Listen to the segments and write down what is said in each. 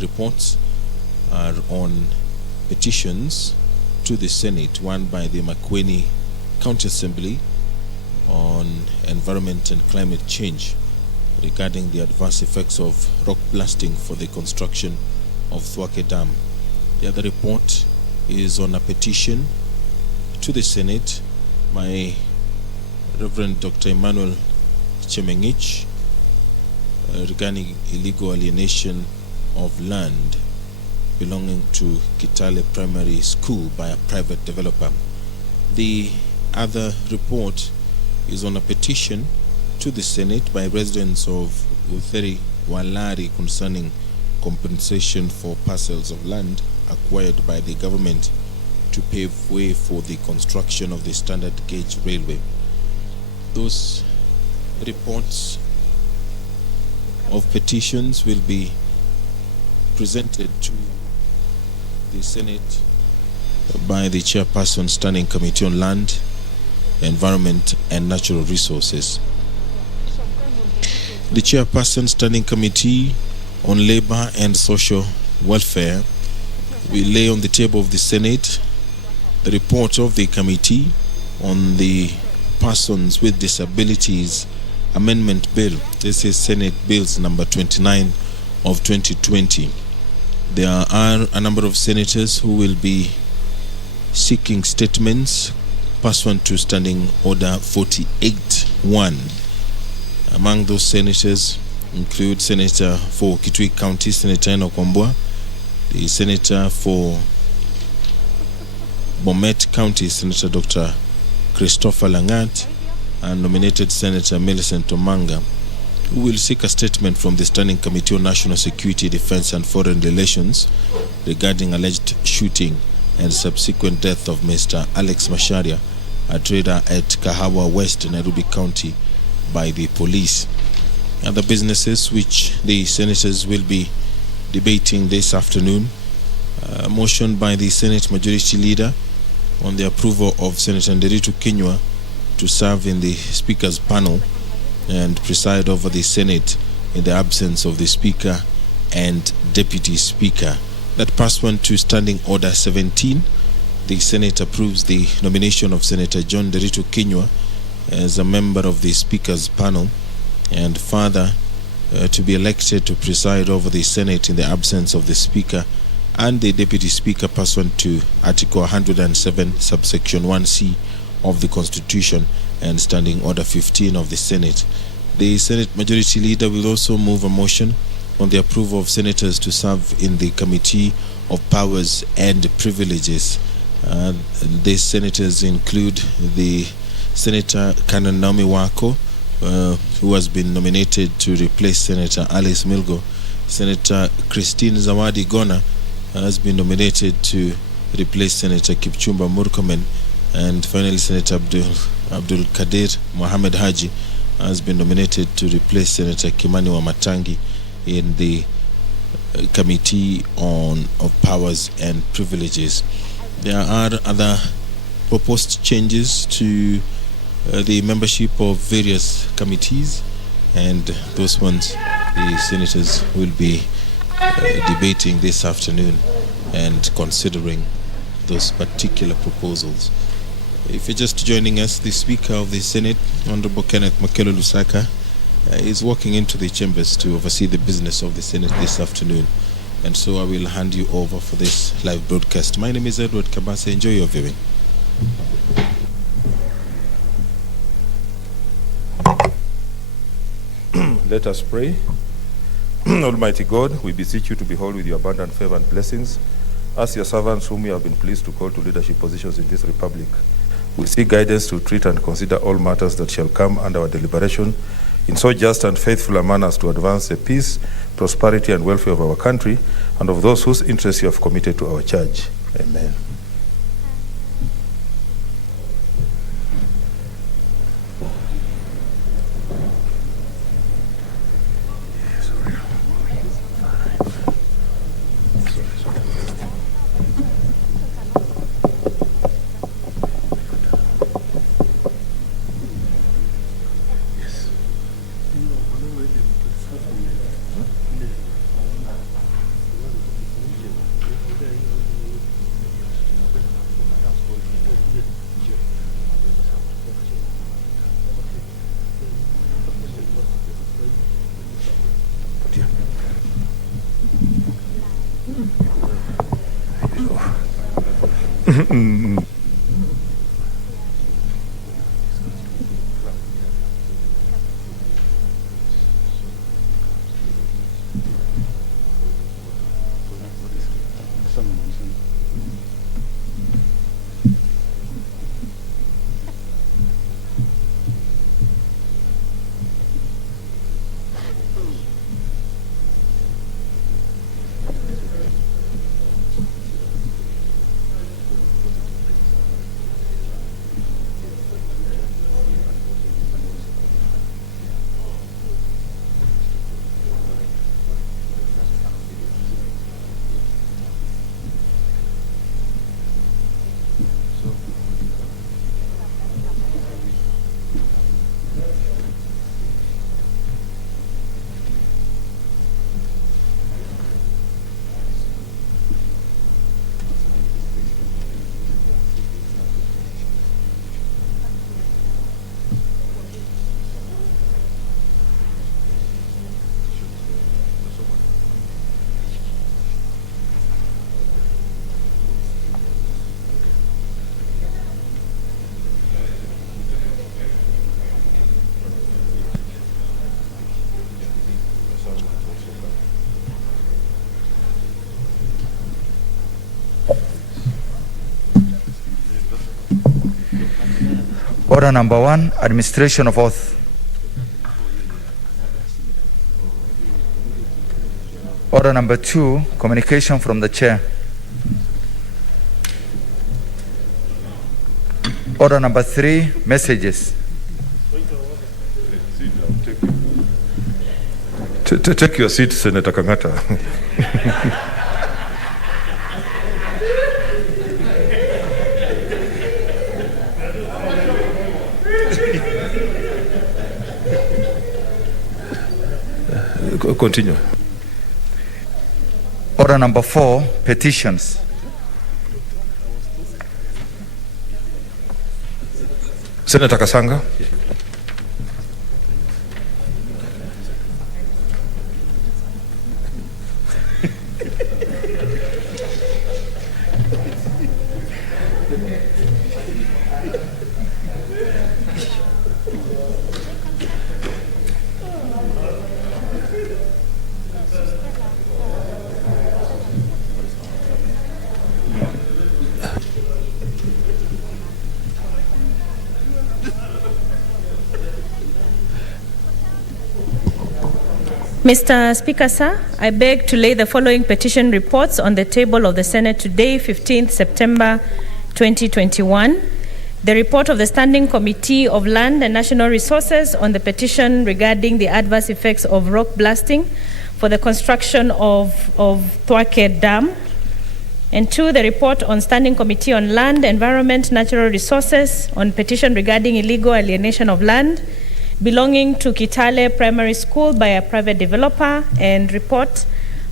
reports are on petitions to the Senate, one by the Makueni County Assembly on environment and climate change regarding the adverse effects of rock blasting for the construction of Thwake Dam. The other report is on a petition to the Senate by Reverend Dr. Emmanuel Chemengich regarding illegal alienation of land belonging to Kitale Primary School by a private developer. The other report is on a petition to the Senate by residents of Utheri Walari concerning compensation for parcels of land acquired by the government to pave way for the construction of the standard gauge railway. Those reports of petitions will be presented to the Senate by the Chairperson Standing Committee on Land, Environment and Natural Resources. The Chairperson Standing Committee on Labor and Social Welfare will lay on the table of the Senate the report of the Committee on the Persons with Disabilities Amendment Bill. This is Senate Bills number 29 of 2020. There are a number of senators who will be seeking statements pursuant to Standing Order 48-1. Among those senators include Senator for Kitui County, Senator Enoch Wambua, the Senator for Bomet County, Senator Dr. Christopher Langat, and nominated Senator Millicent Omanga, who will seek a statement from the Standing Committee on National Security, Defense and Foreign Relations regarding alleged shooting and subsequent death of Mr. Alex Masharia, a trader at Kahawa West, Nairobi County, by the police. Other businesses which the senators will be debating this afternoon: a motion by the Senate Majority Leader on the approval of Senator Nderitu Kinyua to serve in the Speaker's panel and preside over the Senate in the absence of the Speaker and Deputy Speaker. That pursuant to Standing Order 17, the Senate approves the nomination of Senator John Nderitu Kinyua as a member of the Speaker's panel and further to be elected to preside over the Senate in the absence of the Speaker and the Deputy Speaker pursuant to Article 107 subsection 1C of the Constitution and Standing Order 15 of the Senate. The Senate Majority Leader will also move a motion on the approval of senators to serve in the Committee of Powers and Privileges. These senators include the Senator Canon Naomi Wako, who has been nominated to replace Senator Alice Milgo. Senator Christine Zawadi Gona has been nominated to replace Senator Kipchumba Murkomen. And finally, Senator Abdul Kadir Mohamed Haji has been nominated to replace Senator Kimani Wamatangi in the Committee of Powers and Privileges. There are other proposed changes to the membership of various committees, and those ones the senators will be debating this afternoon and considering those particular proposals. If you're just joining us, the Speaker of the Senate, Honorable Kenneth Makelo Lusaka, is walking into the chambers to oversee the business of the Senate this afternoon. And so I will hand you over for this live broadcast. My name is Edward Kabase. Enjoy your viewing. Let us pray. Almighty God, we beseech you to behold with your abundant favor and blessings as your servants whom you have been pleased to call to leadership positions in this republic. We seek guidance to treat and consider all matters that shall come under our deliberation in so just and faithful a manner as to advance the peace, prosperity, and welfare of our country and of those whose interests you have committed to our charge. Amen. Order number 1, administration of oath. Order number 2, communication from the chair. Order number 3, messages. Take your seat, Senator Kangata. Continue. Order number 4, petitions. Senator Kasanga. Mr. Speaker, sir, I beg to lay the following petition reports on the table of the Senate today, 15th September 2021. The report of the Standing Committee of Land and National Resources on the petition regarding the adverse effects of rock blasting for the construction of Thwake Dam. And 2, the report on Standing Committee on Land, Environment, Natural Resources on petition regarding illegal alienation of land belonging to Kitale Primary School by a private developer, and report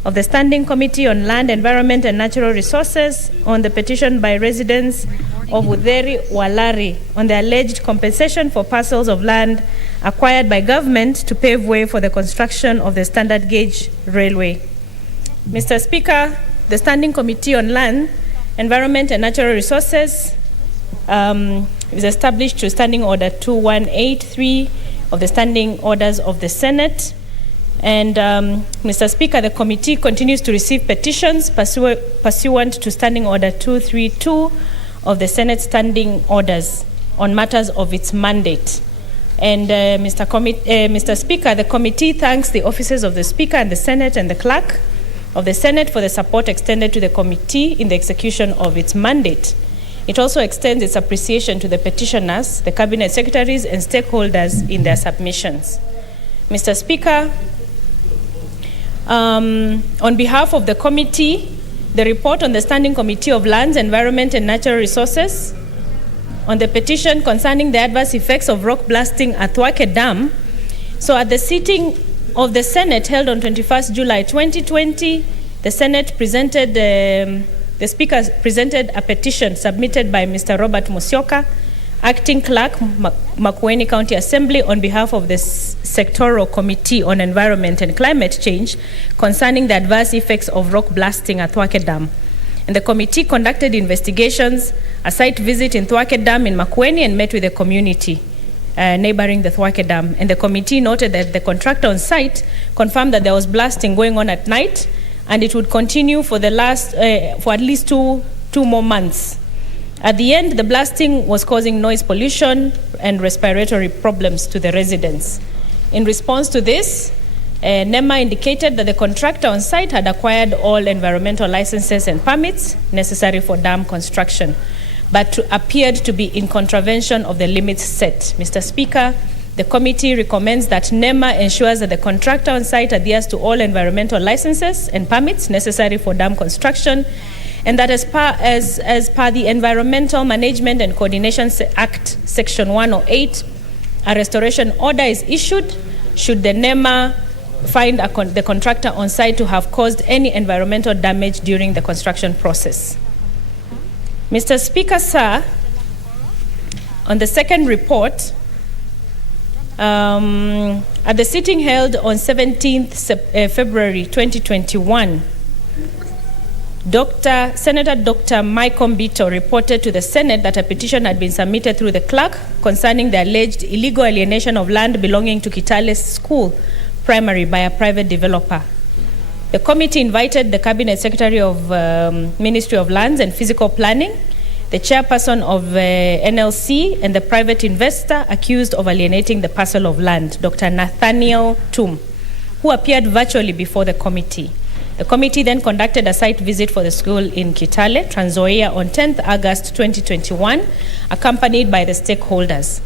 of the Standing Committee on Land, Environment and Natural Resources on the petition by residents of Udheri Walari on the alleged compensation for parcels of land acquired by government to pave way for the construction of the standard gauge railway. Mr. Speaker, the Standing Committee on Land, Environment and Natural Resources is established to Standing Order 2183 of the Standing Orders of the Senate. And Mr. Speaker, the committee continues to receive petitions pursuant to Standing Order 232 of the Senate Standing Orders on matters of its mandate. And Mr. Speaker, the committee thanks the offices of the Speaker and the Senate and the Clerk of the Senate for the support extended to the committee in the execution of its mandate. It also extends its appreciation to the petitioners, the cabinet secretaries, and stakeholders in their submissions. Mr. Speaker, on behalf of the committee, the report on the Standing Committee of Lands, Environment and Natural Resources on the petition concerning the adverse effects of rock blasting at Thwake Dam. So at the sitting of the Senate held on 21st July 2020, the Senate presented the Speaker presented a petition submitted by Mr. Robert Musyoka, Acting Clerk, Makueni County Assembly, on behalf of the Sectoral Committee on Environment and Climate Change concerning the adverse effects of rock blasting at Thwake Dam. And the committee conducted investigations, a site visit in Thwake Dam in Makueni, and met with the community neighboring the Thwake Dam. And the committee noted that the contractor on site confirmed that there was blasting going on at night, and it would continue for at least two more months. At the end, the blasting was causing noise pollution and respiratory problems to the residents. In response to this, NEMA indicated that the contractor on site had acquired all environmental licenses and permits necessary for dam construction, but appeared to be in contravention of the limits set. Mr. Speaker, the committee recommends that NEMA ensures that the contractor on site adheres to all environmental licenses and permits necessary for dam construction, and that as per the Environmental Management and Coordination Act, Section 108, a restoration order is issued should the NEMA find the contractor on site to have caused any environmental damage during the construction process. Mr. Speaker, sir, on the second report, at the sitting held on 17th February 2021, Senator Dr. Mike Mbito reported to the Senate that a petition had been submitted through the clerk concerning the alleged illegal alienation of land belonging to Kitale School Primary by a private developer. The committee invited the Cabinet Secretary of Ministry of Lands and Physical Planning, the chairperson of NLC, and the private investor accused of alienating the parcel of land, Dr. Nathaniel Tum, who appeared virtually before the committee. The committee then conducted a site visit for the school in Kitale, Trans Nzoia, on 10th August 2021, accompanied by the stakeholders.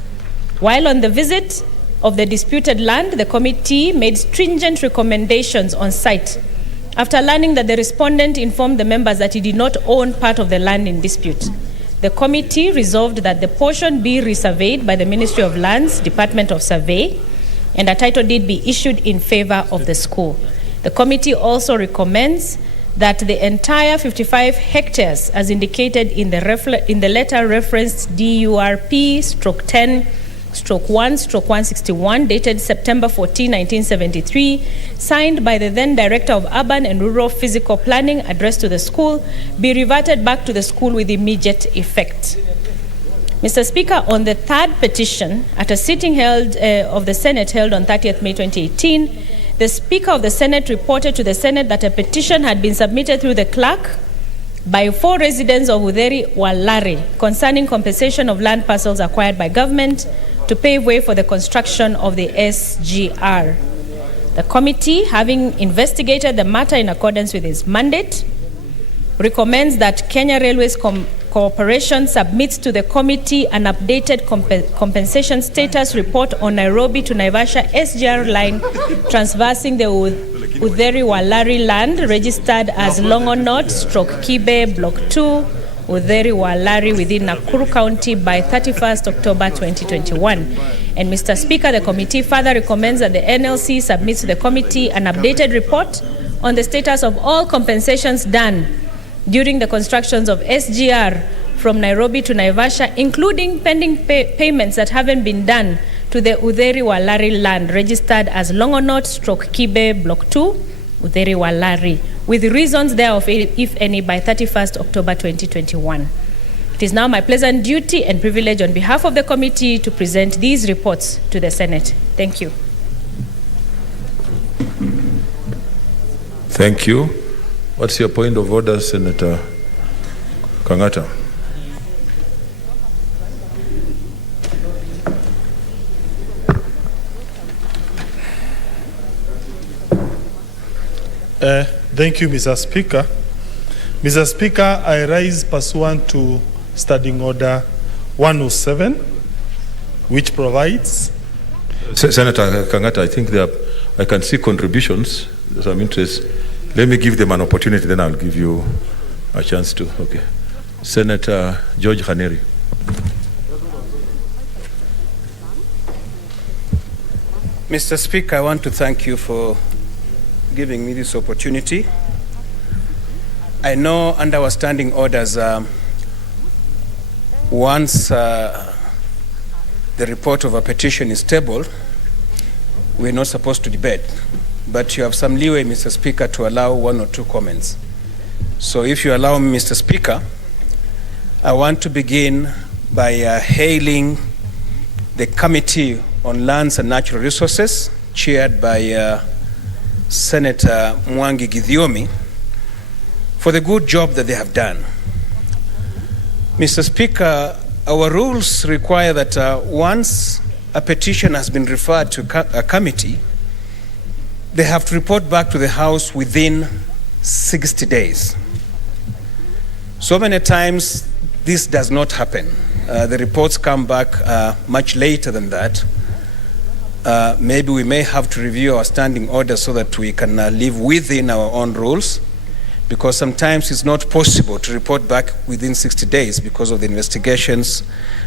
While on the visit of the disputed land, the committee made stringent recommendations on site after learning that the respondent informed the members that he did not own part of the land in dispute. The committee resolved that the portion be resurveyed by the Ministry of Lands, Department of Survey, and a title deed be issued in favor of the school. The committee also recommends that the entire 55 hectares, as indicated in the letter referenced DURP/10/1/161, dated September 14, 1973, signed by the then Director of Urban and Rural Physical Planning, addressed to the school, be reverted back to the school with immediate effect. Mr. Speaker, on the third petition, at a sitting held of the Senate held on 30th May 2018, the Speaker of the Senate reported to the Senate that a petition had been submitted through the clerk by 4 residents of Udheri Walari concerning compensation of land parcels acquired by government to pave way for the construction of the SGR. The committee, having investigated the matter in accordance with its mandate, recommends that Kenya Railways Corporation submits to the committee an updated compensation status report on Nairobi to Naivasha SGR line transversing the Udheri Walari land registered as Longonot/Kibe Block 2, Udheri Walari within Nakuru County by 31st October 2021. And Mr. Speaker, the committee further recommends that the NLC submits to the committee an updated report on the status of all compensations done during the constructions of SGR from Nairobi to Naivasha, including pending payments that haven't been done to the Udheri Walari land registered as Longonot/Kibe Block 2, Udheri Walari, with reasons thereof, if any, by 31st October 2021. It is now my pleasant duty and privilege on behalf of the committee to present these reports to the Senate. Thank you. Thank you. What's your point of order, Senator Kangata? Thank you, Mr. Speaker. Mr. Speaker, I rise pursuant to Standing Order 107, which provides... Senator Kangata, I think I can see contributions. There's some interest. Let me give them an opportunity, then I'll give you a chance to. Okay. Senator George Khaneri. Mr. Speaker, I want to thank you for giving me this opportunity. I know under our standing orders, once the report of a petition is tabled, we're not supposed to debate. But you have some leeway, Mr. Speaker, to allow 1 or 2 comments. So if you allow me, Mr. Speaker, I want to begin by hailing the Committee on Lands and Natural Resources, chaired by Senator Mwangi Githiomi, for the good job that they have done. Mr. Speaker, our rules require that once a petition has been referred to a committee, they have to report back to the House within 60 days. So many times this does not happen. The reports come back much later than that. Maybe we may have to review our standing order so that we can live within our own rules, because sometimes it's not possible to report back within 60 days because of the investigations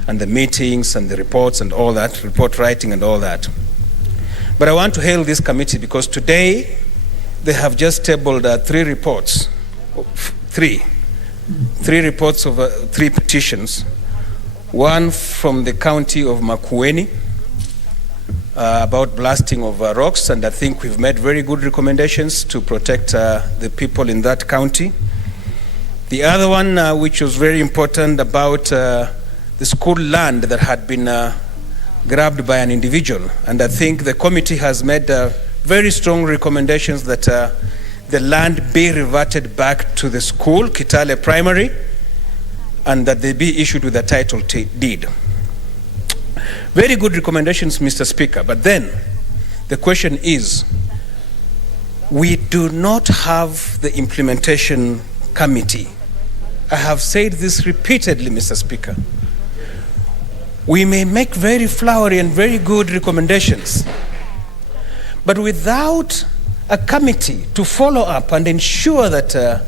and the meetings and the reports and all that, report writing and all that. But I want to hail this committee because today they have just tabled three reports of three petitions. One from the county of Makueni about blasting of rocks, and I think we've made very good recommendations to protect the people in that county. The other one, which was very important, about the school land that had been grabbed by an individual, and I think the committee has made very strong recommendations that the land be reverted back to the school, Kitale Primary, and that they be issued with a title deed. Very good recommendations, Mr. Speaker, but then the question is, we do not have the implementation committee. I have said this repeatedly, Mr. Speaker. We may make very flowery and very good recommendations, but without a committee to follow up and ensure that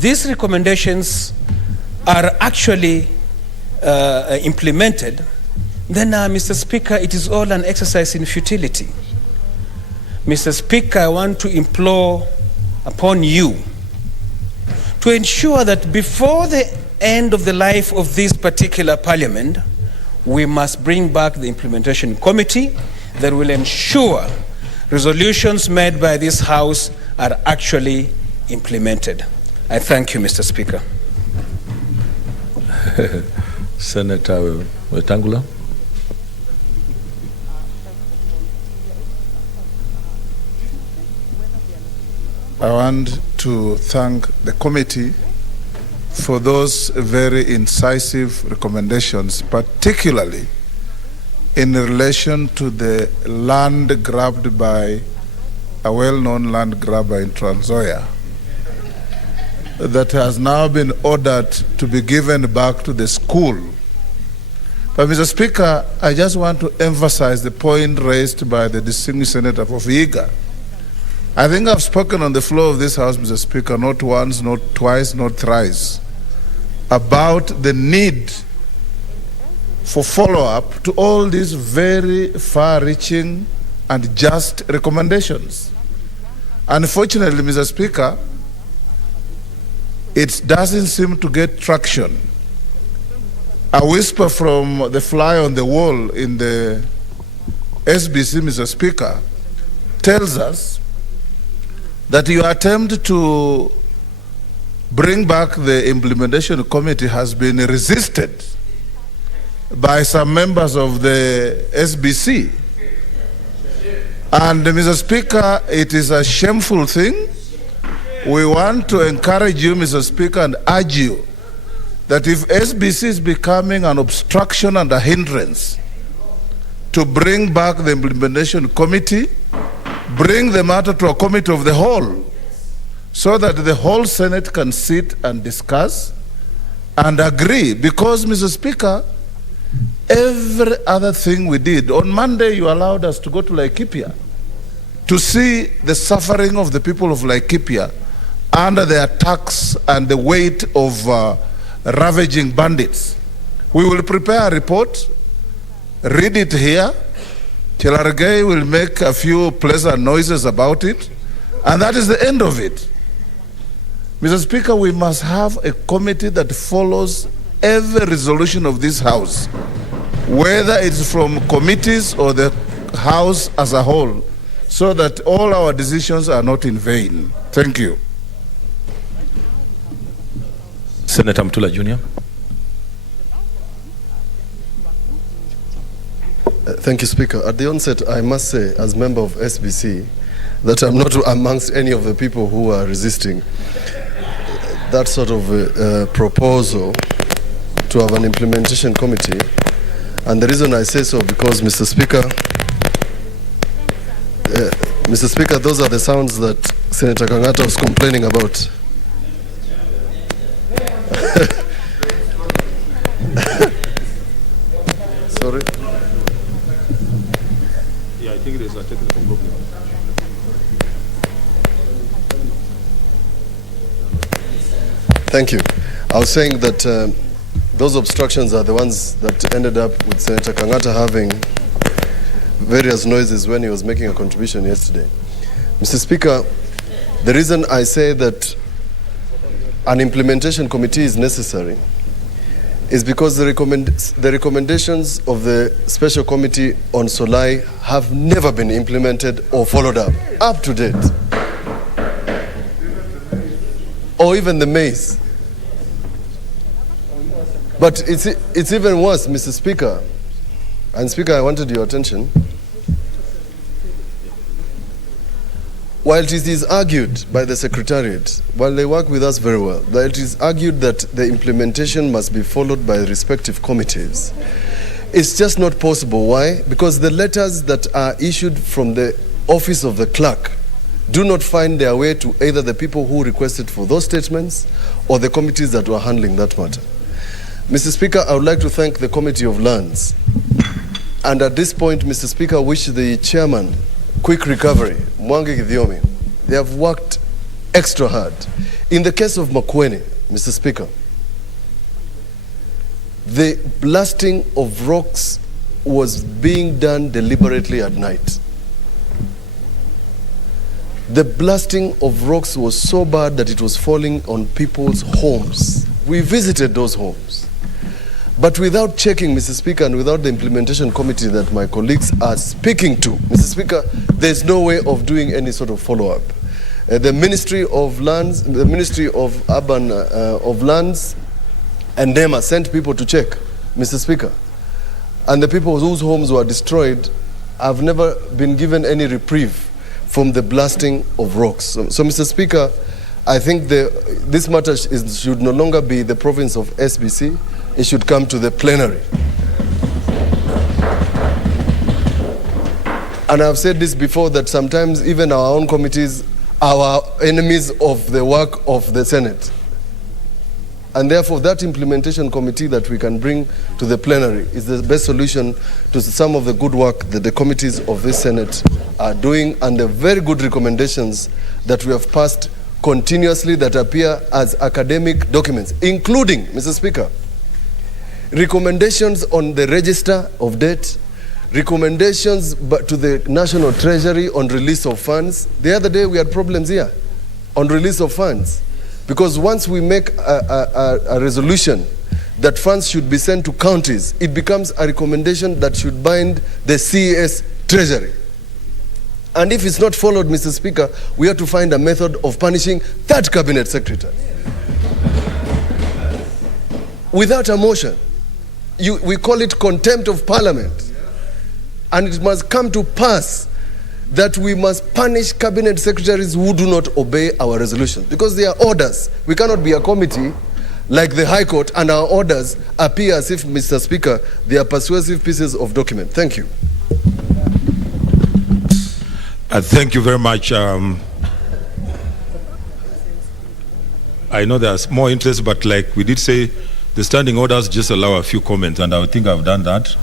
these recommendations are actually implemented, then, Mr. Speaker, it is all an exercise in futility. Mr. Speaker, I want to implore upon you to ensure that before the end of the life of this particular parliament, we must bring back the implementation committee that will ensure resolutions made by this House are actually implemented. I thank you, Mr. Speaker. Senator Wetangula. I want to thank the committee for those very incisive recommendations, particularly in relation to the land grabbed by a well-known land grabber in Trans Nzoia that has now been ordered to be given back to the school. But, Mr. Speaker, I just want to emphasize the point raised by the distinguished Senator for Vihiga. I think I've spoken on the floor of this House, Mr. Speaker, not once, not twice, not thrice, about the need for follow-up to all these very far-reaching and just recommendations. Unfortunately, Mr. Speaker, it doesn't seem to get traction. A whisper from the fly on the wall in the SBC, Mr. Speaker, tells us that your attempt to bring back the implementation committee has been resisted by some members of the SBC. And, Mr. Speaker, it is a shameful thing. We want to encourage you, Mr. Speaker, and urge you that if SBC is becoming an obstruction and a hindrance to bring back the implementation committee, bring the matter to a committee of the whole so that the whole Senate can sit and discuss and agree. Because, Mr. Speaker, every other thing we did, on Monday you allowed us to go to Laikipia to see the suffering of the people of Laikipia under the attacks and the weight of ravaging bandits. We will prepare a report, read it here. Chelargei will make a few pleasant noises about it, and that is the end of it. Mr. Speaker, we must have a committee that follows every resolution of this House, whether it's from committees or the House as a whole, so that all our decisions are not in vain. Thank you. Senator Mtula Jr. Thank you, Speaker. At the onset, I must say, as member of SBC, that I'm not amongst any of the people who are resisting that sort of proposal to have an implementation committee. And the reason I say so, because, Mr. Speaker, those are the sounds that Senator Kangata was complaining about. Sorry? Yeah, I think there's a technical problem. Thank you. I was saying that those obstructions are the ones that ended up with Senator Kangata having various noises when he was making a contribution yesterday. Mr. Speaker, the reason I say that an implementation committee is necessary is because the recommendations of the Special Committee on Solai have never been implemented or followed up to date. Or even the maize. But it's even worse, Mr. Speaker. And Speaker, I wanted your attention. While it is argued by the Secretariat, while they work with us very well, that it is argued that the implementation must be followed by respective committees, it's just not possible. Why? Because the letters that are issued from the office of the clerk do not find their way to either the people who requested for those statements or the committees that were handling that matter. Mr. Speaker, I would like to thank the Committee of Lands. And at this point, Mr. Speaker, wish the chairman quick recovery, Mwangi Githiomi. They have worked extra hard. In the case of Makueni, Mr. Speaker, the blasting of rocks was being done deliberately at night. The blasting of rocks was so bad that it was falling on people's homes. We visited those homes. But without checking, Mr. Speaker, and without the implementation committee that my colleagues are speaking to, Mr. Speaker, there's no way of doing any sort of follow-up. The Ministry of Lands, the Ministry of Urban of Lands, and NEMA sent people to check, Mr. Speaker. And the people whose homes were destroyed have never been given any reprieve from the blasting of rocks. So Mr. Speaker, I think this matter should no longer be the province of SBC. It should come to the plenary. And I've said this before, that sometimes even our own committees are enemies of the work of the Senate. And therefore, that implementation committee that we can bring to the plenary is the best solution to some of the good work that the committees of this Senate are doing, and the very good recommendations that we have passed continuously that appear as academic documents, including, Mr. Speaker, recommendations on the register of debt, recommendations to the National Treasury on release of funds. The other day we had problems here on release of funds, because once we make a resolution that funds should be sent to counties, it becomes a recommendation that should bind the CES Treasury. And if it's not followed, Mr. Speaker, we have to find a method of punishing that cabinet secretary without a motion. We call it contempt of parliament. And it must come to pass that we must punish cabinet secretaries who do not obey our resolutions, because they are orders. We cannot be a committee like the High Court and our orders appear as if, Mr. Speaker, they are persuasive pieces of document. Thank you. Thank you very much. I know there's more interest, but like we did say, the standing orders just allow a few comments, and I think I've done that.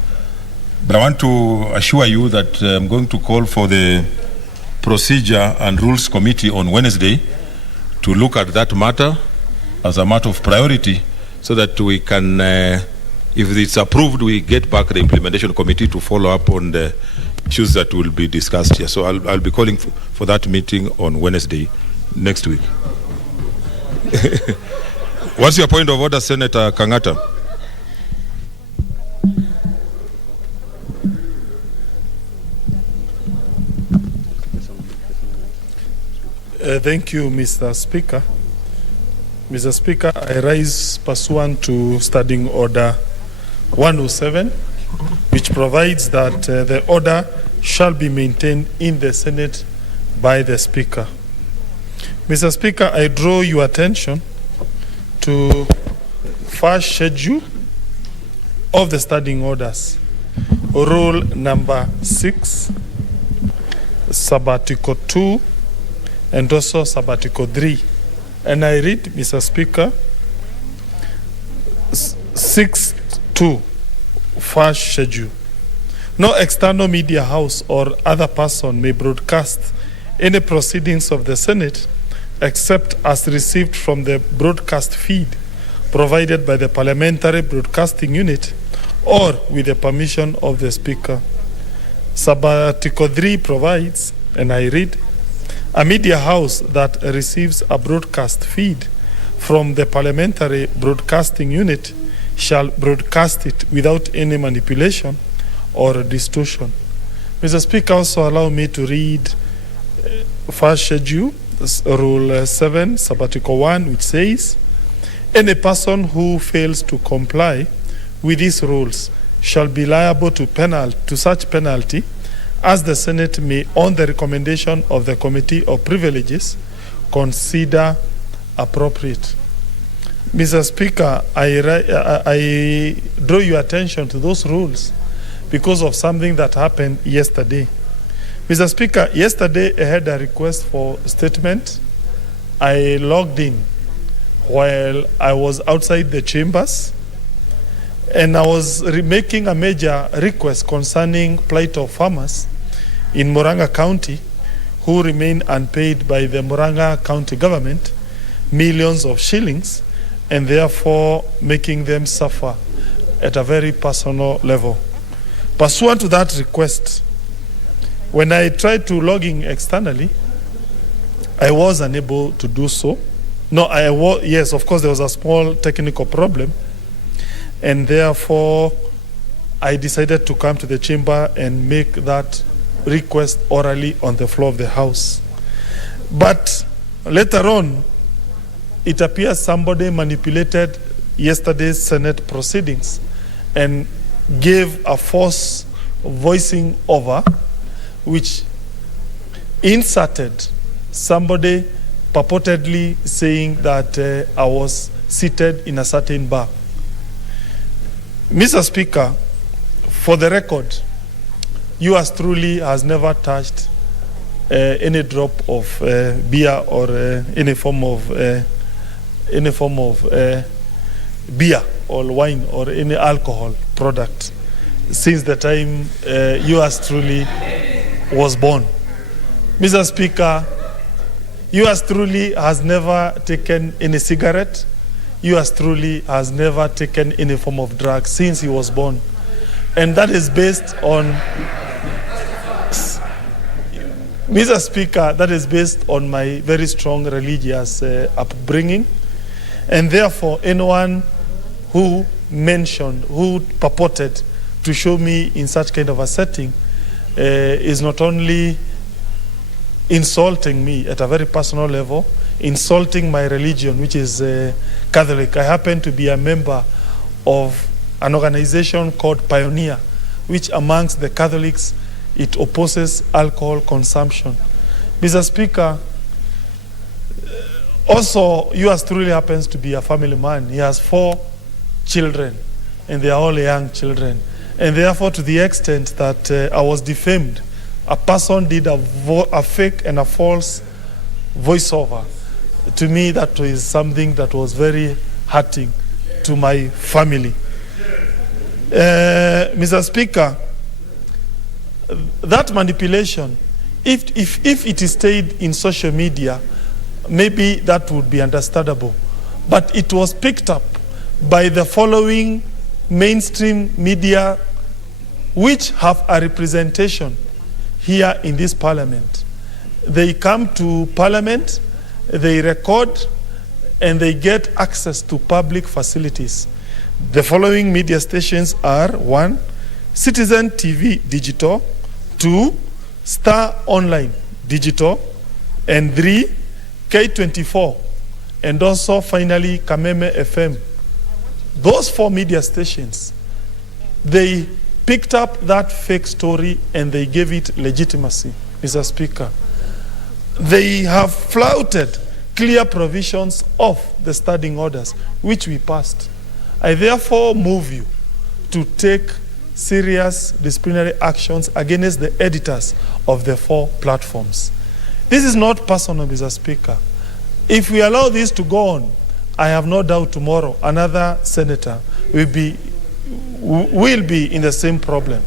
But I want to assure you that I'm going to call for the Procedure and Rules Committee on Wednesday to look at that matter as a matter of priority, so that we can, if it's approved, we get back the Implementation Committee to follow up on the issues that will be discussed here. So I'll be calling for that meeting on Wednesday next week. What's your point of order, Senator Kangata? Thank you, Mr. Speaker. Mr. Speaker, I rise pursuant to Standing Order 107, which provides that the order shall be maintained in the Senate by the Speaker. Mr. Speaker, I draw your attention to first schedule of the standing orders. Rule number 6, Sabbatical 2, and also Sabbatical 3. And I read, Mr. Speaker, 6.2, first schedule. No external media house or other person may broadcast any proceedings of the Senate except as received from the broadcast feed provided by the Parliamentary Broadcasting Unit or with the permission of the Speaker. Sabbatical 3 provides, and I read, a media house that receives a broadcast feed from the Parliamentary Broadcasting Unit shall broadcast it without any manipulation or distortion. Mr. Speaker, also allow me to read first schedule, Rule 7, Sabbatical 1, which says, any person who fails to comply with these rules shall be liable to such penalty as the Senate may, on the recommendation of the Committee of Privileges, consider appropriate. Mr. Speaker, I draw your attention to those rules because of something that happened yesterday. Mr. Speaker, yesterday I had a request for statement. I logged in while I was outside the chambers, and I was making a major request concerning plight of farmers in Murang'a County who remain unpaid by the Murang'a County government millions of shillings, and therefore making them suffer at a very personal level. Pursuant to that request, when I tried to log in externally, I was unable to do so. No, yes, of course, there was a small technical problem, and therefore I decided to come to the chamber and make that request orally on the floor of the House. But later on, it appears somebody manipulated yesterday's Senate proceedings and gave a false voicing over, which inserted somebody purportedly saying that I was seated in a certain bar. Mr. Speaker, for the record, yours truly has never touched any drop of beer or any form of beer or wine or any alcohol product since the time yours truly was born. Mr. Speaker, yours truly has never taken any cigarette. Yours truly has never taken any form of drug since he was born. And that is based on, Mr. Speaker, that is based on my very strong religious upbringing. And therefore, anyone who mentioned, who purported to show me in such kind of a setting is not only insulting me at a very personal level, insulting my religion, which is Catholic. I happen to be a member of an organization called Pioneer, which amongst the Catholics, it opposes alcohol consumption. Mr. Speaker, also, yours truly happens to be a family man. He has 4 children, and they are all young children. And therefore, to the extent that I was defamed, a person did a fake and a false voiceover. To me, that is something that was very hurting to my family. Mr. Speaker, that manipulation, if it stayed in social media, maybe that would be understandable. But it was picked up by the following mainstream media, which have a representation here in this parliament. They come to parliament, they record, and they get access to public facilities. The following media stations are 1, Citizen TV Digital, 2, Star Online Digital, and 3, K24, and also finally Kameme FM. Those 4 media stations, they picked up that fake story and they gave it legitimacy, Mr. Speaker. They have flouted clear provisions of the standing orders, which we passed. I therefore move you to take serious disciplinary actions against the editors of the 4 platforms. This is not personal, Mr. Speaker. If we allow this to go on, I have no doubt tomorrow another senator will be in the same problem.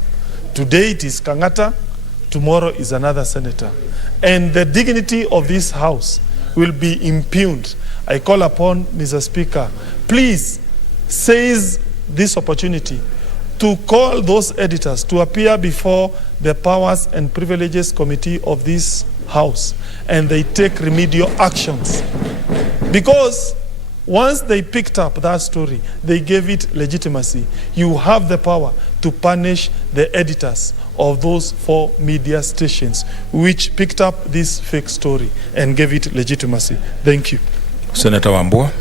Today it is Kangata, tomorrow is another senator. And the dignity of this House will be impugned. I call upon Mr. Speaker, please seize this opportunity to call those editors to appear before the Powers and Privileges Committee of this House, and they take remedial actions. Because once they picked up that story, they gave it legitimacy. You have the power to punish the editors of those 4 media stations which picked up this fake story and gave it legitimacy. Thank you. Senator Wambua.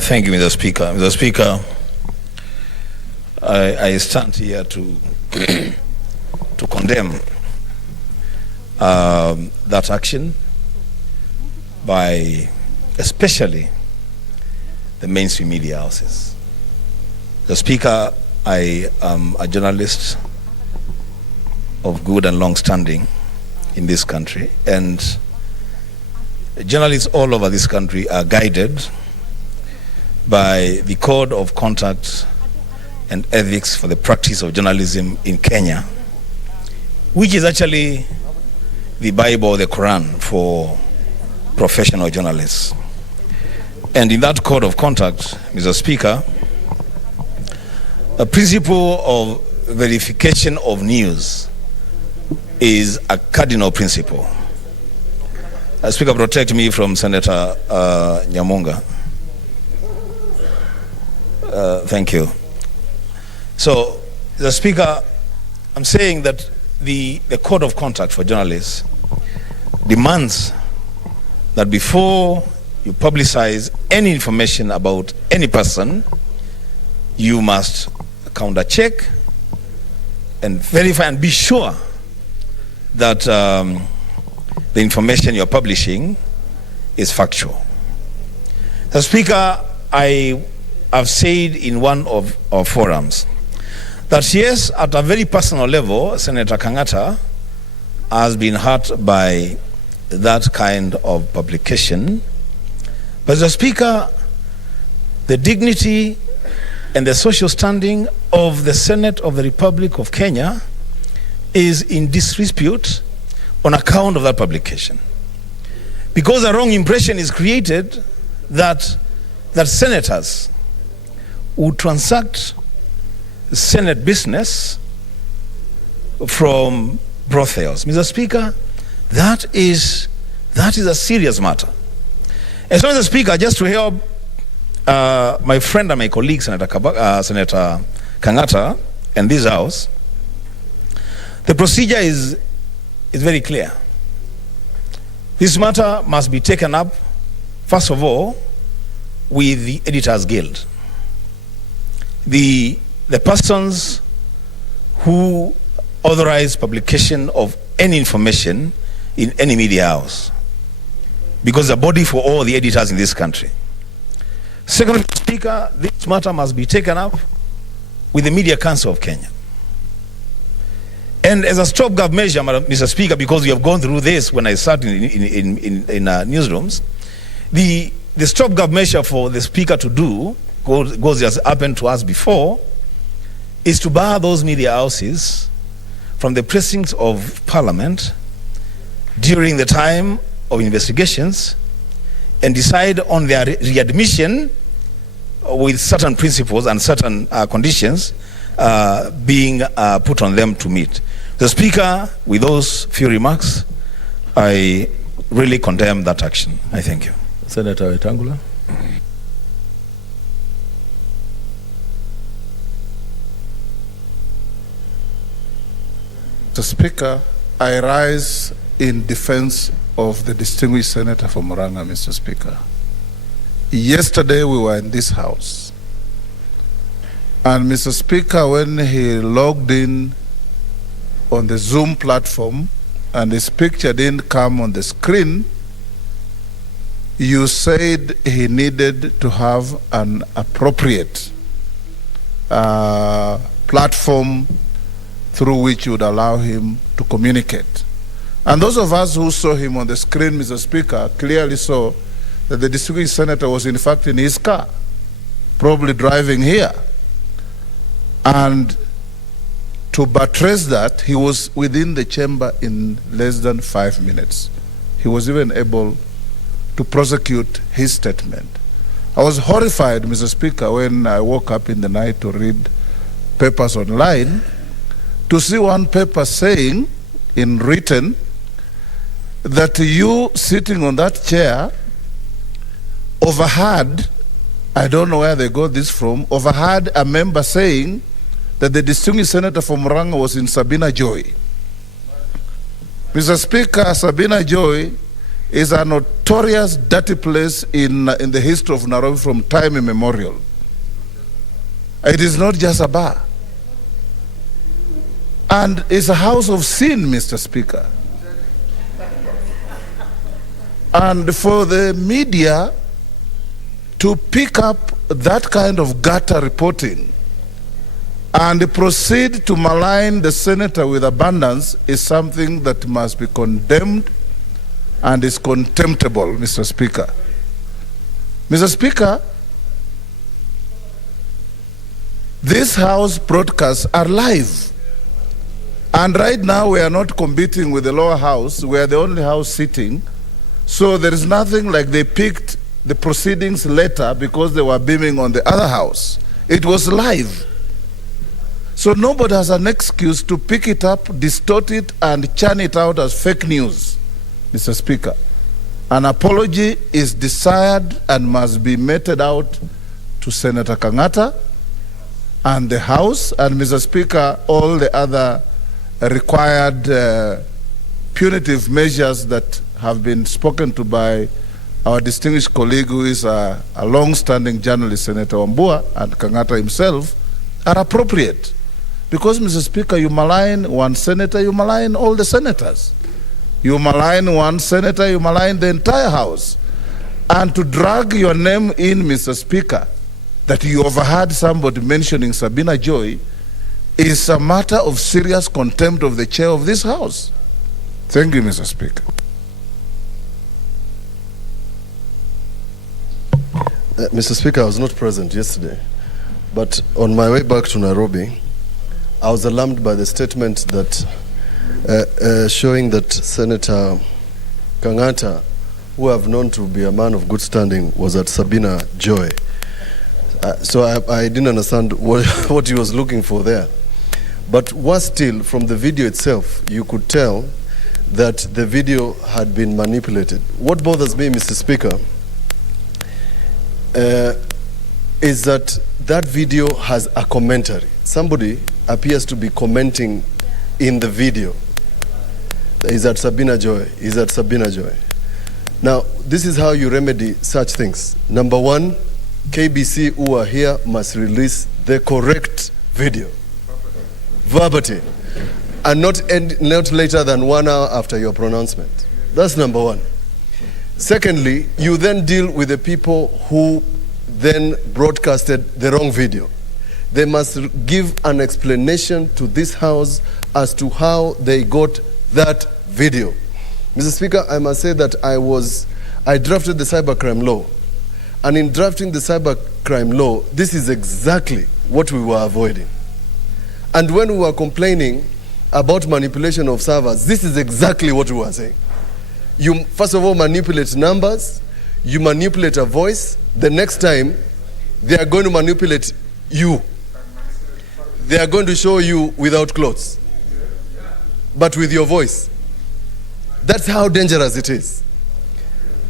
Thank you, Mr. Speaker. Mr. Speaker, I stand here to to condemn that action by especially the mainstream media houses. The Speaker, I am a journalist of good and long standing in this country, and journalists all over this country are guided by the Code of Conduct and Ethics for the Practice of Journalism in Kenya, which is actually the Bible or the Quran for professional journalists. And in that Code of Conduct, Mr. Speaker, a principle of verification of news is a cardinal principle. Speaker, protect me from Senator Nyamunga. Thank you. So, the Speaker, I'm saying that the Code of Conduct for journalists demands that before you publicize any information about any person, you must counter check and verify and be sure that the information you're publishing is factual. The Speaker, I have said in one of our forums that yes, at a very personal level, Senator Kangata has been hurt by that kind of publication. But the Speaker, the dignity and the social standing of the Senate of the Republic of Kenya is in disrepute on account of that publication. Because a wrong impression is created that senators would transact Senate business from brothels. Mr. Speaker, that is a serious matter. As long as the Speaker, just to help my friend and my colleague, Senator Kangata, and this House, the procedure is very clear. This matter must be taken up, first of all, with the Editors Guild. The persons who authorize publication of any information in any media house, because the body for all the editors in this country. Second, Speaker, this matter must be taken up with the Media Council of Kenya. And as a stopgap measure, Mr. Speaker, because we have gone through this when I sat in newsrooms, the stopgap measure for the Speaker to do, goes as happened to us before, is to bar those media houses from the precincts of Parliament during the time of investigations and decide on their readmission with certain principles and certain conditions being put on them to meet. The Speaker, with those few remarks, I really condemn that action. I thank you. Senator Wetangula. Mr. Speaker, I rise in defense of the distinguished senator from Murang'a, Mr. Speaker. Yesterday we were in this house, and Mr. Speaker, when he logged in on the Zoom platform and his picture didn't come on the screen, you said he needed to have an appropriate platform through which would allow him to communicate. And those of us who saw him on the screen, Mr. Speaker, clearly saw that the distinguished senator was in fact in his car, probably driving here. And to buttress that, he was within the chamber in less than 5 minutes. He was even able to prosecute his statement. I was horrified, Mr. Speaker, when I woke up in the night to read papers online, to see one paper saying, in written, that you sitting on that chair overheard, I don't know where they got this from, overheard a member saying that the distinguished senator from Murang'a was in Sabina Joy. Mr. Speaker, Sabina Joy is a notorious dirty place in the history of Nairobi from time immemorial. It is not just a bar. And it's a house of sin, Mr. Speaker. And for the media to pick up that kind of gutter reporting and proceed to malign the senator with abundance is something that must be condemned and is contemptible, Mr. Speaker. Mr. Speaker, these House broadcasts are live. And right now we are not competing with the lower house. We are the only house sitting. So there is nothing like they picked the proceedings later because they were beaming on the other house. It was live. So nobody has an excuse to pick it up, distort it, and churn it out as fake news, Mr. Speaker. An apology is desired and must be meted out to Senator Kangata and the House, and Mr. Speaker, all the other required punitive measures that have been spoken to by our distinguished colleague who is a long-standing journalist, Senator Wambua, and Kangata himself, are appropriate. Because, Mr. Speaker, you malign one senator, you malign all the senators. You malign one senator, you malign the entire House. And to drag your name in, Mr. Speaker, that you overheard somebody mentioning Sabina Joy is a matter of serious contempt of the chair of this House. Thank you, Mr. Speaker. Mr. Speaker, I was not present yesterday, but on my way back to Nairobi, I was alarmed by the statement that showing that Senator Kangata, who I've known to be a man of good standing, was at Sabina Joy. So I didn't understand what he was looking for there. But worse still, from the video itself, you could tell that the video had been manipulated. What bothers me, Mr. Speaker, is that video has a commentary. Somebody appears to be commenting in the video. Is that Sabina Joy? Is that Sabina Joy? Now, this is how you remedy such things. Number one, KBC who are here must release the correct video, verbatim, and not later than 1 hour after your pronouncement. That's number one. Secondly, you then deal with the people who then broadcasted the wrong video. They must give an explanation to this House as to how they got that video. Mr. Speaker, I must say that I drafted the cybercrime law. And in drafting the cybercrime law, this is exactly what we were avoiding. And when we were complaining about manipulation of servers, this is exactly what we were saying. You, first of all, manipulate numbers, you manipulate a voice, the next time, they are going to manipulate you. They are going to show you without clothes, but with your voice. That's how dangerous it is.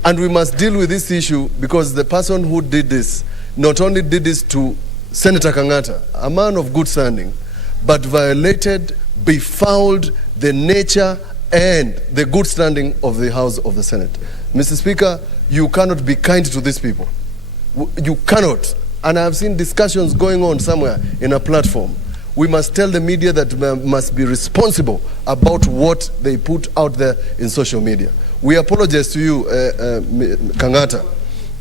And we must deal with this issue because the person who did this not only did this to Senator Kangata, a man of good standing, but violated, befouled the nature and the good standing of the House of the Senate. Mr. Speaker, you cannot be kind to these people. You cannot. And I have seen discussions going on somewhere in a platform. We must tell the media that we must be responsible about what they put out there in social media. We apologize to you, Kangata,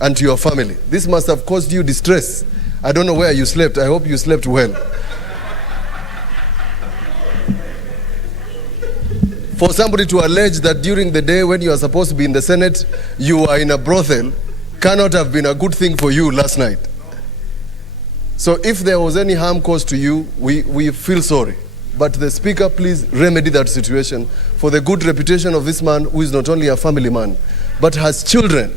and to your family. This must have caused you distress. I don't know where you slept. I hope you slept well. For somebody to allege that during the day when you are supposed to be in the Senate, you are in a brothel, cannot have been a good thing for you last night. So if there was any harm caused to you, we feel sorry. But the Speaker, please remedy that situation for the good reputation of this man who is not only a family man, but has children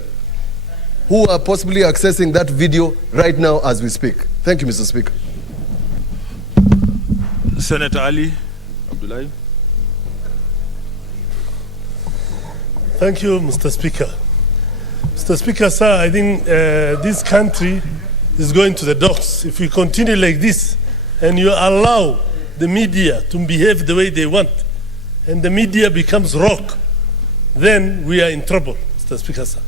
who are possibly accessing that video right now as we speak. Thank you, Mr. Speaker. Senator Ali Abdullahi. Thank you, Mr. Speaker. Mr. Speaker, sir, I think this country is going to the dogs. If we continue like this and you allow the media to behave the way they want and the media becomes rock, then we are in trouble, Mr. Speaker, sir.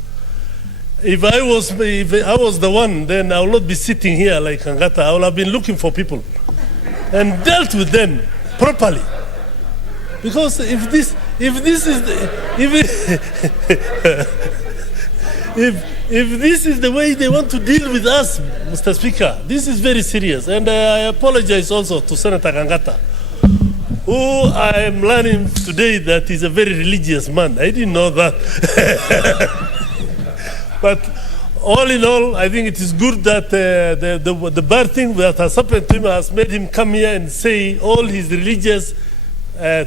If I was the one, then I would not be sitting here like Kangata. I would have been looking for people and dealt with them properly. Because if this is the way they want to deal with us, Mr. Speaker, this is very serious. And I apologize also to Senator Kangata, who I am learning today that he's a very religious man. I didn't know that. But all in all, I think it is good that the bad thing that has happened to him has made him come here and say all his religious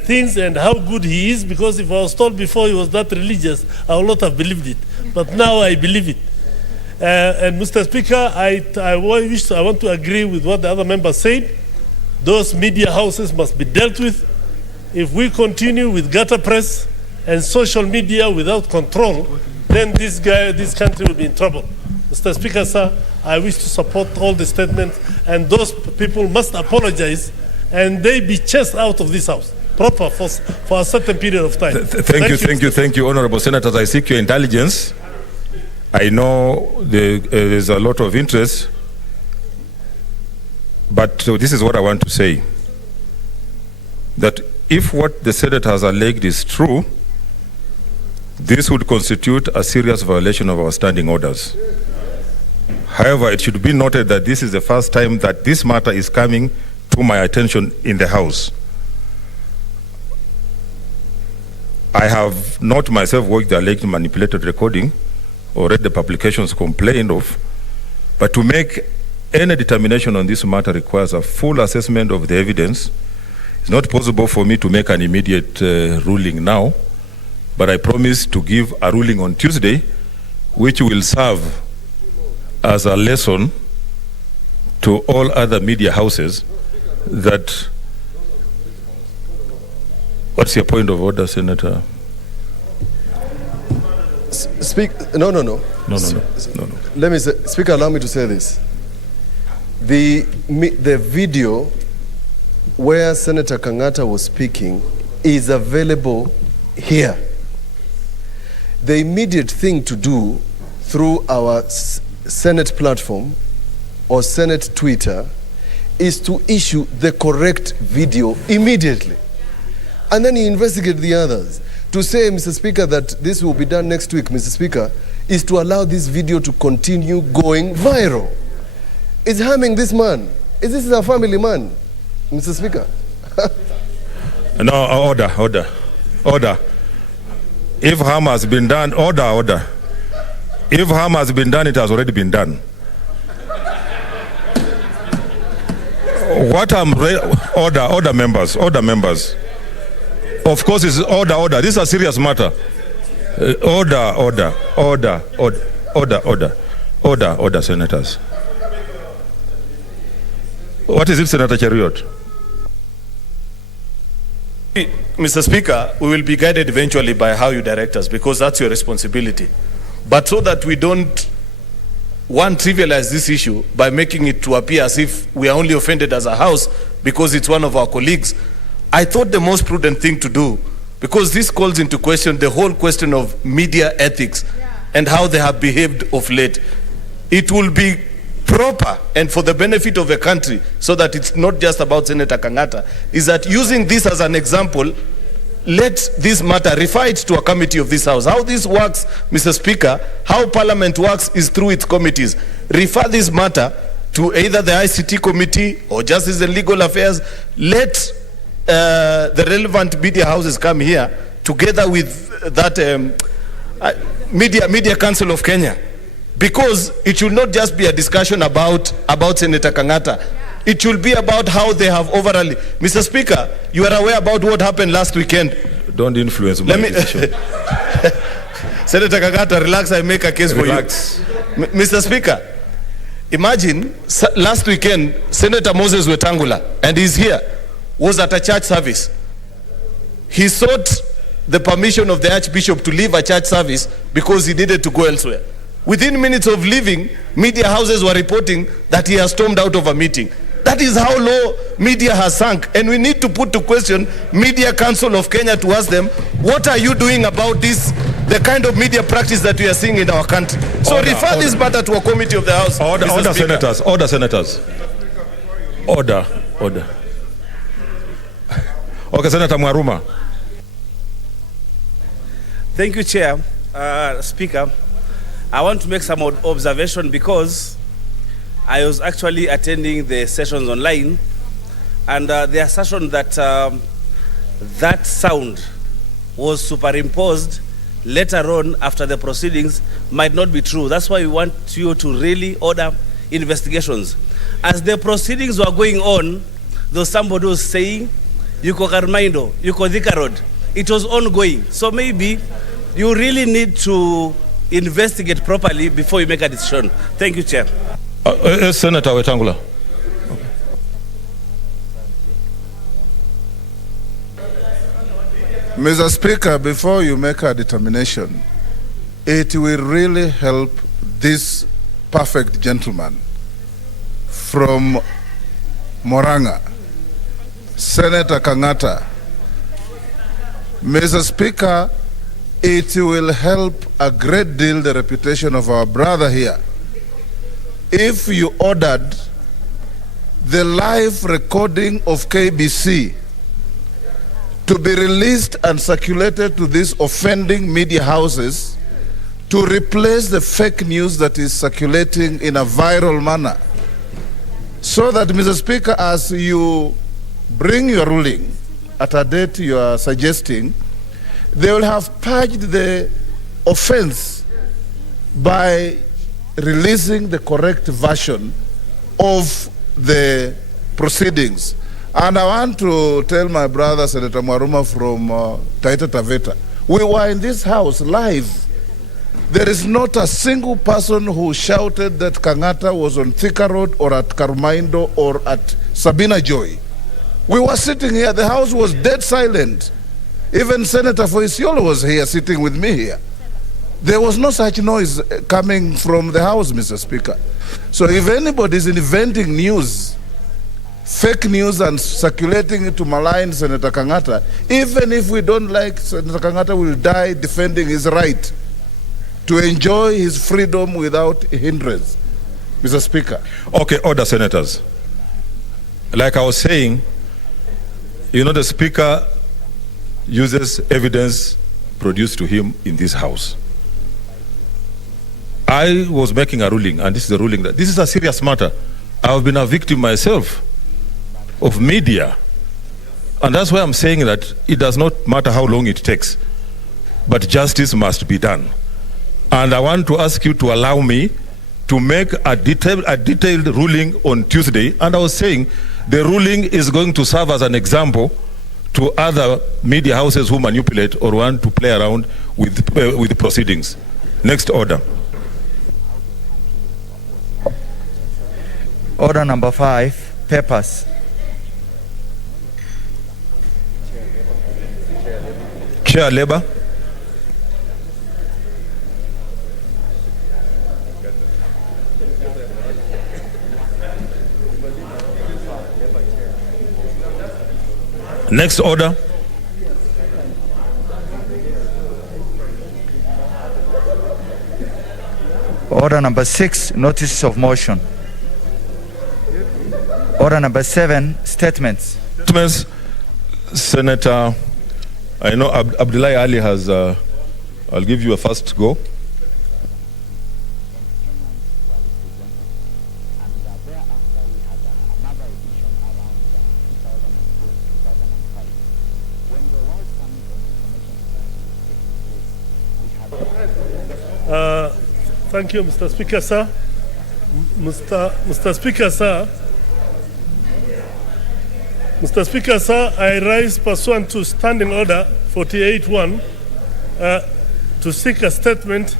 things and how good he is, because if I was told before he was that religious, I would not have believed it. But now I believe it. And Mr. Speaker, I want to agree with what the other members said. Those media houses must be dealt with. If we continue with gutter press and social media without control, then this country will be in trouble. Mr. Speaker, sir, I wish to support all the statements, and those people must apologize and they be chased out of this house proper for a certain period of time. Thank you, Honorable Senators. I seek your intelligence. I know there's a lot of interest, but this is what I want to say. That if what the Senate has alleged is true, this would constitute a serious violation of our standing orders. However, it should be noted that this is the first time that this matter is coming to my attention in the House. I have not myself watched the alleged manipulated recording or read the publications complained of, but to make any determination on this matter requires a full assessment of the evidence. It's not possible for me to make an immediate ruling now, but I promise to give a ruling on Tuesday, which will serve as a lesson to all other media houses that... What's your point of order, Senator? No. No. Let me say, Speaker, allow me to say this. The video where Senator Kangata was speaking is available here. The immediate thing to do through our Senate platform or Senate Twitter is to issue the correct video immediately. And then you investigate the others. To say, Mr. Speaker, that this will be done next week, Mr. Speaker, is to allow this video to continue going viral. It's harming this man. This is a family man, Mr. Speaker. No, order. If harm has been done, order. If harm has been done, it has already been done. Order members. Of course, it's order. This is a serious matter. Order, senators. What is it, Senator Cheriot? Mr. Speaker, we will be guided eventually by how you direct us, because that's your responsibility. But so that we don't, trivialize this issue by making it to appear as if we are only offended as a House because it's one of our colleagues. I thought the most prudent thing to do, because this calls into question the whole question of media ethics and how they have behaved of late. It will be proper and for the benefit of the country, so that it's not just about Senator Kangata, is that using this as an example, let this matter, refer it to a committee of this House. How this works, Mr. Speaker, how Parliament works is through its committees. Refer this matter to either the ICT committee or Justice and Legal Affairs. Let the relevant media houses come here together with that Media Council of Kenya, because it should not just be a discussion about Senator Kangata. It should be about how they have overall. Mr. Speaker, you are aware about what happened last weekend. Don't influence my decision. Senator Kangata, relax, I make a case Relax. for you. Mr. Speaker, imagine last weekend, Senator Moses Wetangula, and he's here, was at a church service. He sought the permission of the Archbishop to leave a church service because he needed to go elsewhere. Within minutes of leaving, media houses were reporting that he has stormed out of a meeting. That is how low media has sunk. And we need to put to question Media Council of Kenya to ask them, what are you doing about this, the kind of media practice that we are seeing in our country? So refer this matter to a committee of the House. Order, senators. Order, senators. Order. Okay, Senator Mwaruma. Thank you, Chair. Speaker, I want to make some observation because I was actually attending the sessions online, and the assertion that that sound was superimposed later on after the proceedings might not be true. That's why we want you to really order investigations. As the proceedings were going on, there was somebody who was saying, Yuko Karmaindo, Yuko Thika Road. It was ongoing. So maybe you really need to investigate properly before you make a decision. Thank you, Chair. Senator Wetangula. Mr. Speaker, before you make a determination, it will really help this perfect gentleman from Moranga, Senator Kangata. Mr. Speaker, it will help a great deal the reputation of our brother here if you ordered the live recording of KBC to be released and circulated to these offending media houses to replace the fake news that is circulating in a viral manner. So that, Mr. Speaker, as you bring your ruling at a date you are suggesting, they will have purged the offense by releasing the correct version of the proceedings. And I want to tell my brother, Senator Mwaruma from Taita Taveta, we were in this house live. There is not a single person who shouted that Kangata was on Thika Road or at Karmaindo or at Sabina Joy. We were sitting here, the house was dead silent. Even Senator Foisiolo was here sitting with me here. There was no such noise coming from the house, Mr. Speaker. So if anybody is inventing news, fake news, and circulating it to malign Senator Kangata, even if we don't like Senator Kangata, will die defending his right to enjoy his freedom without hindrance, Mr. Speaker. Okay, order, senators. Like I was saying, you know, the Speaker uses evidence produced to him in this House. I was making a ruling, and this is a ruling that this is a serious matter. I have been a victim myself of media. And that's why I'm saying that it does not matter how long it takes, but justice must be done. And I want to ask you to allow me to make a detailed ruling on Tuesday. And I was saying the ruling is going to serve as an example to other media houses who manipulate or want to play around with the proceedings. Next order. Order number 5, papers. Chair Labour. Next order. Order number 6, notice of motion. Order number 7, statements. Statements. Senator, I know Abdullahi Ali has, I'll give you a first go. Thank you, Mr. Speaker, sir. Mr. Speaker, sir. Mr. Speaker, sir, I rise pursuant to Standing Order 48-1 to seek a statement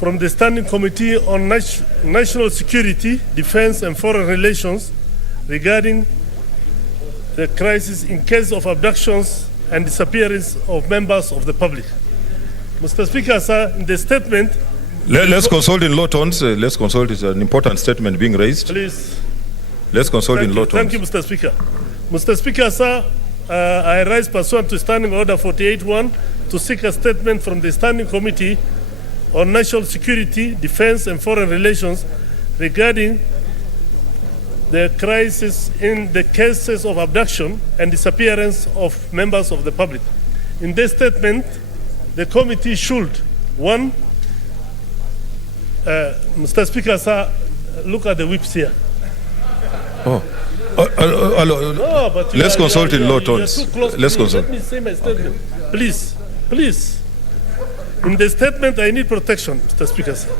from the Standing Committee on National Security, Defense and Foreign Relations regarding the crisis in case of abductions and disappearance of members of the public. Mr. Speaker, sir, in the statement... Let's consult in low tones. Let's consult. It's an important statement being raised. Please. Let's consult in low tones. Thank you, Mr. Speaker. Mr. Speaker, sir, I rise pursuant to Standing Order 48-1 to seek a statement from the Standing Committee on National Security, Defense and Foreign Relations regarding the crisis in the cases of abduction and disappearance of members of the public. In this statement, the committee should, 1, Mr. Speaker, sir, look at the whips here. Oh. No, but let's consult in low tones. Let's consult. Let me say my statement. Please, please. In the statement, I need protection, Mr. Speaker, sir.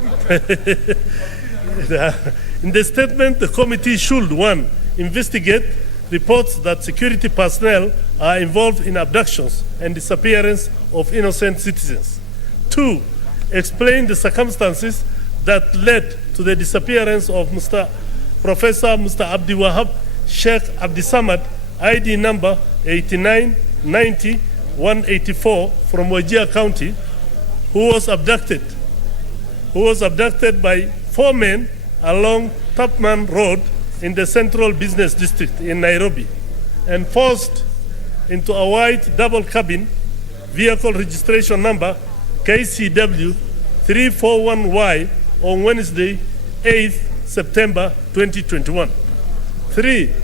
In the statement, the committee should, 1, investigate reports that security personnel are involved in abductions and disappearance of innocent citizens. 2, explain the circumstances that led to the disappearance of Professor Mr. Abdi Wahab Sheikh Abdi Samad, ID number 8990-184 from Wajir County, who was abducted by 4 men along Tapman Road in the Central Business District in Nairobi and forced into a white double cabin vehicle registration number KCW 341Y on Wednesday, 8th September 2021. 3,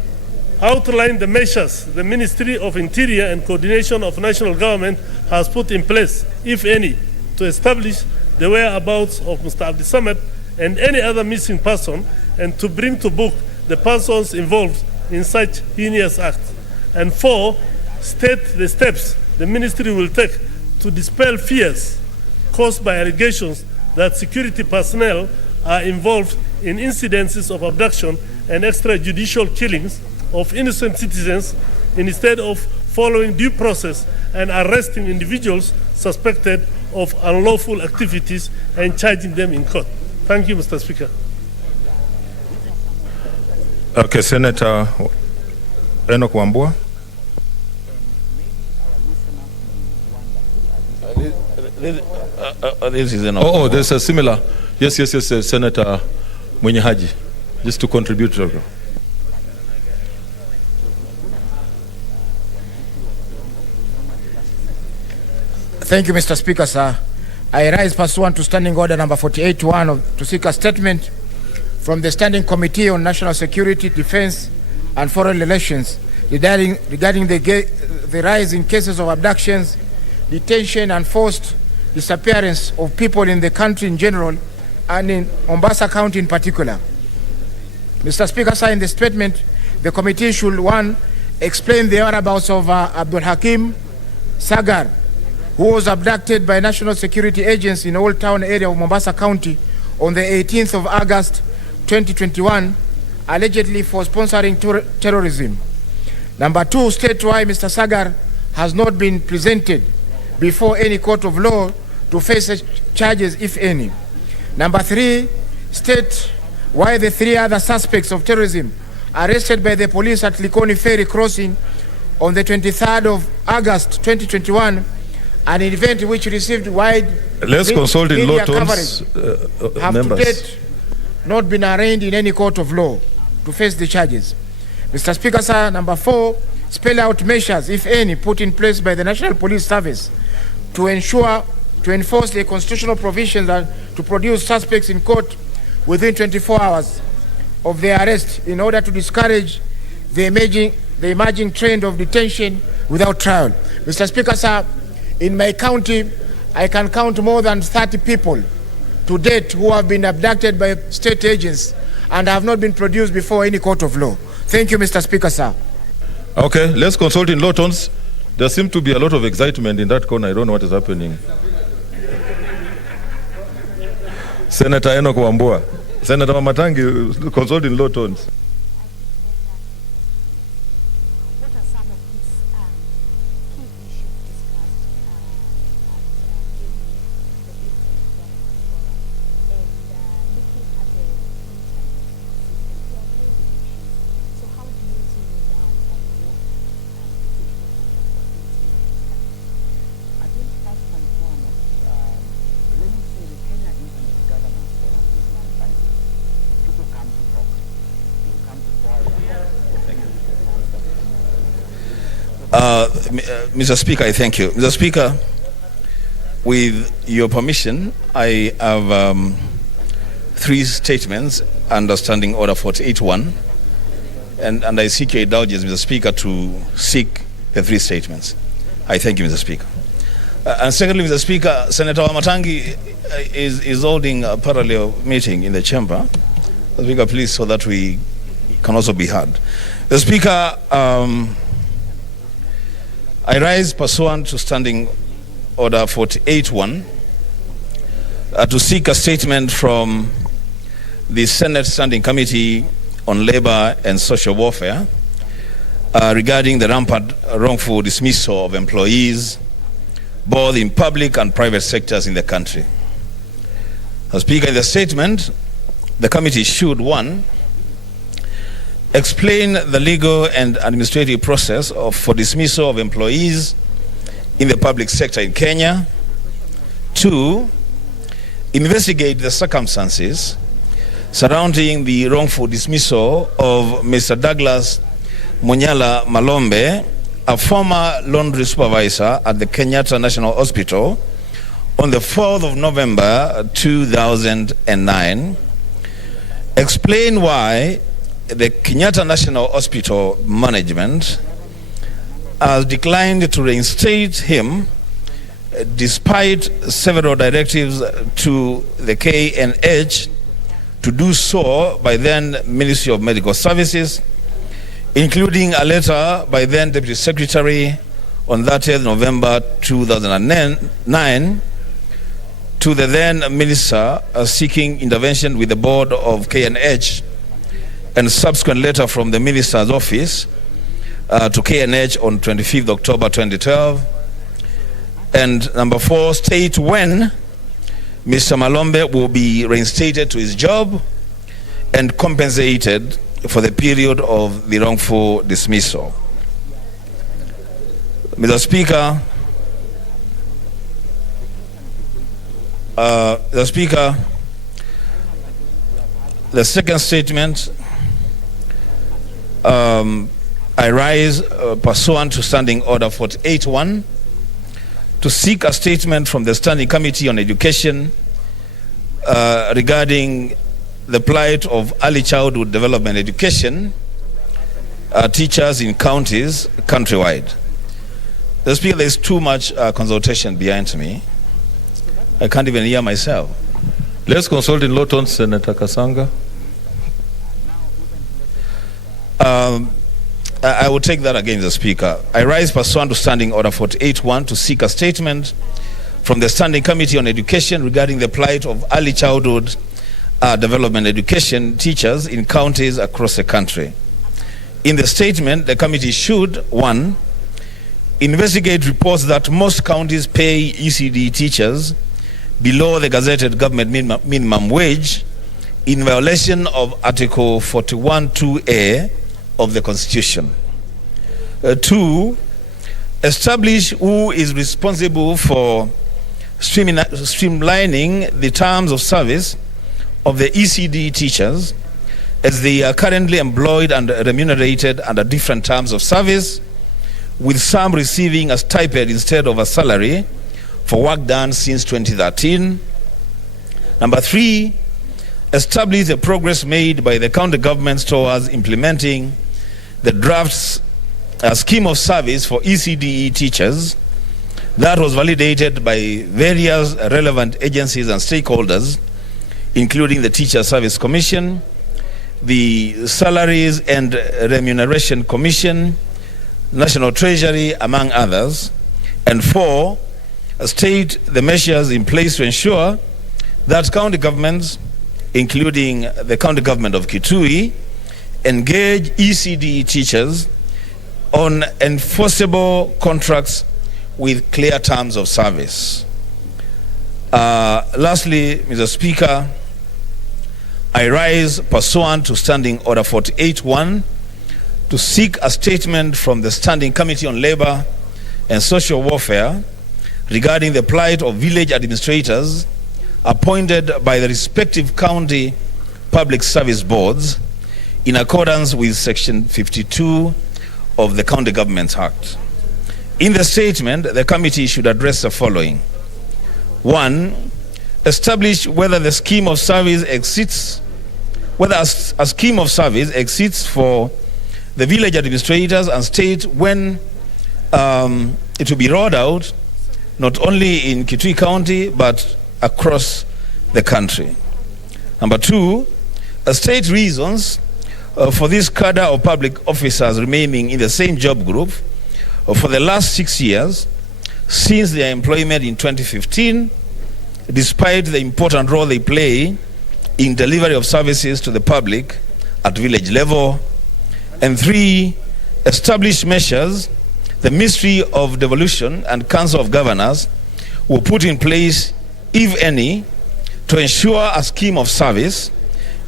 outline the measures the Ministry of Interior and Coordination of National Government has put in place, if any, to establish the whereabouts of Mr. Abdi Samad and any other missing person, and to bring to book the persons involved in such heinous acts. And 4, state the steps the Ministry will take to dispel fears caused by allegations that security personnel are involved in incidences of abduction and extrajudicial killings of innocent citizens instead of following due process and arresting individuals suspected of unlawful activities and charging them in court. Thank you, Mr. Speaker. Okay, Senator Enoch Wambua. This is there's a similar. Yes, Senator Mwenye Haji, just to contribute. Thank you, Mr. Speaker, sir. I rise pursuant to Standing Order number 48-1 to seek a statement from the Standing Committee on National Security, Defense and Foreign Relations regarding the rise in cases of abductions, detention and forced disappearance of people in the country in general and in Mombasa County in particular. Mr. Speaker, sir, in the statement, the committee should, 1, explain the whereabouts of Abdul Hakim Sagar, who was abducted by National Security Agents in Old Town area of Mombasa County on the 18th of August 2021, allegedly for sponsoring terrorism. Number 2, state why Mr. Sagar has not been presented before any court of law to face charges, if any. Number 3, state why the 3 other suspects of terrorism arrested by the police at Likoni Ferry crossing on the 23rd of August 2021, an event which received wide media coverage, have members. to date not been arraigned in any court of law to face the charges. Mr. Speaker, sir, number 4, spell out measures, if any, put in place by the National Police Service to enforce the constitutional provisions and to produce suspects in court within 24 hours of their arrest in order to discourage the emerging trend of detention without trial. Mr. Speaker, sir, in my county, I can count more than 30 people to date who have been abducted by state agents and have not been produced before any court of law. Thank you, Mr. Speaker, sir. Okay, let's consult in low tones. There seems to be a lot of excitement in that corner. I don't know what is happening. Senator Enoch Wambua. Senator Matangi, consult in low tones. Mr. Speaker, I thank you. Mr. Speaker, with your permission, I have 3 statements under Standing Order 48.1, and I seek your indulgence, Mr. Speaker, to seek the 3 statements. I thank you, Mr. Speaker. And secondly, Mr. Speaker, Senator Wamatangi is holding a parallel meeting in the chamber. Mr. Speaker, please, so that we can also be heard. Mr. Speaker, I rise pursuant to Standing Order 48.1 to seek a statement from the Senate Standing Committee on Labor and Social Welfare regarding the rampant wrongful dismissal of employees both in public and private sectors in the country. As Speaker, in the statement, the committee should, 1, explain the legal and administrative process for dismissal of employees in the public sector in Kenya. 2, investigate the circumstances surrounding the wrongful dismissal of Mr. Douglas Munyala Malombe, a former laundry supervisor at the Kenyatta National Hospital, on the 4th of November 2009. Explain why the Kenyatta National Hospital management has declined to reinstate him despite several directives to the KNH to do so by then Ministry of Medical Services, including a letter by then Deputy Secretary on 30th November 2009 to the then Minister seeking intervention with the board of KNH, and subsequent letter from the Minister's office to KNH on 25th October 2012. And number 4, state when Mr. Malombe will be reinstated to his job and compensated for the period of the wrongful dismissal. Mr. Speaker, the second statement, I rise pursuant to Standing Order 48.1 to seek a statement from the Standing Committee on Education regarding the plight of early childhood development education teachers in counties countrywide. The Speaker, there's too much consultation behind me. I can't even hear myself. Let's consult in low tones, Senator Kasanga. I will take that again, the Speaker. I rise pursuant to Standing Order 48.1 to seek a statement from the Standing Committee on Education regarding the plight of early childhood development education teachers in counties across the country. In the statement, the committee should, 1, investigate reports that most counties pay ECD teachers below the gazetted government minimum wage in violation of Article 41(2)(a) of the Constitution. 2, establish who is responsible for streamlining the terms of service of the ECD teachers, as they are currently employed and remunerated under different terms of service with some receiving a stipend instead of a salary for work done since 2013. Number 3, establish the progress made by the county governments towards implementing the draft scheme of service for ECDE teachers that was validated by various relevant agencies and stakeholders, including the Teacher Service Commission, the Salaries and Remuneration Commission, National Treasury, among others. And 4, state the measures in place to ensure that county governments, including the county government of Kitui, engage ECD teachers on enforceable contracts with clear terms of service. Lastly, Mr. Speaker, I rise pursuant to Standing Order 48.1 to seek a statement from the Standing Committee on Labor and Social Welfare regarding the plight of village administrators appointed by the respective county public service boards in accordance with Section 52 of the County Governments Act. In the statement, the committee should address the following. 1, establish whether the scheme of service exists, whether a scheme of service exists for the village administrators, and state when it will be rolled out, not only in Kitui County, but across the country. Number 2, state reasons for this cadre of public officers remaining in the same job group for the last 6 years since their employment in 2015, despite the important role they play in delivery of services to the public at village level. And 3, establish measures the Ministry of Devolution and Council of Governors will put in place, if any, to ensure a scheme of service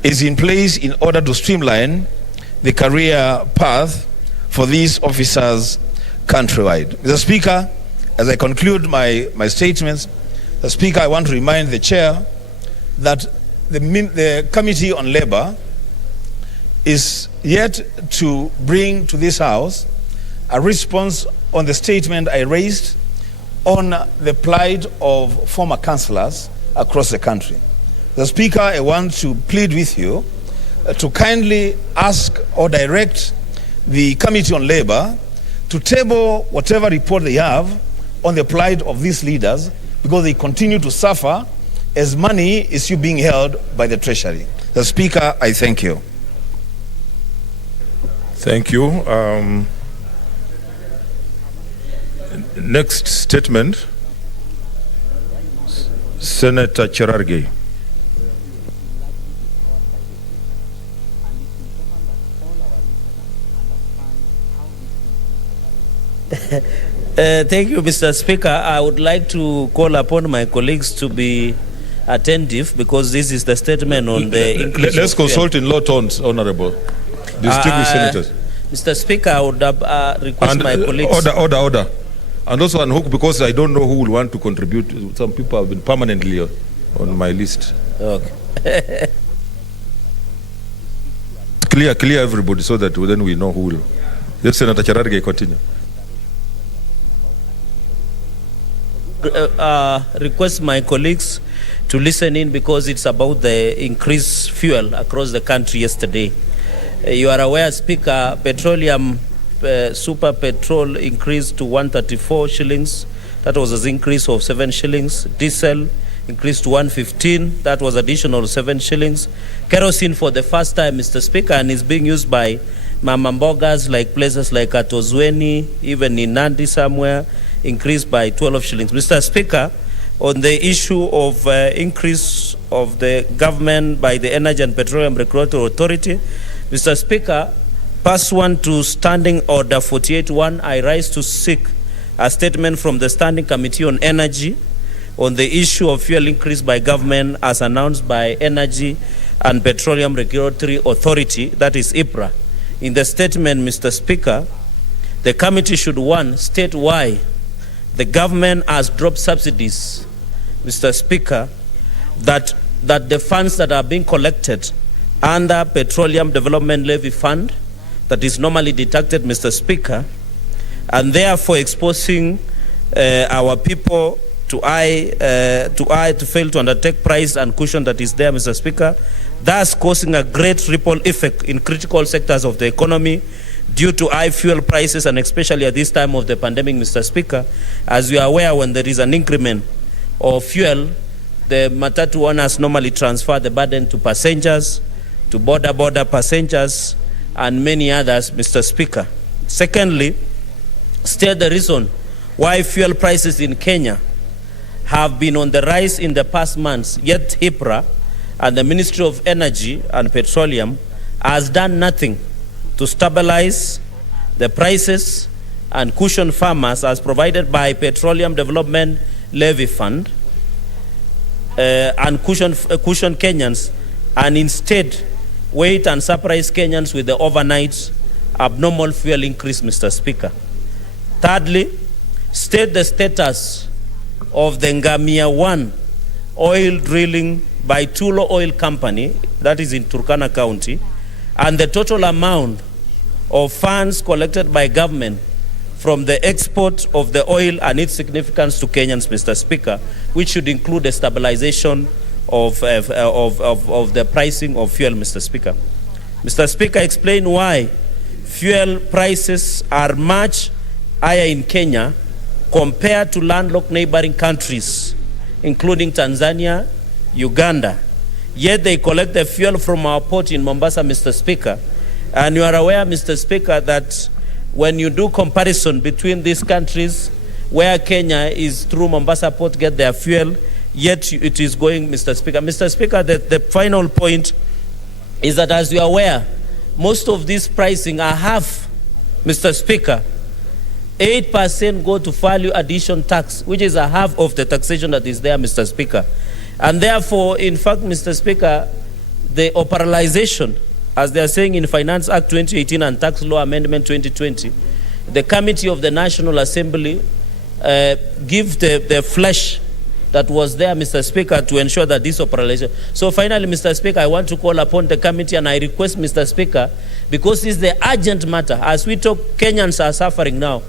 is in place in order to streamline the career path for these officers countrywide. Mr. Speaker, as I conclude my statements, Mr. Speaker, I want to remind the Chair that the Committee on Labor is yet to bring to this House a response on the statement I raised on the plight of former councillors across the country. The Speaker, I want to plead with you to kindly ask or direct the Committee on Labor to table whatever report they have on the plight of these leaders, because they continue to suffer as money is still being held by the Treasury. The Speaker, I thank you. Thank you. Next statement, Senator Cherargei. Thank you, Mr. Speaker. I would like to call upon my colleagues to be attentive, because this is the statement on the increase. Let's consult in low tones, Honorable. Distinguished senators. Mr. Speaker, I would request my colleagues. Order. And also unhook, because I don't know who will want to contribute. Some people have been permanently on my list. Okay. Clear everybody, so that then we know who will. Yes, Senator Cherargei, continue. Request my colleagues to listen in, because it's about the increased fuel across the country yesterday. You are aware, Speaker, petroleum super petrol increased to 134 shillings. That was an increase of 7 shillings. Diesel increased to 115. That was additional 7 shillings. Kerosene for the first time, Mr. Speaker, and is being used by mamambogas like places like Atozweni, even in Nandi somewhere, increased by 12 shillings. Mr. Speaker, on the issue of increase of the government by the Energy and Petroleum Regulatory Authority, Mr. Speaker, pursuant to Standing Order 48.1, I rise to seek a statement from the Standing Committee on Energy on the issue of fuel increase by government as announced by Energy and Petroleum Regulatory Authority, that is IPRA. In the statement, Mr. Speaker, the committee should, 1, state why the government has dropped subsidies, Mr. Speaker, that the funds that are being collected under Petroleum Development Levy Fund that is normally deducted, Mr. Speaker, and therefore exposing our people to fail to undertake price and cushion that is there, Mr. Speaker, thus causing a great ripple effect in critical sectors of the economy due to high fuel prices, and especially at this time of the pandemic, Mr. Speaker. As you are aware, when there is an increment of fuel, the matatu owners normally transfer the burden to passengers, to border passengers, and many others, Mr. Speaker. Secondly, state the reason why fuel prices in Kenya have been on the rise in the past months, yet HIPRA and the Ministry of Energy and Petroleum has done nothing to stabilize the prices and cushion farmers as provided by Petroleum Development Levy Fund and cushion Kenyans, and instead wait and surprise Kenyans with the overnight abnormal fuel increase, Mr. Speaker. Thirdly, state the status of the Ngamia 1 oil drilling by Tulo Oil Company, that is in Turkana County, and the total amount of funds collected by government from the export of the oil and its significance to Kenyans, Mr. Speaker, which should include the stabilization of the pricing of fuel, Mr. Speaker. Mr. Speaker, explain why fuel prices are much higher in Kenya compared to landlocked neighboring countries, including Tanzania, Uganda. Yet they collect the fuel from our port in Mombasa, Mr. Speaker. And you are aware, Mr. Speaker, that when you do comparison between these countries, where Kenya is through Mombasa port get their fuel, yet it is going, Mr. Speaker. Mr. Speaker, the final point is that, as you are aware, most of this pricing are half, Mr. Speaker. 8% go to value addition tax, which is a half of the taxation that is there, Mr. Speaker. And therefore, in fact, Mr. Speaker, the operationalization, as they are saying in Finance Act 2018 and Tax Law Amendment 2020, the Committee of the National Assembly give the flesh that was there, Mr. Speaker, to ensure that this operationalization. So finally, Mr. Speaker, I want to call upon the committee, and I request, Mr. Speaker, because this is the urgent matter. As we talk, Kenyans are suffering now.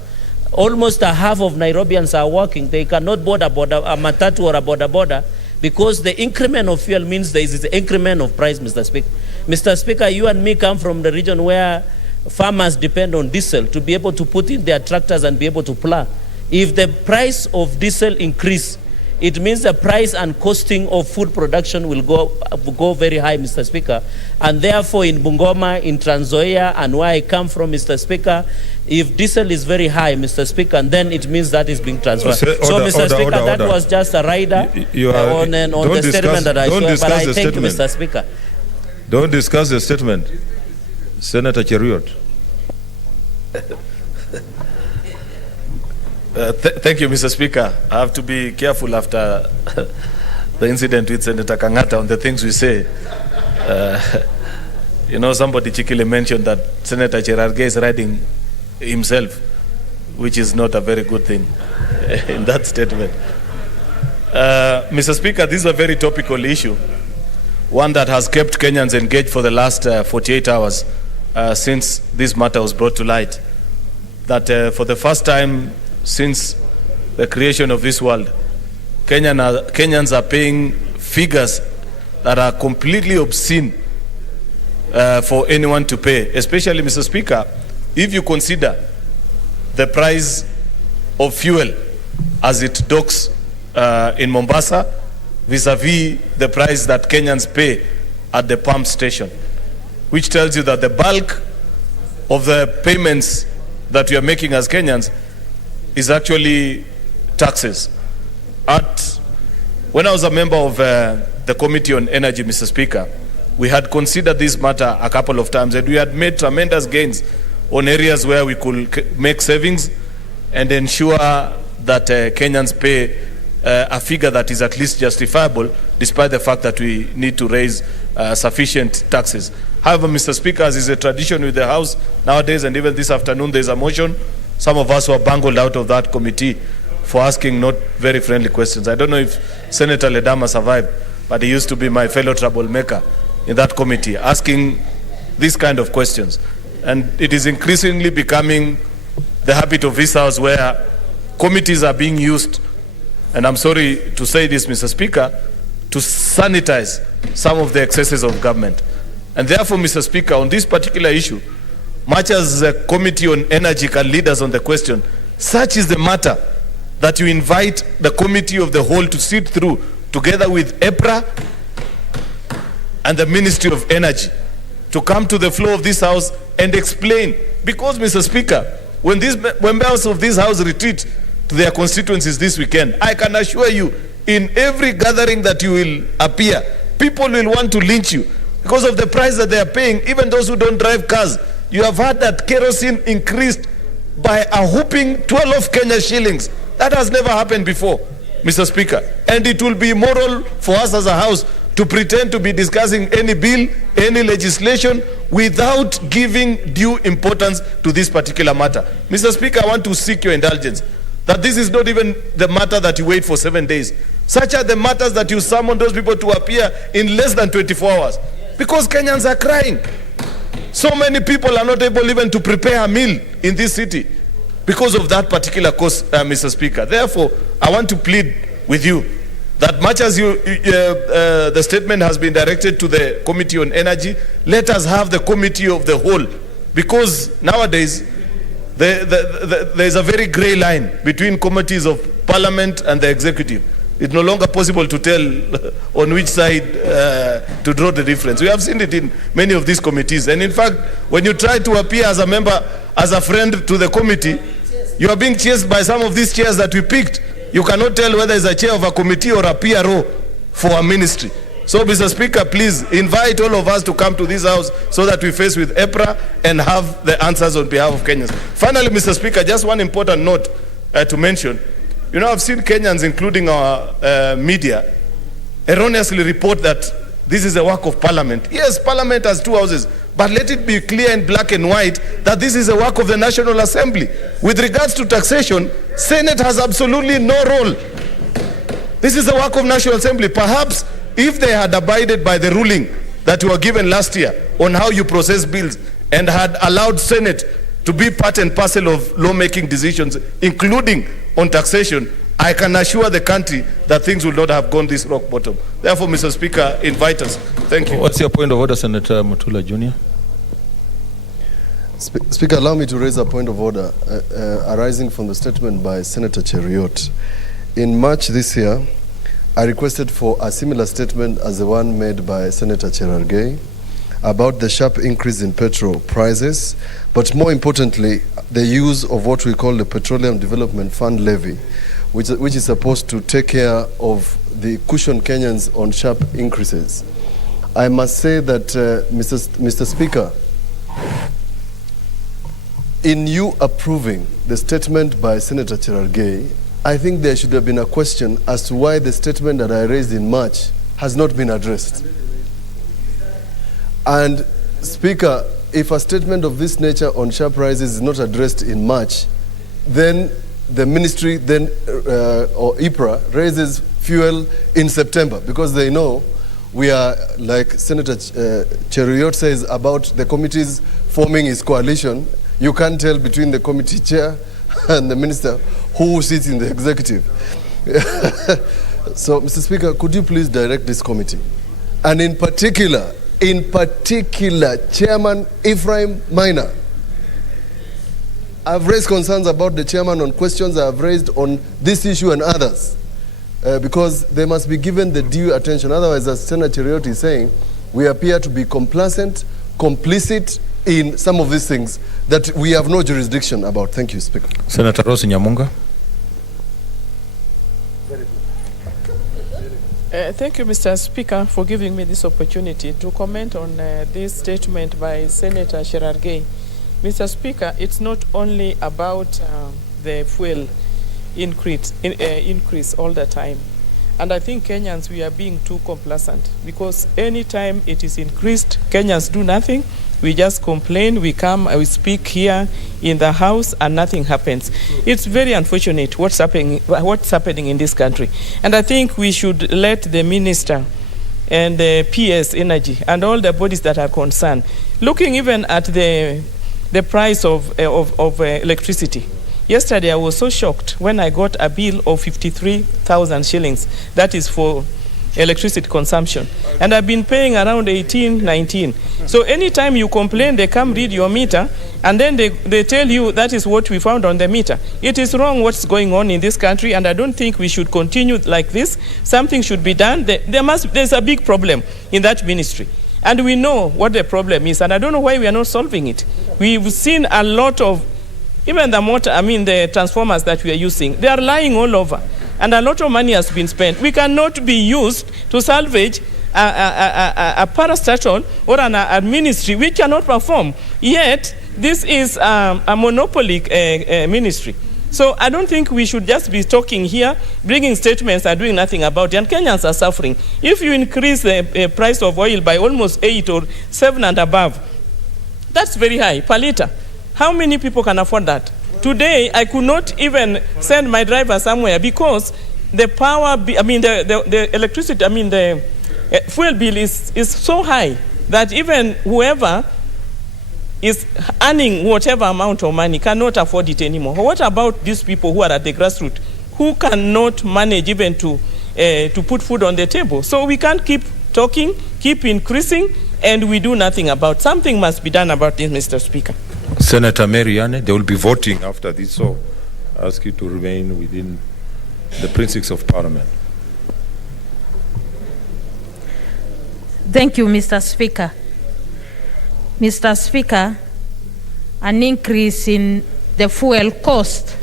Almost a half of Nairobians are working. They cannot board a matatu or a border because the increment of fuel means there is an increment of price, Mr. Speaker. Mr. Speaker, you and me come from the region where farmers depend on diesel to be able to put in their tractors and be able to plow. If the price of diesel increase, it means the price and costing of food production will go very high, Mr. Speaker. And therefore, in Bungoma, in Trans Nzoia, and where I come from, Mr. Speaker, if diesel is very high, Mr. Speaker, and then it means that is being transferred. Mr. Speaker, that was just a rider on the statement that I saw. But I thank you, Mr. Speaker. Don't discuss the statement. Senator Cheruiyot. Thank you, Mr. Speaker. I have to be careful after the incident with Senator Kangata on the things we say. Somebody cheekily mentioned that Senator Cherargei is riding himself, which is not a very good thing in that statement. Mr. Speaker, this is a very topical issue, one that has kept Kenyans engaged for the last 48 hours since this matter was brought to light. That for the first time since the creation of this world, Kenyans are paying figures that are completely obscene for anyone to pay, especially, Mr. Speaker, if you consider the price of fuel as it docks in Mombasa vis-a-vis the price that Kenyans pay at the pump station, which tells you that the bulk of the payments that we are making as Kenyans is actually taxes. When I was a member of the Committee on Energy, Mr. Speaker, we had considered this matter a couple of times, and we had made tremendous gains on areas where we could make savings and ensure that Kenyans pay a figure that is at least justifiable, despite the fact that we need to raise sufficient taxes. However, Mr. Speaker, as is a tradition with the House nowadays, and even this afternoon, there's a motion. Some of us were bungled out of that committee for asking not very friendly questions. I don't know if Senator Ledama survived, but he used to be my fellow troublemaker in that committee, asking these kind of questions. And it is increasingly becoming the habit of this House where committees are being used, and I'm sorry to say this, Mr. Speaker, to sanitize some of the excesses of government. And therefore, Mr. Speaker, on this particular issue, much as the Committee on Energy can lead us on the question, such is the matter that you invite the Committee of the Whole to sit through together with EPRA and the Ministry of Energy to come to the floor of this House and explain. Because, Mr. Speaker, when members of this House retreat to their constituencies this weekend, I can assure you, in every gathering that you will appear, people will want to lynch you because of the price that they are paying, even those who don't drive cars. You have heard that kerosene increased by a whopping 12 Kenya shillings. That has never happened before, Mr. Speaker. And it will be immoral for us as a House to pretend to be discussing any bill, any legislation, without giving due importance to this particular matter. Mr. Speaker, I want to seek your indulgence that this is not even the matter that you wait for 7 days. Such are the matters that you summon those people to appear in less than 24 hours. Because Kenyans are crying. So many people are not able even to prepare a meal in this city because of that particular cause, Mr. Speaker. Therefore, I want to plead with you that much as the statement has been directed to the Committee on Energy, let us have the Committee of the Whole. Because nowadays, there is a very grey line between committees of Parliament and the Executive. It's no longer possible to tell on which side to draw the difference. We have seen it in many of these committees. And in fact, when you try to appear as a member, as a friend to the committee, you are being chased by some of these chairs that we picked. You cannot tell whether it's a chair of a committee or a PRO for a ministry. So, Mr. Speaker, please invite all of us to come to this House so that we face with EPRA and have the answers on behalf of Kenyans. Finally, Mr. Speaker, just one important note to mention. You know, I've seen Kenyans, including our media, erroneously report that this is a work of Parliament. Yes, Parliament has 2 houses, but let it be clear in black and white that this is a work of the National Assembly. With regards to taxation, Senate has absolutely no role. This is the work of National Assembly. Perhaps if they had abided by the ruling that were given last year on how you process bills and had allowed Senate to be part and parcel of lawmaking decisions, including on taxation, I can assure the country that things will not have gone this rock bottom. Therefore, Mr. Speaker, invite us. Thank you. What's your point of order, Senator Mutula Jr.? Speaker, allow me to raise a point of order arising from the statement by Senator Cheruiyot. In March this year, I requested for a similar statement as the one made by Senator Cherargei about the sharp increase in petrol prices, but more importantly, the use of what we call the Petroleum Development Fund levy, which is supposed to take care of the cushion Kenyans on sharp increases. I must say that, Mr. Speaker, in you approving the statement by Senator Cherargei, I think there should have been a question as to why the statement that I raised in March has not been addressed. And Speaker, if a statement of this nature on sharp prices is not addressed in March, then the ministry or IPRA raises fuel in September because they know we are, like Senator Cheruiyot says about the committees forming his coalition, you can't tell between the committee chair and the minister who sits in the executive. So, Mr. Speaker, could you please direct this committee? And in particular, Chairman Ephraim Minor. I've raised concerns about the chairman on questions I've raised on this issue and others, because they must be given the due attention. Otherwise, as Senator Cheruiyot is saying, we appear to be complacent, complicit in some of these things that we have no jurisdiction about. Thank you, Speaker. Senator Rose Nyamunga. Thank you, Mr. Speaker, for giving me this opportunity to comment on this statement by Senator Cherargei. Mr. Speaker, it's not only about the fuel increase all the time. And I think Kenyans, we are being too complacent because anytime it is increased, Kenyans do nothing. We just complain, we come, we speak here in the House, and nothing happens. It's very unfortunate what's happening in this country. And I think we should let the minister and the PS Energy and all the bodies that are concerned, looking even at the the price of electricity. Yesterday, I was so shocked when I got a bill of 53,000 shillings. That is for electricity consumption. And I've been paying around 18, 19. So anytime you complain, they come read your meter, and then they tell you that is what we found on the meter. It is wrong what's going on in this country, and I don't think we should continue like this. Something should be done. There's a big problem in that ministry. And we know what the problem is, and I don't know why we are not solving it. We've seen a lot of, even the transformers that we are using, they are lying all over. And a lot of money has been spent. We cannot be used to salvage a parastatal or a ministry which cannot perform. Yet, this is a monopoly ministry. So I don't think we should just be talking here, bringing statements and doing nothing about it. And Kenyans are suffering. If you increase the price of oil by almost 8 or 7 and above, that's very high per liter. How many people can afford that? Today, I could not even send my driver somewhere because the the electricity, the fuel bill is so high that even whoever is earning whatever amount of money cannot afford it anymore. What about these people who are at the grassroots, who cannot manage even to put food on the table? So we can't keep talking, keep increasing, and we do nothing about it. Something must be done about this, Mr. Speaker. Senator Marianne, they will be voting after this, so I ask you to remain within the principles of Parliament. Thank you, Mr. Speaker. Mr. Speaker, an increase in the fuel cost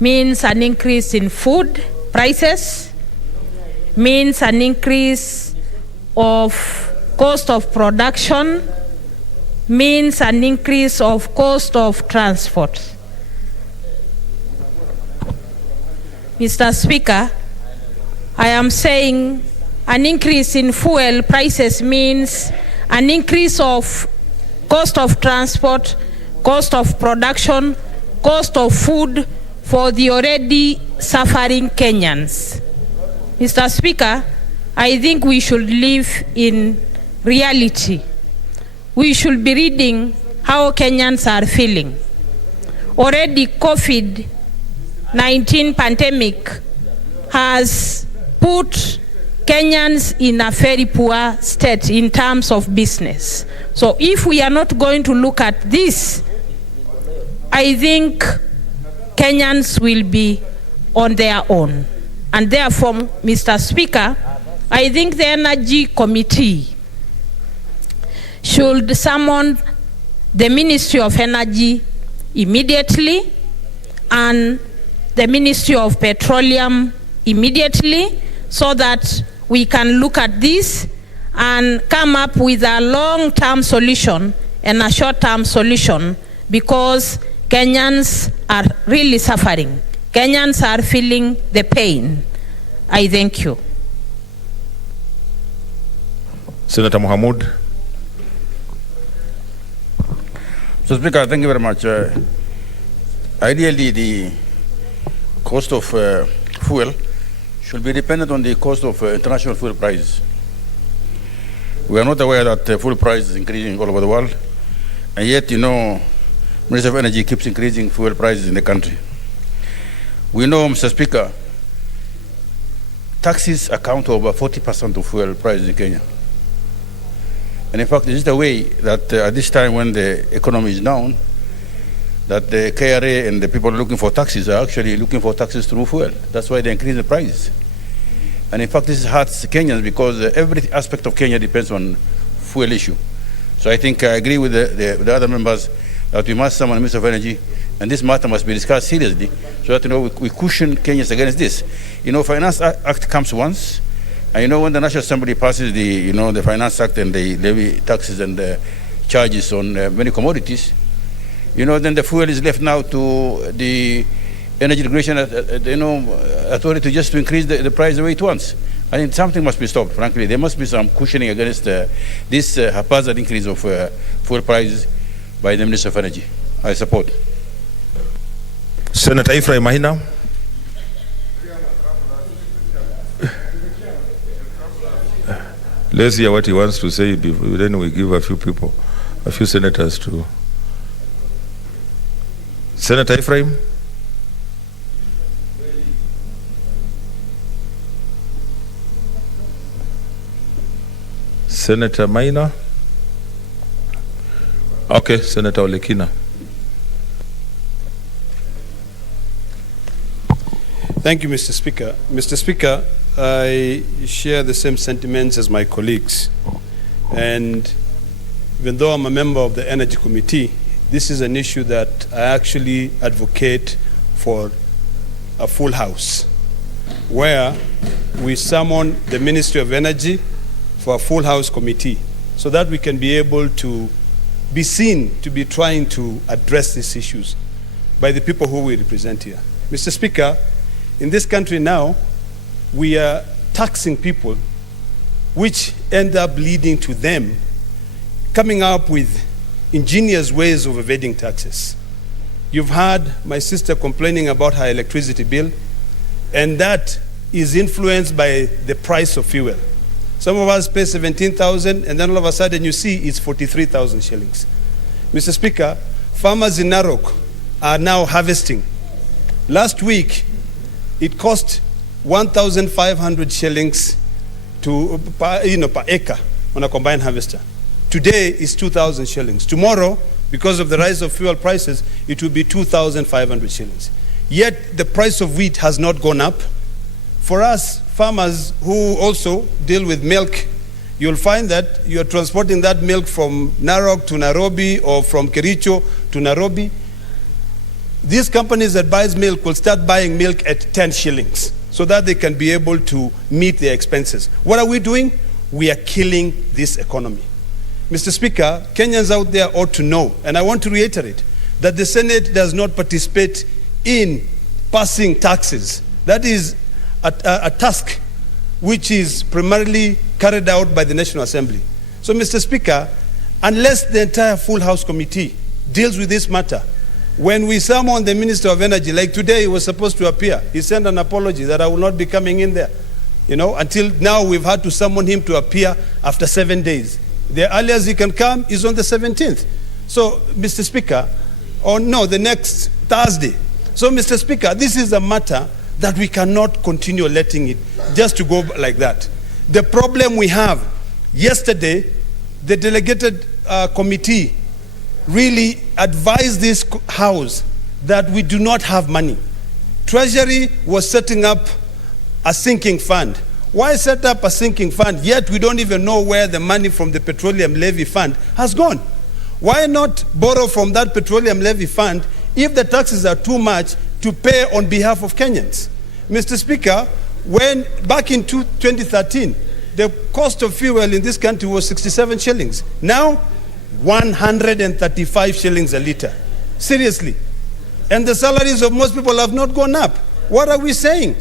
means an increase in food prices, means an increase of cost of production, means an increase of cost of transport. Mr. Speaker, I am saying an increase in fuel prices means an increase of cost of transport, cost of production, cost of food for the already suffering Kenyans. Mr. Speaker, I think we should live in reality. We should be reading how Kenyans are feeling. Already COVID-19 pandemic has put Kenyans in a very poor state in terms of business. So if we are not going to look at this, I think Kenyans will be on their own. And therefore, Mr. Speaker, I think the Energy Committee should summon the Ministry of Energy immediately and the Ministry of Petroleum immediately so that we can look at this and come up with a long-term solution and a short-term solution, because Kenyans are really suffering. Kenyans are feeling the pain. I thank you. Senator Mohamud. Mr. Speaker, thank you very much. Ideally, the cost of fuel should be dependent on the cost of international fuel prices. We are not aware that fuel price is increasing all over the world, and yet, Minister of Energy keeps increasing fuel prices in the country. We know, Mr. Speaker, taxes account for over 40% of fuel prices in Kenya. And in fact, this is the way that at this time when the economy is down, that the KRA and the people looking for taxes are actually looking for taxes through fuel. That's why they increase the prices. And in fact, this hurts Kenyans because every aspect of Kenya depends on fuel issue. So I think I agree with the other members that we must summon the Minister of Energy, and this matter must be discussed seriously so that we cushion Kenyans against this. Finance Act comes once, and when the National Assembly passes the Finance Act and they levy taxes and charges on many commodities, then the fuel is left now to the Energy Regulation Authority to increase the price the way it wants. I think something must be stopped, frankly. There must be some cushioning against this haphazard increase of fuel prices by the Minister of Energy. I support. Senator Ephraim Mahina. Let's hear what he wants to say before then we give a few senators to Senator Ephraim. Senator Maina. Okay, Senator Olekina. Thank you, Mr. Speaker. Mr. Speaker, I share the same sentiments as my colleagues. And even though I'm a member of the Energy Committee, this is an issue that I actually advocate for a full house, where we summon the Ministry of Energy for a full house committee so that we can be able to be seen to be trying to address these issues by the people who we represent here. Mr. Speaker, in this country now, we are taxing people, which end up leading to them coming up with ingenious ways of evading taxes. You've heard my sister complaining about her electricity bill, and that is influenced by the price of fuel. Some of us pay 17,000, and then all of a sudden you see it's 43,000 shillings. Mr. Speaker, farmers in Narok are now harvesting. Last week, it cost 1,500 shillings per acre on a combined harvester. Today is 2,000 shillings. Tomorrow, because of the rise of fuel prices, it will be 2,500 shillings. Yet the price of wheat has not gone up. For us, farmers who also deal with milk, you'll find that you're transporting that milk from Narok to Nairobi or from Kericho to Nairobi. These companies that buys milk will start buying milk at 10 shillings so that they can be able to meet their expenses. What are we doing? We are killing this economy. Mr. Speaker, Kenyans out there ought to know, and I want to reiterate, that the Senate does not participate in passing taxes. That is a task which is primarily carried out by the National Assembly. So, Mr. Speaker, unless the entire full House committee deals with this matter, when we summon the Minister of Energy, like today he was supposed to appear, he sent an apology that I will not be coming in there. You know, until now we've had to summon him to appear after 7 days. The earliest he can come is on the 17th. So, Mr. Speaker, the next Thursday. So, Mr. Speaker, this is a matter that we cannot continue letting it just to go like that. The problem we have, yesterday, the delegated committee really advised this House that we do not have money. Treasury was setting up a sinking fund. Why set up a sinking fund, yet we don't even know where the money from the petroleum levy fund has gone? Why not borrow from that petroleum levy fund if the taxes are too much to pay on behalf of Kenyans? Mr. Speaker, when back in 2013, the cost of fuel in this country was 67 shillings. Now, 135 shillings a liter. Seriously. And the salaries of most people have not gone up. What are we saying?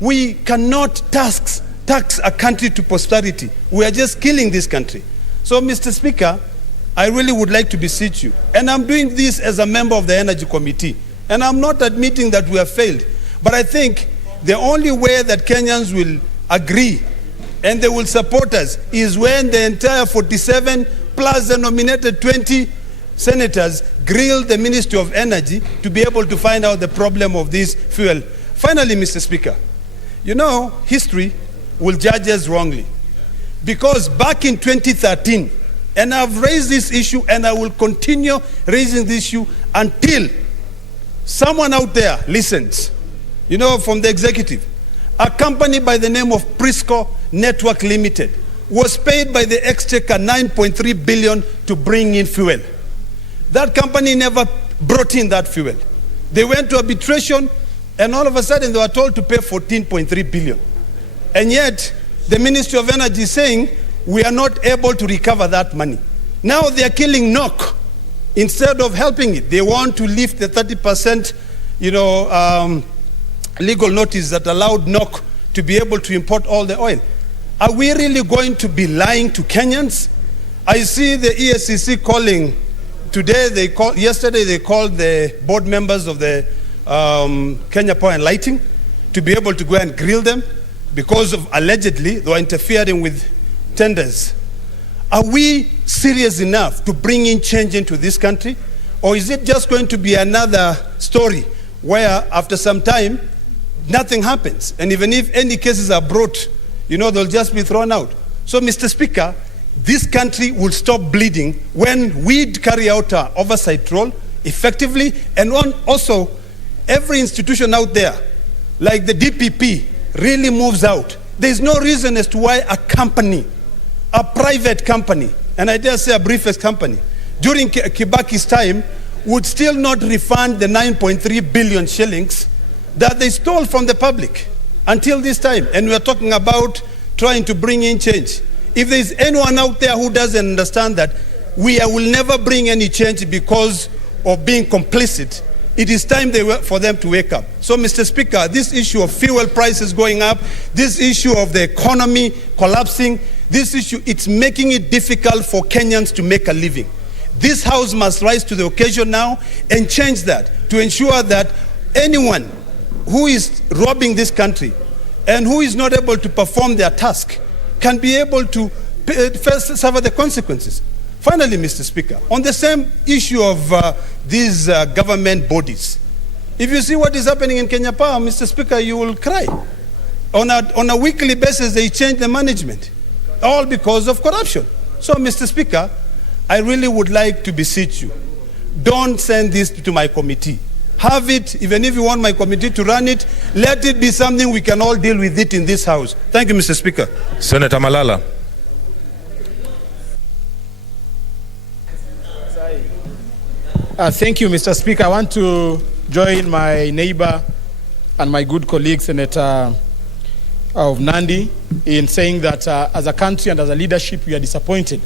We cannot tax a country to prosperity. We are just killing this country. So, Mr. Speaker, I really would like to beseech you, and I'm doing this as a member of the Energy Committee, and I'm not admitting that we have failed, but I think the only way that Kenyans will agree and they will support us is when the entire 47 plus the nominated 20 senators grill the Ministry of Energy to be able to find out the problem of this fuel. Finally, Mr. Speaker, you know, history will judge us wrongly, because back in 2013, and I've raised this issue and I will continue raising this issue until someone out there listens, you know, from the executive. A company by the name of Prisco Network Limited was paid by the Exchequer 9.3 billion to bring in fuel. That company never brought in that fuel. They went to arbitration, and all of a sudden they were told to pay 14.3 billion. And yet, the Ministry of Energy is saying, we are not able to recover that money. Now they are killing NOC. Instead of helping it, they want to lift the 30%, legal notice that allowed NOC to be able to import all the oil. Are we really going to be lying to Kenyans? I see the ESCC calling today. Yesterday they called the board members of the Kenya Power and Lighting to be able to go and grill them because of allegedly they were interfering with tenders. Are we serious enough to bring in change into this country? Or is it just going to be another story where after some time, nothing happens? And even if any cases are brought, they'll just be thrown out. So, Mr. Speaker, this country will stop bleeding when we carry out our oversight role effectively, and also every institution out there, like the DPP, really moves out. There's no reason as to why a company, a private company, and I dare say a briefest company, during Kibaki's time, would still not refund the 9.3 billion shillings that they stole from the public until this time. And we're talking about trying to bring in change. If there's anyone out there who doesn't understand that we will never bring any change because of being complicit, it is time for them to wake up. So, Mr. Speaker, this issue of fuel prices going up, this issue of the economy collapsing, this issue, it's making it difficult for Kenyans to make a living. This House must rise to the occasion now and change that to ensure that anyone who is robbing this country and who is not able to perform their task can be able to first suffer the consequences. Finally, Mr. Speaker, on the same issue of these government bodies, if you see what is happening in Kenya Power, Mr. Speaker, you will cry. On a weekly basis, they change the management, all because of corruption. So, Mr. Speaker, I really would like to beseech you, don't send this to my committee. Have it, even if you want my committee to run it, let it be something we can all deal with it in this House. Thank you, Mr. Speaker. Senator Malala. Thank you, Mr. Speaker. I want to join my neighbor and my good colleague, Senator of Nandi, in saying that as a country and as a leadership, we are disappointed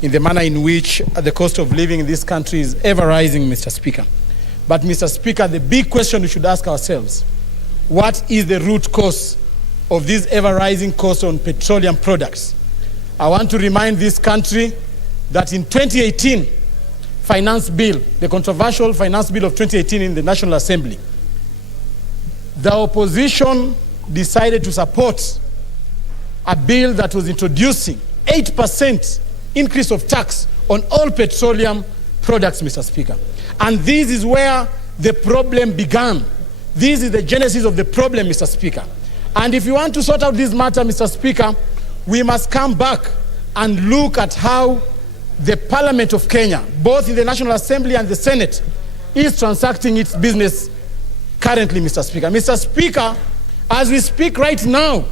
in the manner in which the cost of living in this country is ever rising, Mr. Speaker. But, Mr. Speaker, the big question we should ask ourselves, what is the root cause of this ever-rising cost on petroleum products? I want to remind this country that in 2018, finance bill, the controversial finance bill of 2018 in the National Assembly, the opposition decided to support a bill that was introducing 8% increase of tax on all petroleum products, Mr. Speaker. And this is where the problem began. This is the genesis of the problem, Mr. Speaker. And if you want to sort out this matter, Mr. Speaker, we must come back and look at how the Parliament of Kenya, both in the National Assembly and the Senate, is transacting its business currently, Mr. Speaker. Mr. Speaker, as we speak right now,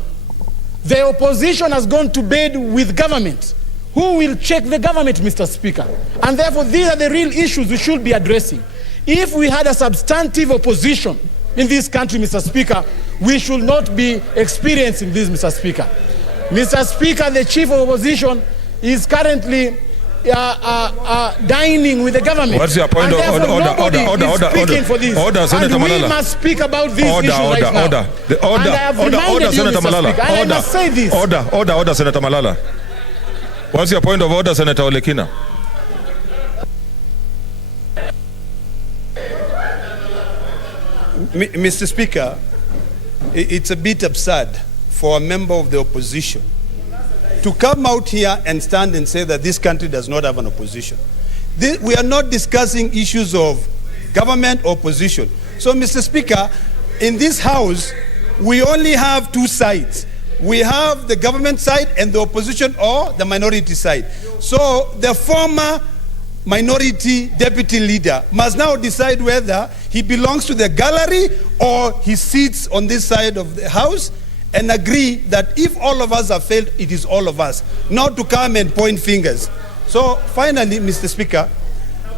the opposition has gone to bed with government. Who will check the government, Mr. Speaker? And therefore, these are the real issues we should be addressing. If we had a substantive opposition in this country, Mr. Speaker, we should not be experiencing this, Mr. Speaker. Mr. Speaker, the chief of opposition is currently dining with the government. What's your point of order, Senator Malala? And we must speak about these issues right now. Order, Senator Malala. I must say this. Order, Senator Malala. What's your point of order, Senator Olekina? Mr. Speaker, it's a bit absurd for a member of the opposition to come out here and stand and say that this country does not have an opposition. We are not discussing issues of government or opposition. So, Mr. Speaker, in this House, we only have two sides. We have the government side and the opposition or the minority side. So the former minority deputy leader must now decide whether he belongs to the gallery or he sits on this side of the House and agree that if all of us have failed, it is all of us, not to come and point fingers. So finally, Mr. Speaker,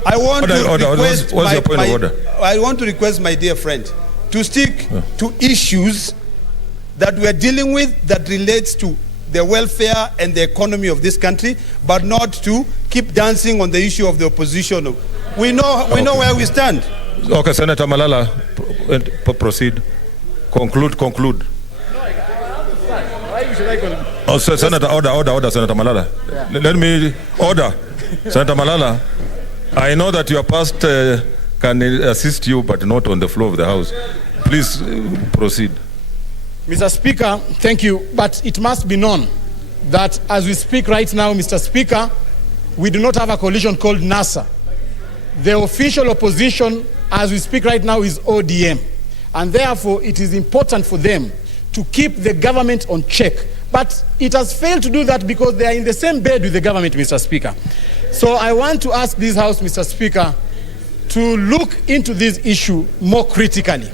I want to request my dear friend to stick to issues that we are dealing with that relates to the welfare and the economy of this country, but not to keep dancing on the issue of the opposition. We know where we stand. Okay, Senator Malala, proceed. Conclude. Oh, Senator, order, Senator Malala. Yeah. Let me order. Senator Malala, I know that your past can assist you, but not on the floor of the House. Please proceed. Mr. Speaker, thank you, but it must be known that as we speak right now, Mr. Speaker, we do not have a coalition called NASA. The official opposition, as we speak right now, is ODM. And therefore, it is important for them to keep the government on check. But it has failed to do that because they are in the same bed with the government, Mr. Speaker. So I want to ask this House, Mr. Speaker, to look into this issue more critically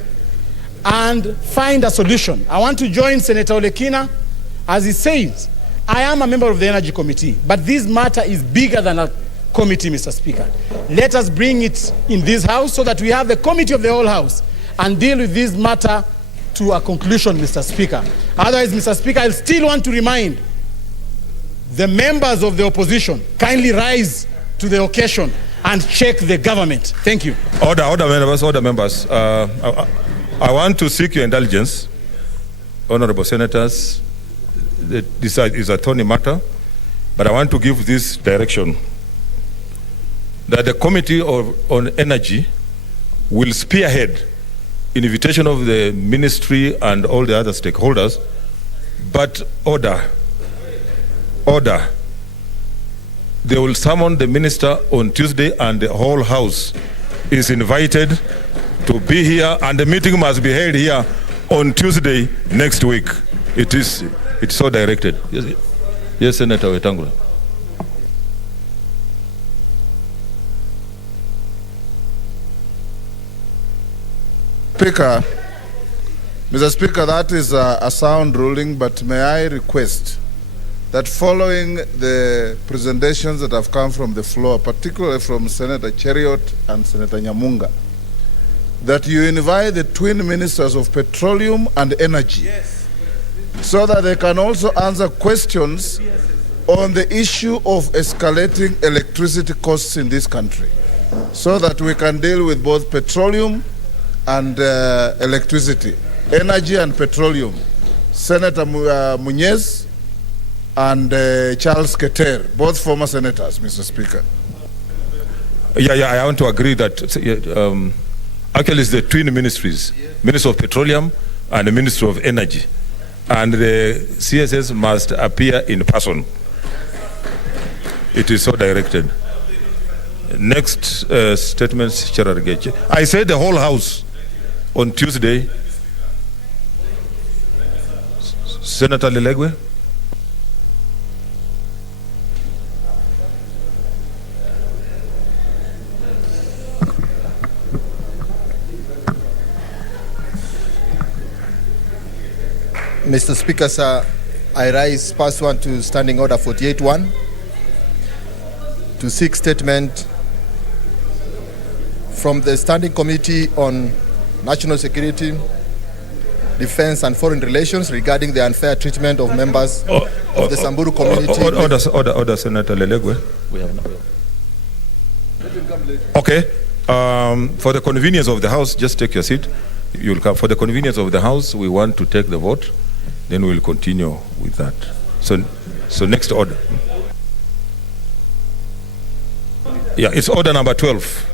and find a solution. I want to join Senator Olekina as he says, I am a member of the Energy Committee, but this matter is bigger than a committee, Mr. Speaker. Let us bring it in this House so that we have the committee of the whole House and deal with this matter to a conclusion, Mr. Speaker. Otherwise, Mr. Speaker, I still want to remind the members of the opposition, kindly rise to the occasion and check the government. Thank you. Order members. I want to seek your indulgence, honorable senators. This is a thorny matter, but I want to give this direction that the Committee on Energy will spearhead invitation of the ministry and all the other stakeholders, but order. They will summon the minister on Tuesday and the whole House is invited to be here, and the meeting must be held here on Tuesday next week. It's so directed. Yes, Senator Wetangula. Speaker, Mr. Speaker, that is a sound ruling, but may I request that following the presentations that have come from the floor, particularly from Senator Cheriot and Senator Nyamunga, that you invite the twin ministers of petroleum and energy, so that they can also answer questions on the issue of escalating electricity costs in this country, so that we can deal with both petroleum and electricity, energy and petroleum. Senator Munez and Charles Keter, both former senators, Mr. Speaker. I want to agree that actually it's the twin ministries, Minister of Petroleum and the Ministry of Energy. And the CSS must appear in person. It is so directed. Next statement, Cherargeche. I said the whole House on Tuesday. Senator Lilegwe. Mr. Speaker, sir, I rise pursuant to Standing Order 48.1 to seek statement from the Standing Committee on National Security, Defense and Foreign Relations regarding the unfair treatment of members of the Samburu community. Order, Senator Lelegwe. Okay. For the convenience of the House, just take your seat. You'll come. For the convenience of the House, we want to take the vote. Then we'll continue with that. So next order. Yeah, it's order number 12.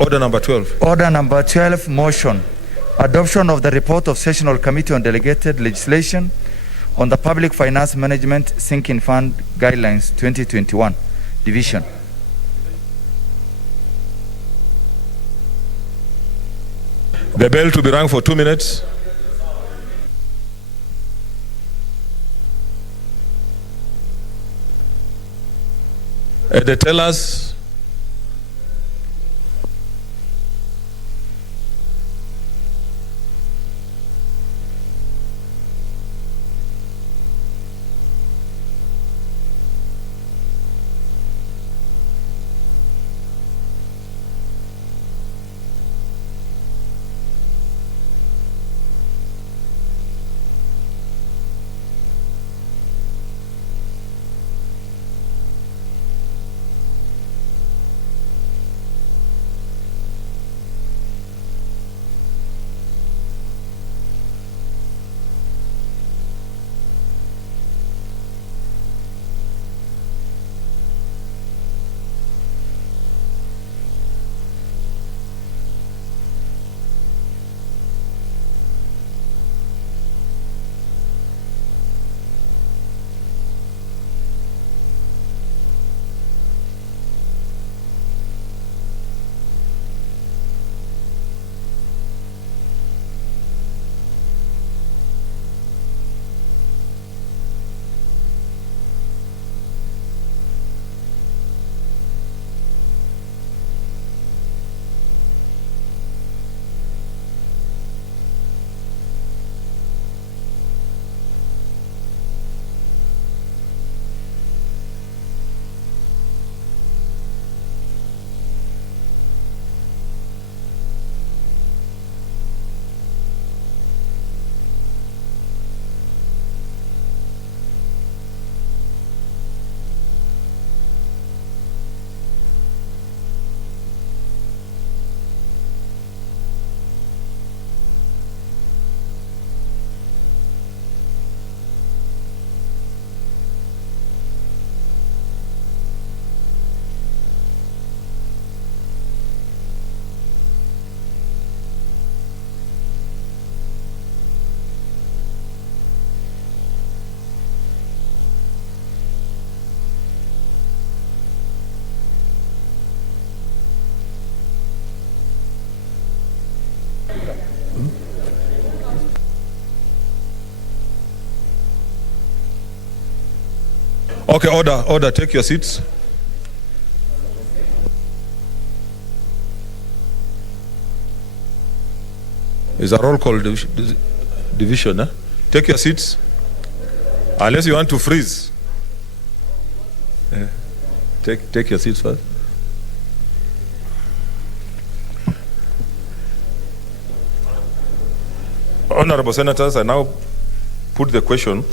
Order number 12. Order number 12, motion. Adoption of the report of Sessional Committee on Delegated Legislation on the Public Finance Management Sinking Fund Guidelines 2021, Division. The bell to be rung for 2 minutes. The tellers. Okay, order, take your seats. Is a roll call division, eh? Take your seats. Unless you want to freeze. Take your seats first. Honorable Senators, I now put the question,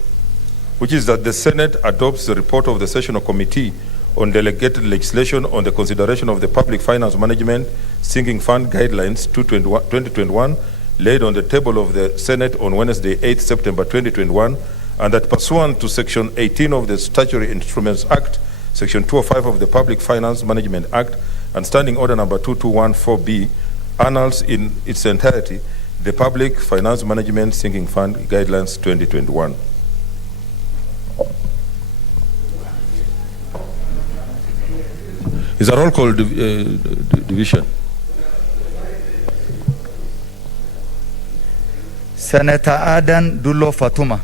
which is that the Senate adopts the report of the Sessional Committee on Delegated Legislation on the Consideration of the Public Finance Management Sinking Fund Guidelines 2021, laid on the table of the Senate on Wednesday, 8 September 2021, and that pursuant to Section 18 of the Statutory Instruments Act, Section 205 of the Public Finance Management Act, and Standing Order Number 2214B, annals in its entirety the Public Finance Management Sinking Fund Guidelines 2021. Is a roll call division. Senator Adan Dulo Fatuma.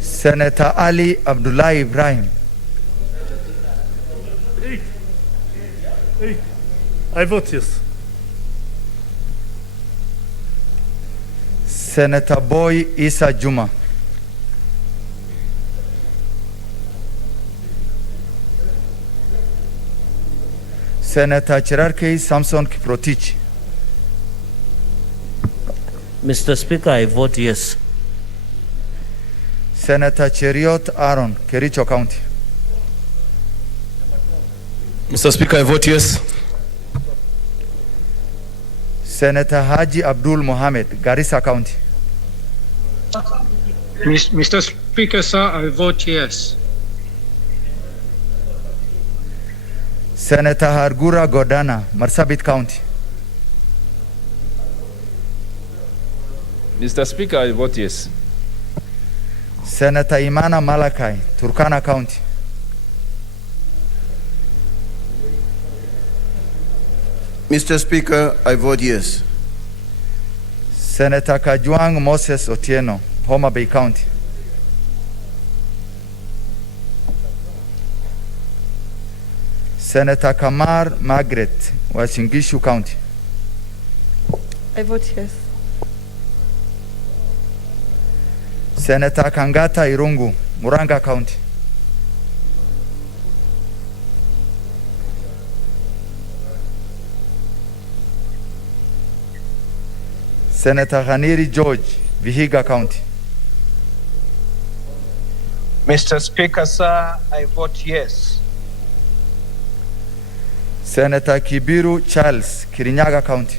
Senator Ali Abdullah Ibrahim. I vote yes. Senator Boy Isa Juma. Senator Cherarkei Samson Kiprotich. Mr. Speaker, I vote yes. Senator Cheriot Aaron, Kericho County. Mr. Speaker, I vote yes. Senator Haji Abdul Mohammed, Garissa County. Mr. Speaker, sir, I vote yes. Senator Hargura Godana, Marsabit County. Mr. Speaker, I vote yes. Senator Imana Malakai, Turkana County. Mr. Speaker, I vote yes. Senator Kajwang Moses Otieno, Homa Bay County. Senator Kamar Margaret, Wasingishu County. I vote yes. Senator Kangata Irungu, Muranga County. Senator Ghaniri George, Vihiga County. Mr. Speaker, sir, I vote yes. Senator Kibiru Charles, Kirinyaga County.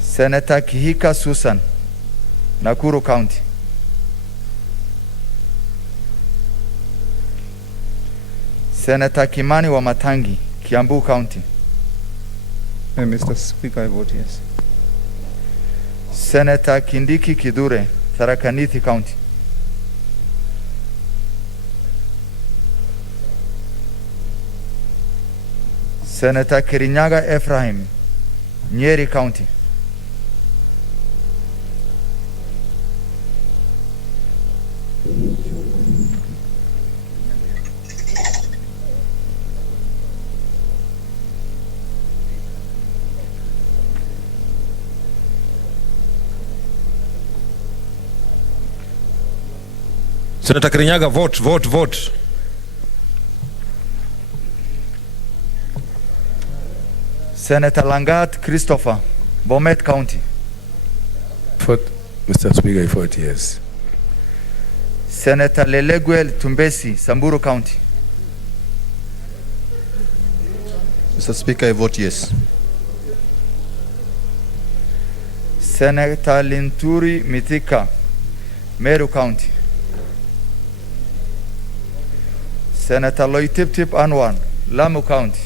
Senator Kihika Susan, Nakuru County. Senator Kimani Wamatangi, Kiambu County. Mr. Speaker, I vote yes. Senator Kindiki Kidure, Tharaka Nithi County. Senator Kirinyaga Ephraim, Nyeri County. Senator Kirinyaga, vote. Senator Langat Christopher, Bomet County. Vote, Mr. Speaker, I vote yes. Senator Leleguel Tumbesi, Samburu County. Mr. Speaker, I vote yes. Senator Linturi Mithika, Meru County. Senator Loitip Anwan, Lamu County.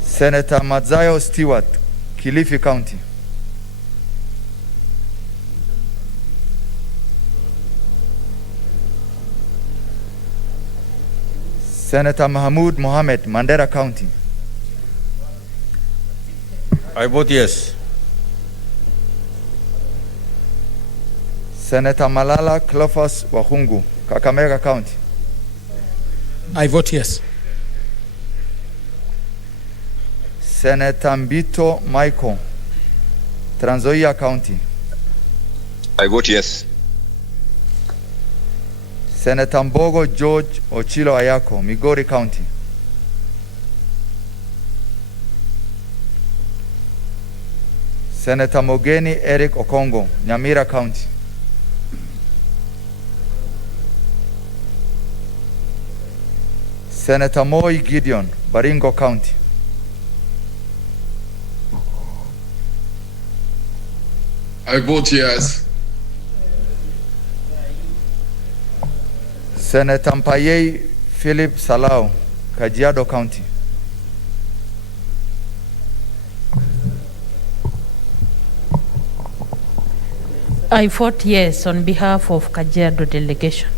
Senator Madzayo Stewart, Kilifi County. Senator Mahmood Mohammed, Mandera County. I vote yes. Senator Malala Cleophas Wahungu, Kakamega County. I vote yes. Senator Mbito Michael, Trans Nzoia County. I vote yes. Senator Mbogo George Ochilo Ayako, Migori County. Senator Mogeni Eric Okongo, Nyamira County. Senator Moi Gideon, Baringo County. I vote yes. Senator Mpayei Philip Salau, Kajiado County. I vote yes on behalf of Kajiado delegation.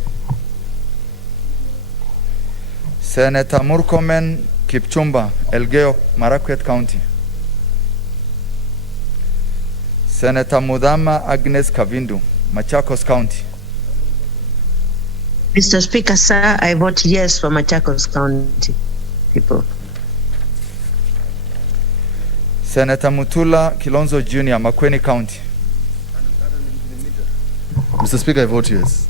Senator Murkomen Kipchumba, Elgeyo Marakwet County. Senator Mudama Agnes Kavindu, Machakos County. Mr. Speaker, sir, I vote yes for Machakos County people. Senator Mutula Kilonzo Jr., Makueni County. Mr. Speaker, I vote yes.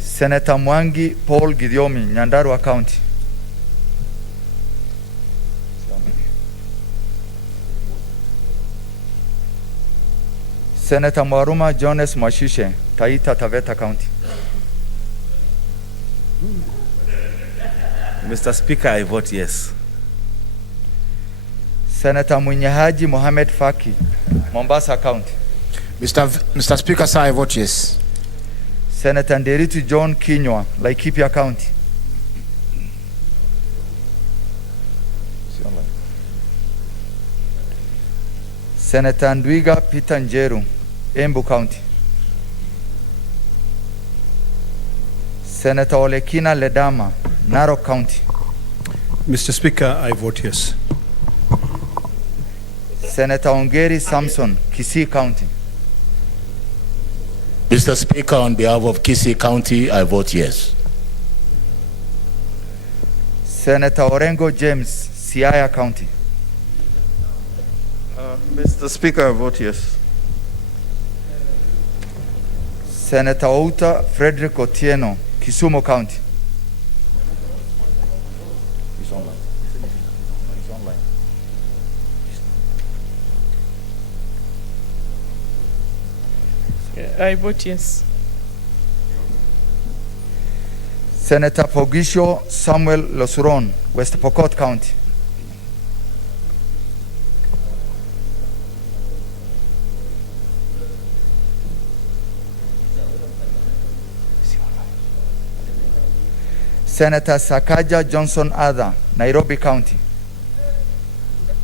Senator Mwangi Paul Gidiomi, Nyandarua County. Senator Mwaruma Jones Mwashishe, Taita Taveta County. Mr. Speaker, I vote yes. Senator Munyahaji Mohamed Faki, Mombasa County. Mr. Speaker, sir, I vote yes. Senator Nderitu John Kinywa, Laikipia County. Senator Ndwiga Peter Njeru, Embu County. Senator Olekina Ledama, Narok County. Mr. Speaker, I vote yes. Senator Ongeri Samson, Kisii County. Mr. Speaker, on behalf of Kisii County, I vote yes. Senator Orengo James, Siaya County. Mr. Speaker, I vote yes. Senator Outa Frederick Otieno, Kisumu County. He's online. He's online. I vote yes. Senator Pogisho Samuel Losuron, West Pokot County. Senator Sakaja Johnson Adha, Nairobi County.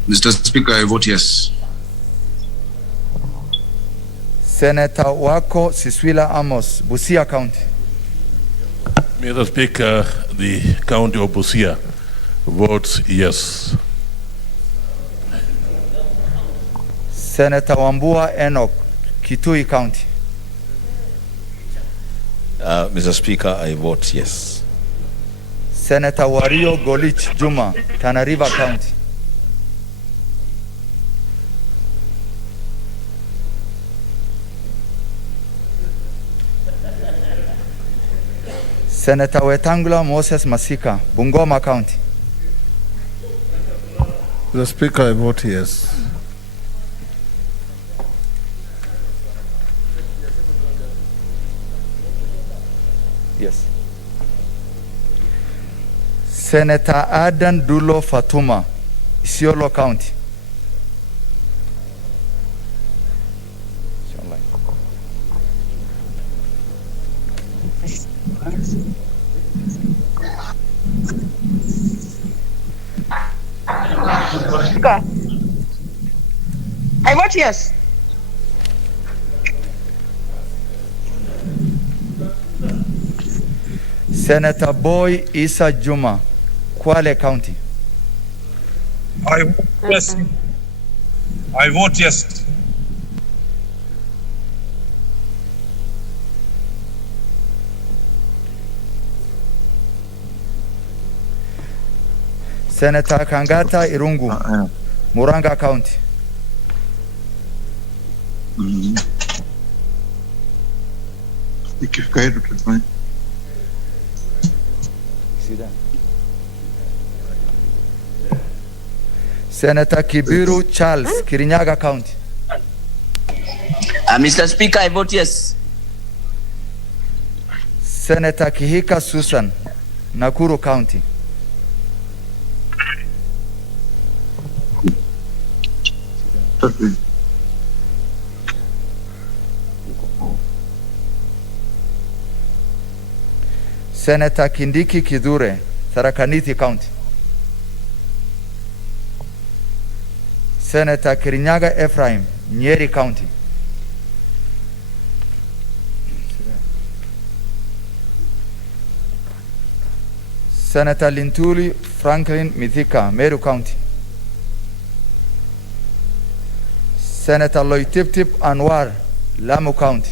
Mr. Speaker, I vote yes. Senator Wako Siswila Amos, Busia County. Mr. Speaker, the county of Busia votes yes. Senator Wambua Enoch, Kitui County. Mr. Speaker, I vote yes. Senator Wario Golich Juma, Tana River County. Senator Wetangula Moses Masika, Bungoma County. Mr. Speaker, I vote yes. Yes. Senator Adan Dulo Fatuma, Isiolo County. I vote yes. Senator Boy Isa Juma, Kwale County. I vote yes. I vote yes. Senator Kangata Irungu, Muranga County. Senator Kibiru Charles, Kirinyaga County. Mr. Speaker, I vote yes. Senator Kihika Susan, Nakuru County. Senator Kindiki Kidure, Tharaka Nithi County. Senator Kirinyaga Ephraim, Nyeri County. Senator Lintuli Franklin Mithika, Meru County. Senator Loitip Anwar, Lamu County.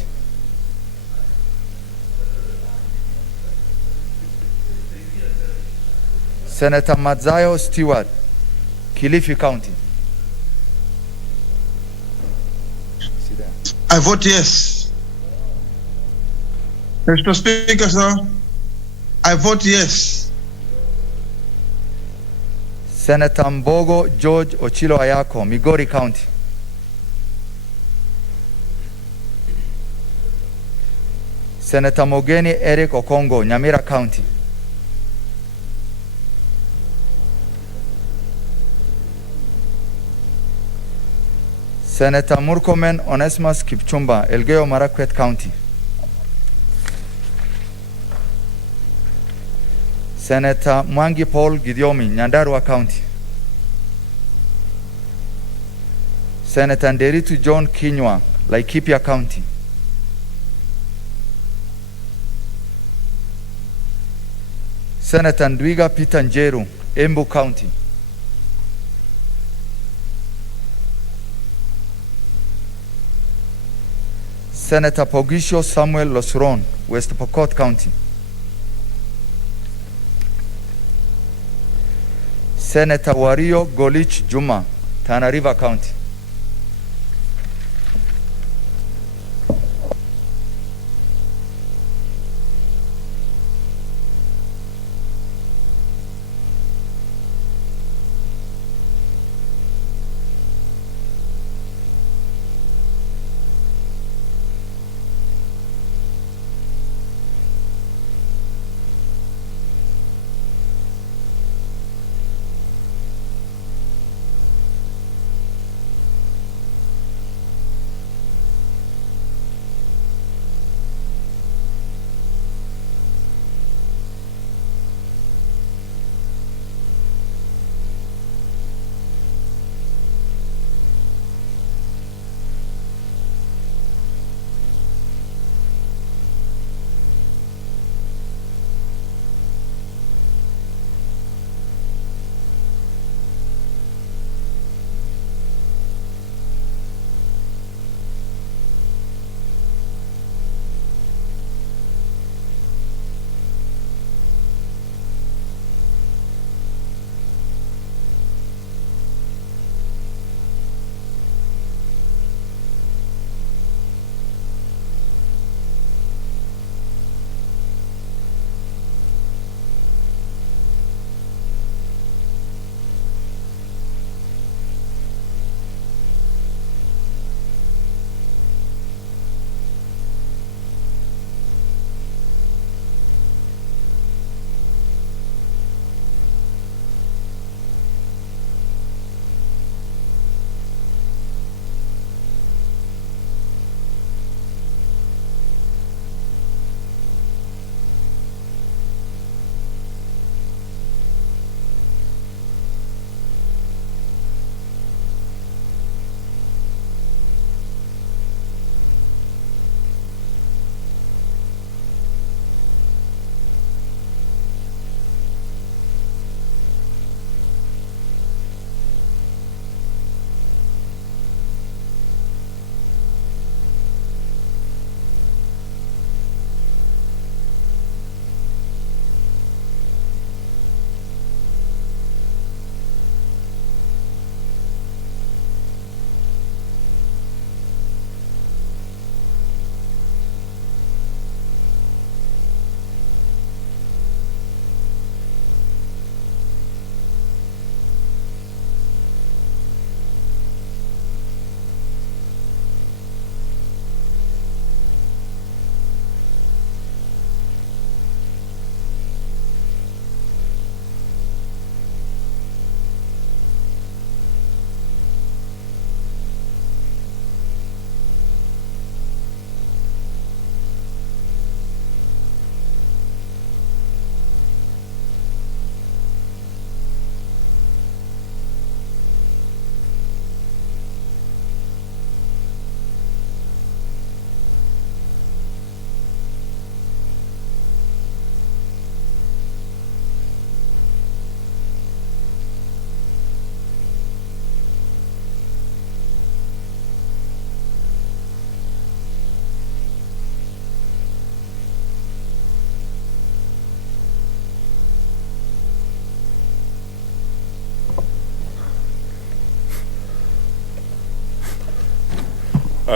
Senator Madzayo Stewart, Kilifi County. I vote yes. Mr. Speaker, sir, I vote yes. Senator Mbogo George Ochilo Ayako, Migori County. Senator Mogeni Eric Okongo, Nyamira County. Senator Murkomen Onesimus Kipchumba, Elgeyo Marakwet County. Senator Mwangi Paul Gidiomi, Nyandarua County. Senator Nderitu John Kinywa, Laikipia County. Senator Ndwiga Peter Njeru, Embu County. Senator Pogisho Samuel Losron, West Pokot County. Senator Wario Golich Juma, Tana River County.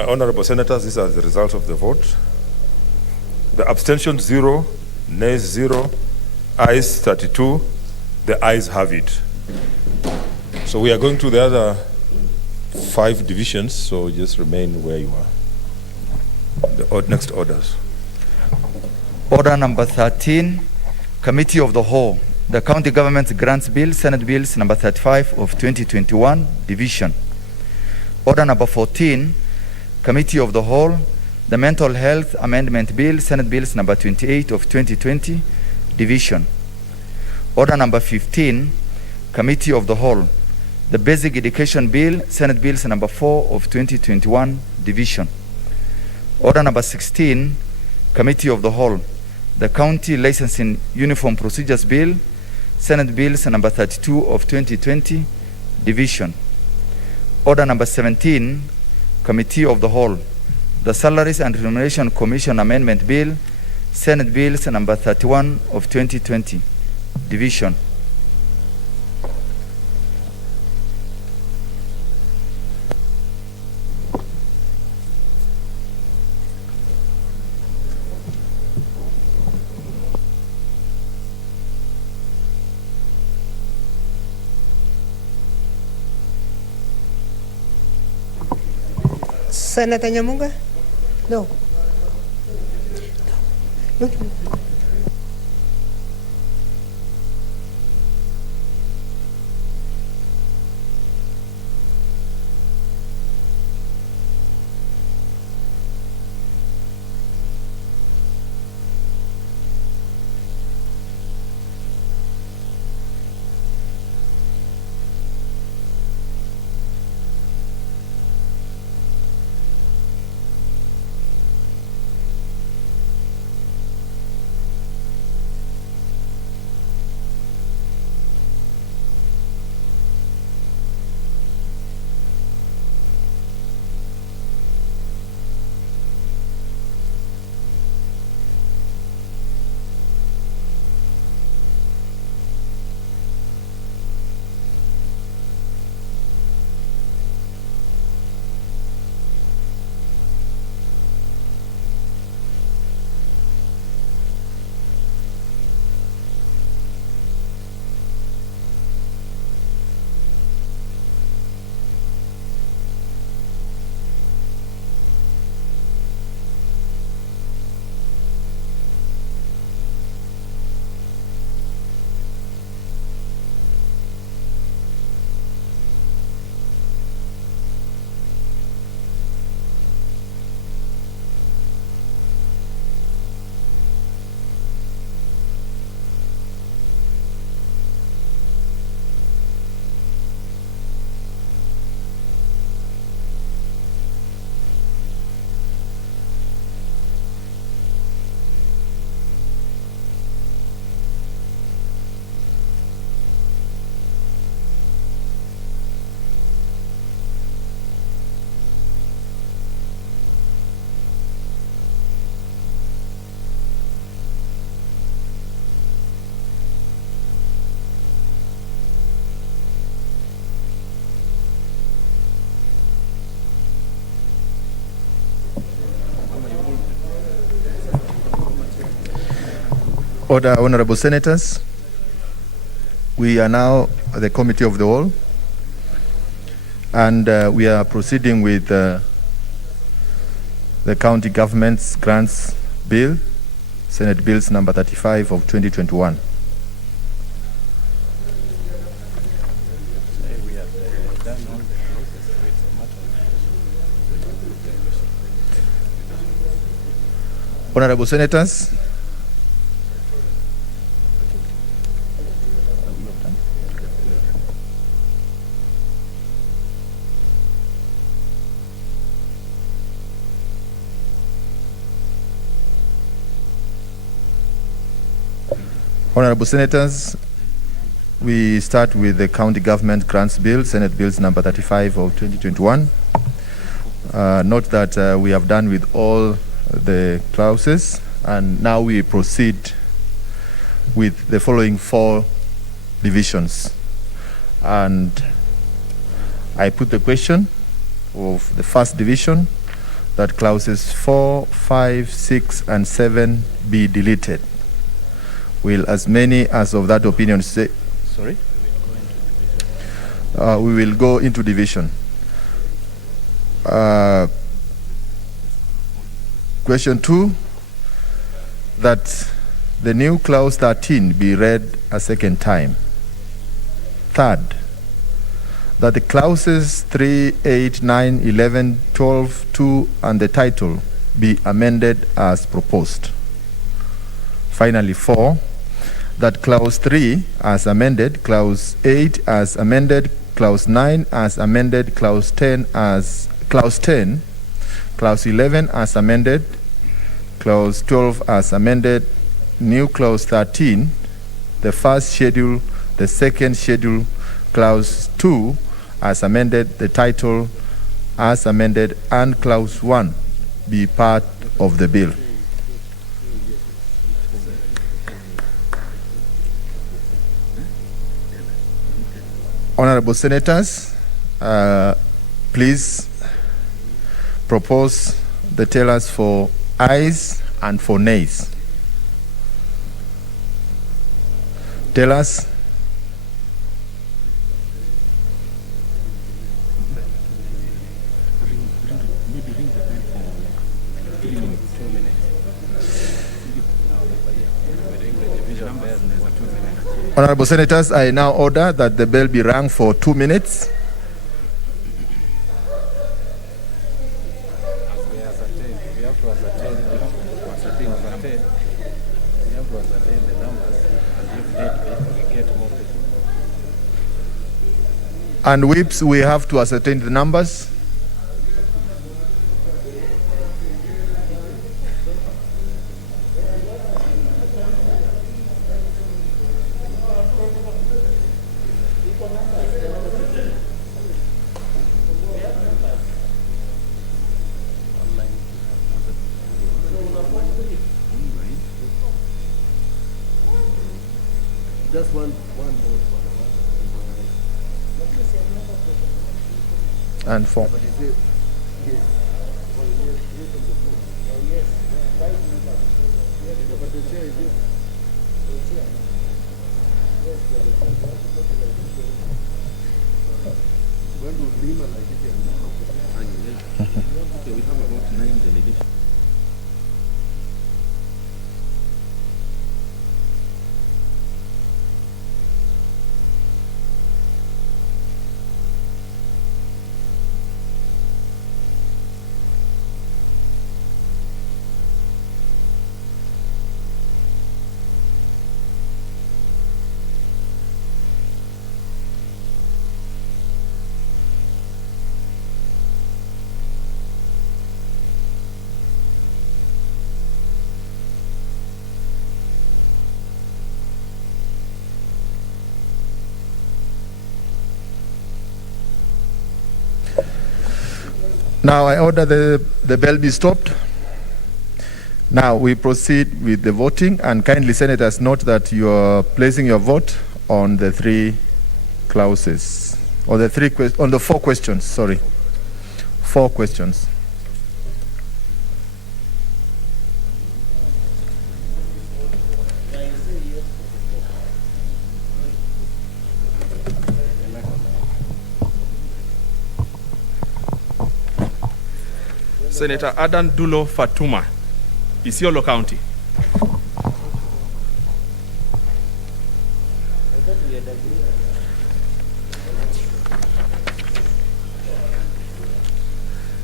Honorable Senators, these are the results of the vote. The abstention 0, nays 0, ayes 32. The ayes have it. So we are going to the other 5 divisions, so just remain where you are. The next orders. Order number 13, Committee of the Whole, the County Government Grants Bill, Senate Bills number 35 of 2021, division. Order number 14, Committee of the Whole, the Mental Health Amendment Bill, Senate Bills number 28 of 2020, division. Order number 15, Committee of the Whole, the Basic Education Bill, Senate Bills number 4 of 2021, division. Order number 16, Committee of the Whole, the County Licensing Uniform Procedures Bill, Senate Bills number 32 of 2020, division. Order number 17, Committee of the Whole, the Salaries and Remuneration Commission Amendment Bill, Senate Bills number 31 of 2020, division. Senator Nyamunga? No. No. Order, Honorable Senators. We are now at the Committee of the Whole, and we are proceeding with the County Government's Grants Bill, Senate Bills number 35 of 2021. Honorable Senators, Honorable Senators, we start with the County Government Grants Bill, Senate Bills number 35 of 2021. Note that we have done with all the clauses, and now we proceed with the following 4 divisions. And I put the question of the first division, that clauses 4, 5, 6, and 7 be deleted. Will as many as of that opinion say? Sorry? We will go into division. Question 2, that the new clause 13 be read a second time. Third, that the clauses 3, 8, 9, 11, 12, 2, and the title be amended as proposed. Finally, 4, that clause 3 as amended, clause 8 as amended, clause 9 as amended, clause 10, clause 11 as amended, clause 12 as amended, new clause 13, the first schedule, the second schedule, clause 2 as amended, the title as amended, and clause 1 be part of the bill. Honorable Senators, please propose the tellers for ayes and for nays. Tellers. Honorable Senators, I now order that the bell be rung for 2 minutes. And whips, we have to ascertain the numbers. Just one vote. And 4. Now I order the bell be stopped. Now we proceed with the voting, and kindly Senators note that you are placing your vote on the 3 clauses, or the 4 questions, sorry. 4 questions. Senator Adan Dulo Fatuma, Isiolo County.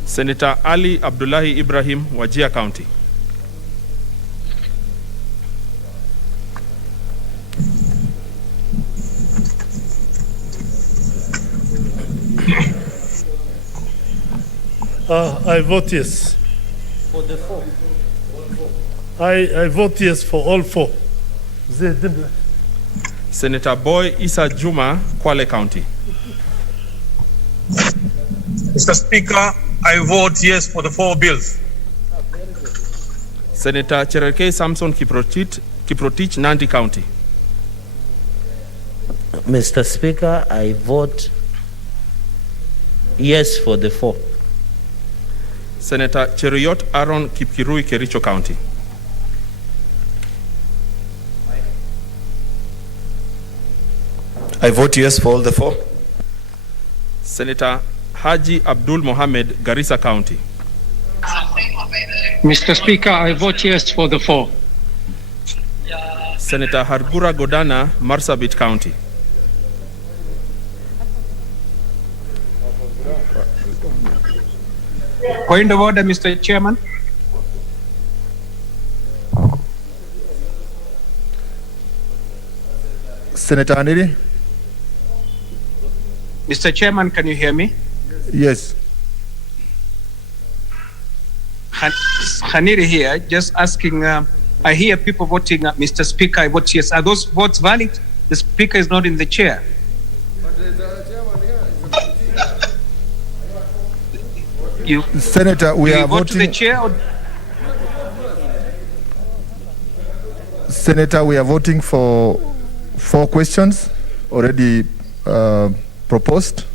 Senator Ali Abdullahi Ibrahim, Wajir County. I vote yes. For the 4. I vote yes for all 4. Senator Boy Issa Juma, Kwale County. Mr. Speaker, I vote yes for the 4 bills. Senator Cherargei Samson Kiprotich, Nandi County. Mr. Speaker, I vote yes for the 4. Senator Cheruiyot Aaron Kipkirui, Kericho County. I vote yes for all the four. Senator Haji Abdul Mohamed, Garissa County. Mr. Speaker, I vote yes for the four. Senator Hargura Godana, Marsabit County. Point of order, Mr. Chairman. Senator Haniri? Mr. Chairman, can you hear me? Yes. Haniri here, just asking, I hear people voting, Mr. Speaker, I vote yes. Are those votes valid? The Speaker is not in the chair. Senator, we are vote to the voting. chair or... Senator, we are voting for 4 questions already proposed.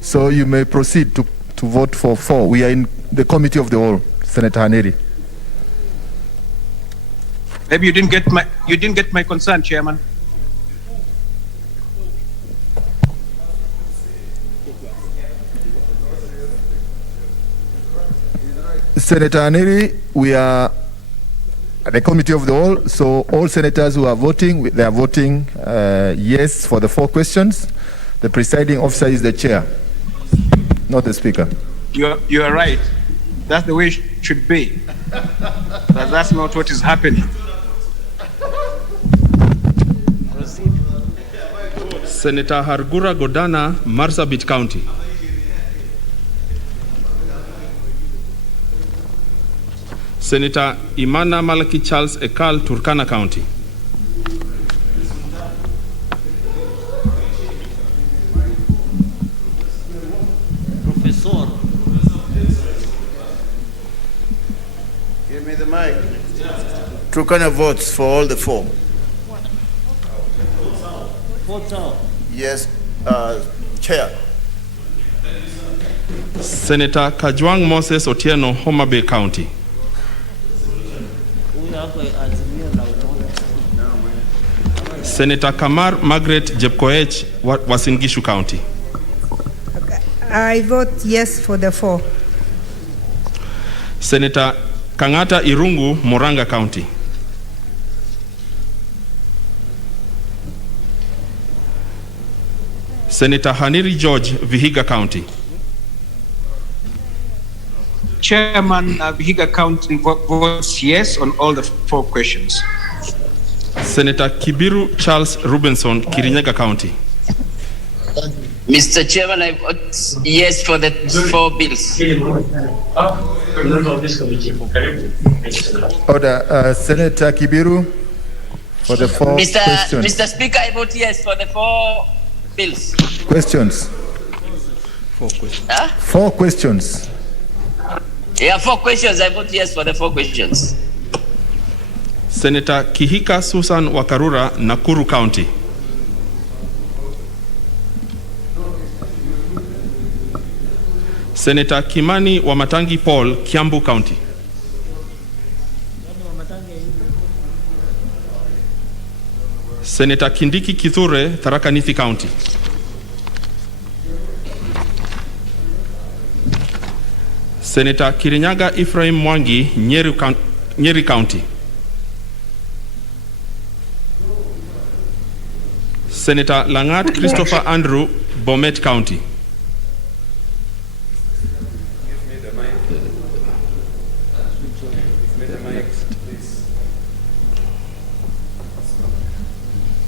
So you may proceed to vote for 4. We are in the committee of the whole, Senator Haniri. Maybe you didn't get my concern, Chairman. Senator Haniri, we are at the committee of the whole, so all senators who are voting, they are voting yes for the 4 questions. The presiding officer is the chair, not the speaker. You are right. That's the way it should be. But that's not what is happening. Senator Hargura Godana, Marsabit County. Senator Imana Malaki Charles Ekal, Turkana County. Professor. Give me the mic. Turkana votes for all the 4. Yes, Chair. Senator Kajwang Moses Otieno, Homa Bay County. Senator Kamar Margaret Jepkoech, Wasingishu County. I vote yes for the 4. Senator Kangata Irungu, Moranga County. Senator Haniri George, Vihiga County. Chairman, Vihiga County votes yes on all the 4 questions. Senator Kibiru Charles Rubenson, Kirinyaga County. Mr. Chairman, I vote yes for the 4 bills. Order, Senator Kibiru, for the 4 questions. Mr. Speaker, I vote yes for the 4 bills. Questions. 4 questions. Huh? 4 questions. Yeah, 4 questions. I vote yes for the 4 questions. Senator Kihika Susan Wakarura, Nakuru County. Senator Kimani Wamatangi Paul, Kiambu County. Senator Kindiki Kithure, Tharaka Nithi County. Senator Kirinyaga Ephraim Mwangi, Nyeri County. Senator Langat Christopher Andrew, Bomet County.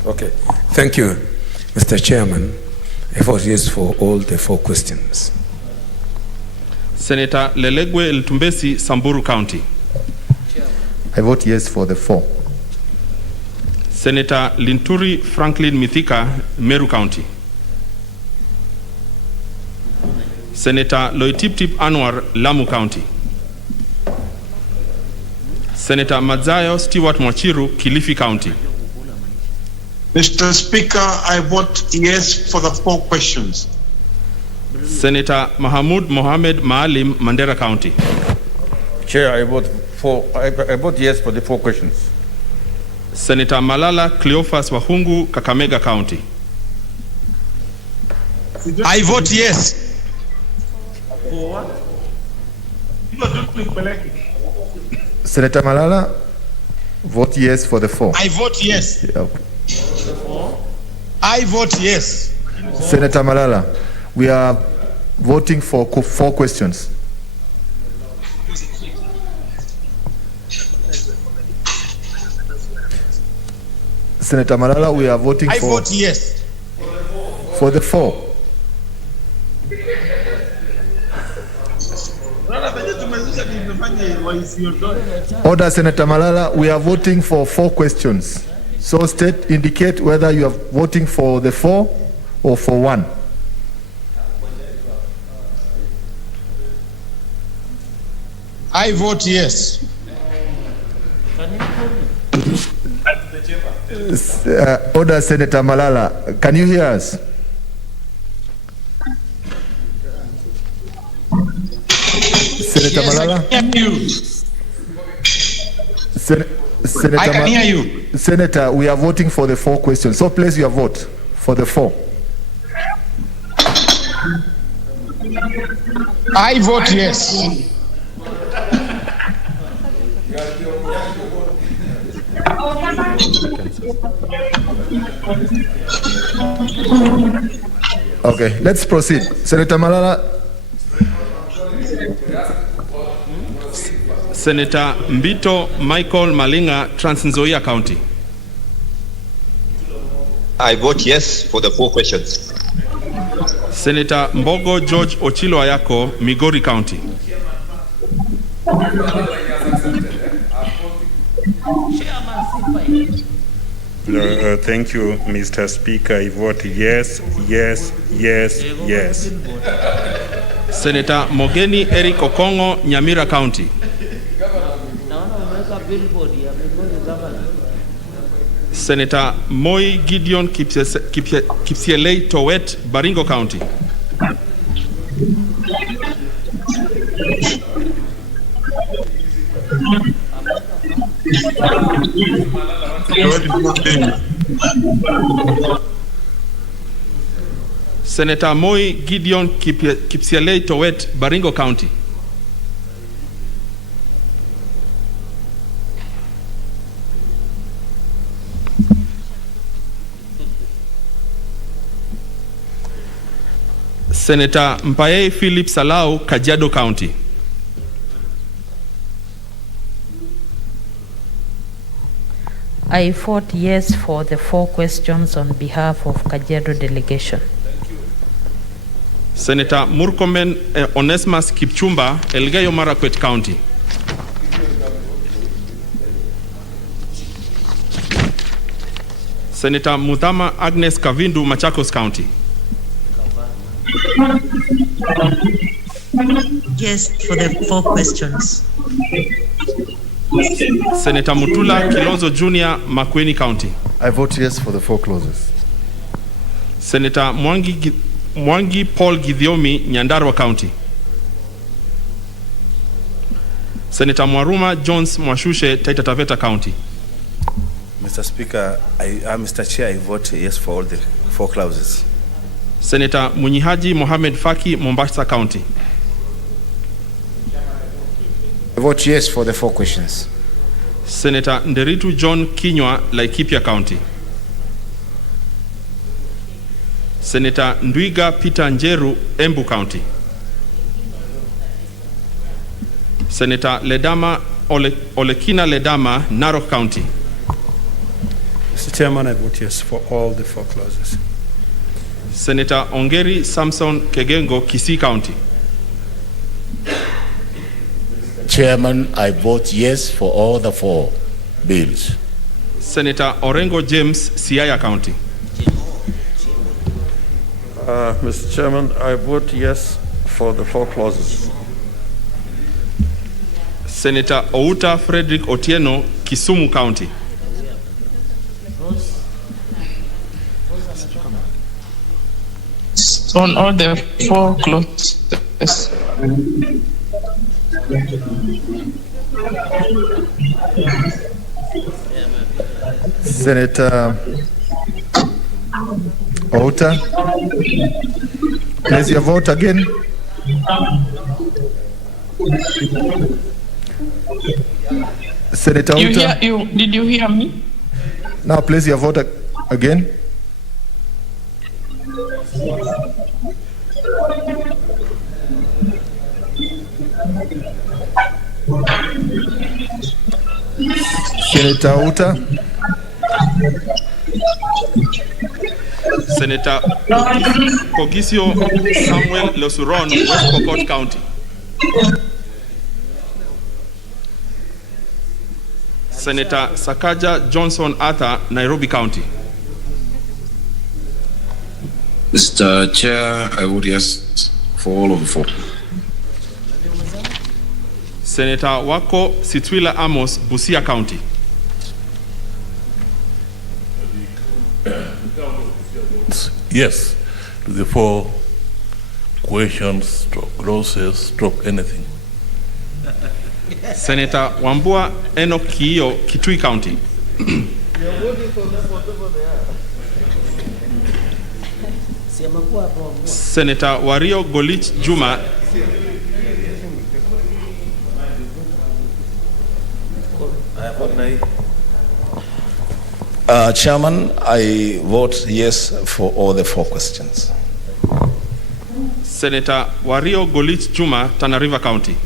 Okay. Thank you, Mr. Chairman. I vote yes for all the 4 questions. Senator Lelegwe Eltumbesi, Samburu County. I vote yes for the 4. Senator Linturi Franklin Mithika, Meru County. Senator Loitiptip Anwar, Lamu County. Senator Madzayo Stewart Mwachiru, Kilifi County. Mr. Speaker, I vote yes for the 4 questions. Senator Mahmoud Mohamed Maalim, Mandera County. Chair, I vote yes for the 4 questions. Senator Malala Cleophas Wahungu, Kakamega County. I vote yes. For what? Senator Malala, vote yes for the 4. I vote yes. Yeah, okay. I vote yes. Senator Malala, we are voting for 4 questions. Senator Malala, we are voting I for... vote yes. For the 4. Order, Senator Malala, we are voting for 4 questions. So indicate whether you are voting for the 4 or for 1. I vote yes. Order, Senator Malala. Can you hear us? Senator Yes, Malala? I can hear you. Senator I can hear you. Senator, we are voting for the 4 questions. So place your vote for the 4. I vote yes. Okay, let's proceed. Senator Malala. Senator Mbito Michael Malinga, Trans Nzoia County. I vote yes for the 4 questions. Senator Mbogo George Ochilo Ayako, Migori County. Thank you, Mr. Speaker. I vote yes, yes, yes, yes. Senator Mogeni Eric Okongo, Nyamira County. Senator Moi Gideon Kipsielei Towet, Baringo County. Senator Moi Gideon Kipsielei Towet, Baringo County. Senator Mpaye Philip Salau, Kajiado County. I vote yes for the 4 questions on behalf of Kajiado delegation. Senator Murkomen Onesmus Kipchumba, Elgeyo Marakwet County. Senator Muthama Agnes Kavindu, Machakos County. Yes for the 4 questions. Senator Mutula Kilonzo Jr., Makueni County. I vote yes for the 4 clauses. Senator Mwangi Paul Githiomi, Nyandarua County. Senator Mwaruma Jones Mwashushe, Taita Taveta County. Mr. Speaker, Mr. Chair, I vote yes for all the 4 clauses. Senator Munyihaji Mohamed Faki, Mombasa County. I vote yes for the 4 questions. Senator Nderitu John Kinywa, Laikipia County. Senator Ndwiga Peter Njeru, Embu County. Senator Ledama Olekina Ledama, Narok County. Mr. Chairman, I vote yes for all the 4 clauses. Senator Ongeri Samson Kegengo, Kisii County. Chairman, I vote yes for all the 4 bills. Senator Orengo James, Siaya County. Mr. Chairman, I vote yes for the 4 clauses. Senator Outa Frederick Otieno, Kisumu County. on all the 4 clauses. Senator Outa, place your vote again. Senator Outa. Did you hear me? Now place your vote again. Senator Outa. Senator Pogisio Samuel Losuron, West Pokot County. Senator Sakaja Johnson Arthur, Nairobi County. Mr. Chair, I vote yes for all of the 4. Senator Wako Sitwila Amos, Busia County. Yes to the 4 questions, stroke clauses, stroke anything. Senator Wambua Enoch Kiyo, Kitui County. Senator Wario Golich Juma, Chairman, I vote yes for all the 4 questions. Senator Wario Golich Juma, Tana River County.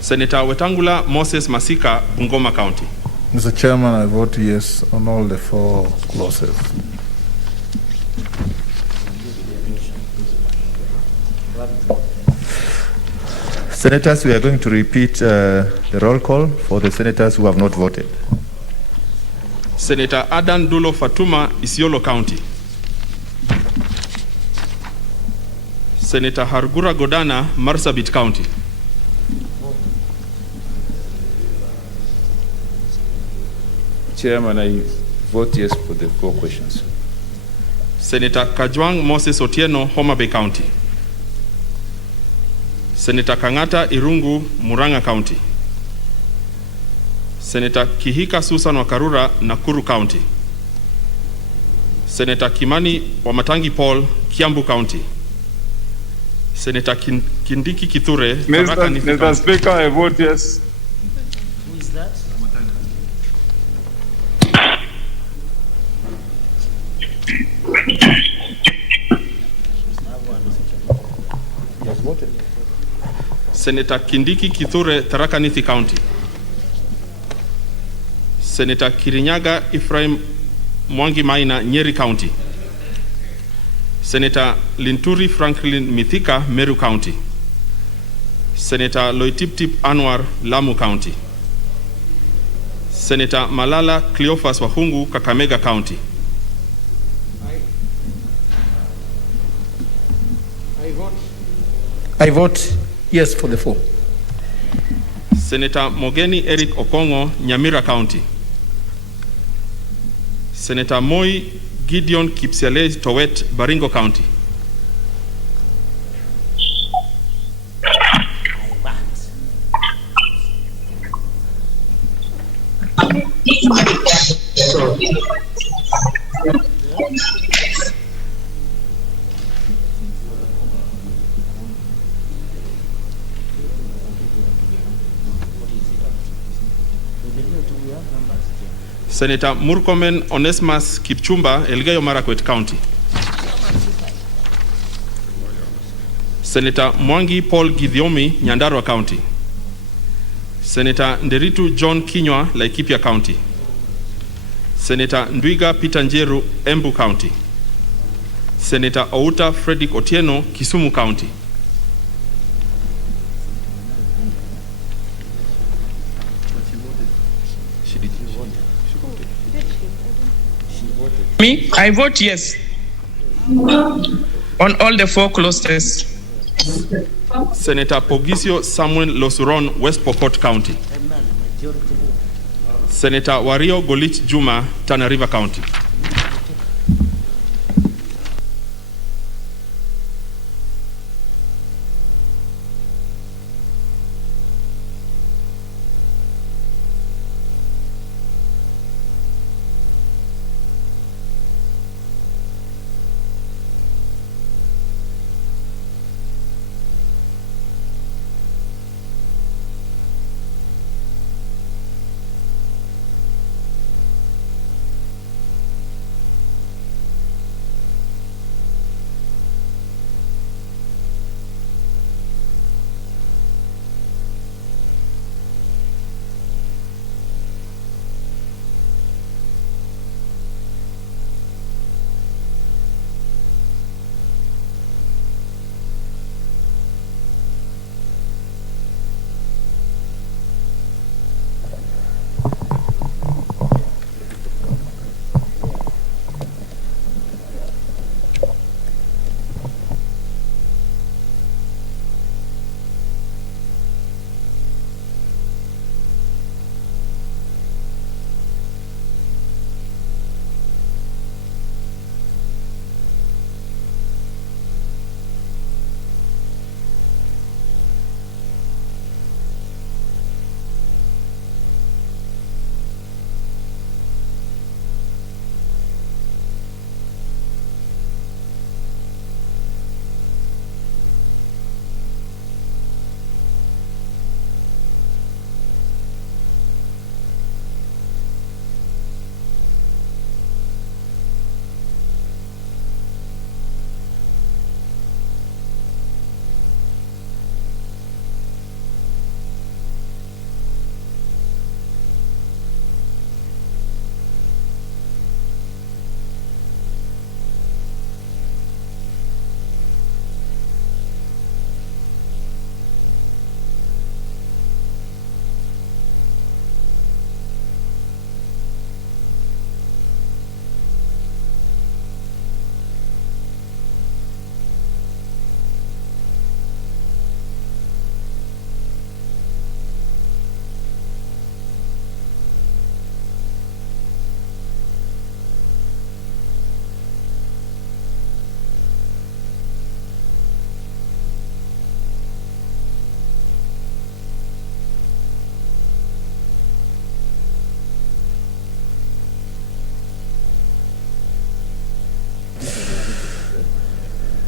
Senator Wetangula Moses Masika, Bungoma County. Mr. Chairman, I vote yes on all the 4 clauses. Senators, we are going to repeat the roll call for the senators who have not voted. Senator Adan Dulo Fatuma, Isiolo County. Senator Hargura Godana, Marsabit County. Chairman, I vote yes for the 4 questions. Senator Kajwang Moses Otieno, Homa Bay County. Senator Kangata Irungu, Muranga County. Senator Kihika Susan Wakarura, Nakuru County. Senator Kimani Wamatangi Paul, Kiambu County. Senator Kindiki Kithure, Mr. Speaker, I vote yes. Who is that? Yes, voted. Senator Kindiki Kithure, Tharaka Nithi County. Senator Kirinyaga Ephraim Mwangi Maina, Nyeri County. Senator Linturi Franklin Mithika, Meru County. Senator Loitiptip Anwar, Lamu County. Senator Malala Cleophas Wahungu, Kakamega County. I vote yes for the 4. Senator Mogeni Eric Okongo, Nyamira County. Senator Moi Gideon Kipsiale Towet, Baringo County. Senator Murkomen Onesmus Kipchumba, Elgeyo Marakwet County. Senator Mwangi Paul Githiomi, Nyandarua County. Senator Nderitu John Kinywa, Laikipia County. Senator Ndwiga Peter Njeru, Embu County. Senator Outa Frederick Otieno, Kisumu County. Me, I vote yes on all the 4 clauses. Senator Pogisio Samuel Losuron, West Pokot County. Senator Wario Golich Juma, Tana River County.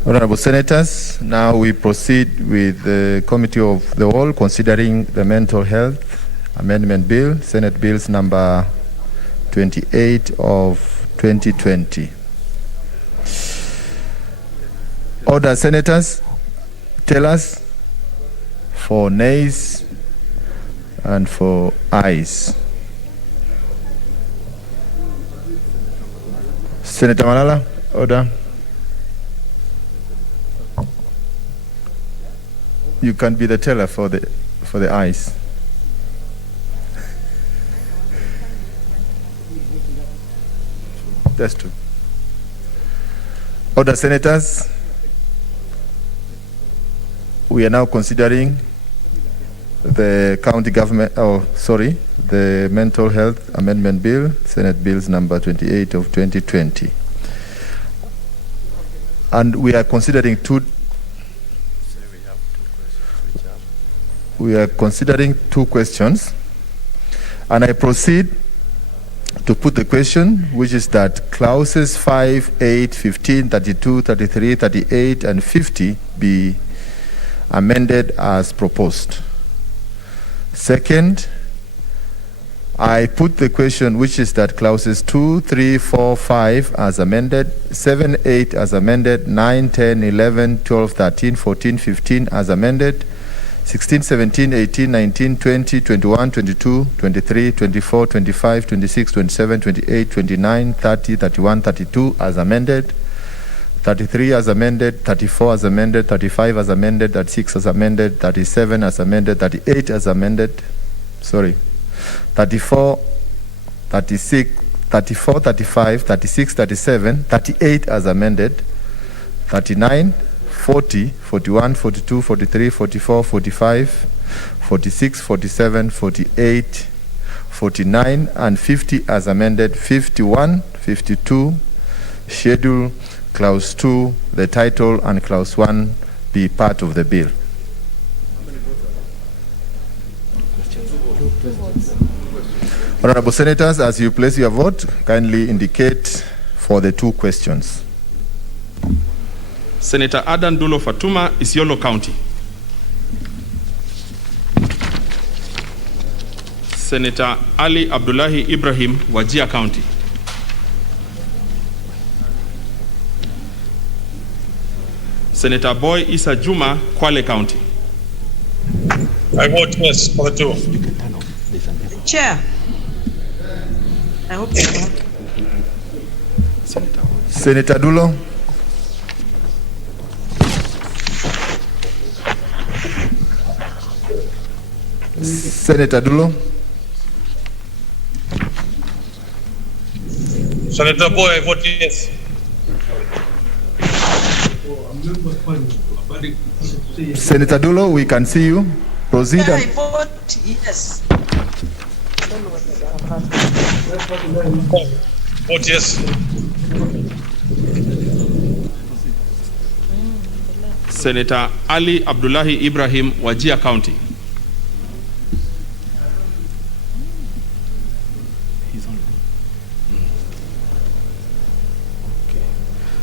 Honorable Senators, now we proceed with the Committee of the Whole considering the Mental Health Amendment Bill, Senate Bills number 28 of 2020. Order, Senators, tell us for nays and for ayes. Senator Malala, order. You can be the teller for the ayes. That's true. Order, Senators. We are now considering the the Mental Health Amendment Bill, Senate Bills number 28 of 2020. And we are considering two questions. And I proceed to put the question, which is that clauses 5, 8, 15, 32, 33, 38, and 50 be amended as proposed. Second, I put the question, which is that clauses 2, 3, 4, 5 as amended, 7, 8 as amended, 9, 10, 11, 12, 13, 14, 15 as amended, 16, 17, 18, 19, 20, 21, 22, 23, 24, 25, 26, 27, 28, 29, 30, 31, 32 as amended, 33 as amended, 34 as amended, 35 as amended, 36 as amended, 37 as amended, 38 as amended, 34, 36, 34, 35, 36, 37, 38 as amended, 39, 40, 41, 42, 43, 44, 45, 46, 47, 48, 49, and 50 as amended, 51, 52, schedule clause 2, the title, and clause 1 be part of the bill. Honorable Senators, as you place your vote, kindly indicate for the two questions. Senator Adan Dulo Fatuma, Isiolo County. Senator Ali Abdullahi Ibrahim, Wajir County. Senator Boy Isa Juma, Kwale County. I vote yes for the two. Chair, I hope you know. Senator Dulo. Senator Dulo. Senator Boy, I vote yes. Senator Dulo, we can see you. Proceed. I vote yes. Vote yes. Senator Ali Abdullahi Ibrahim, Wajir County.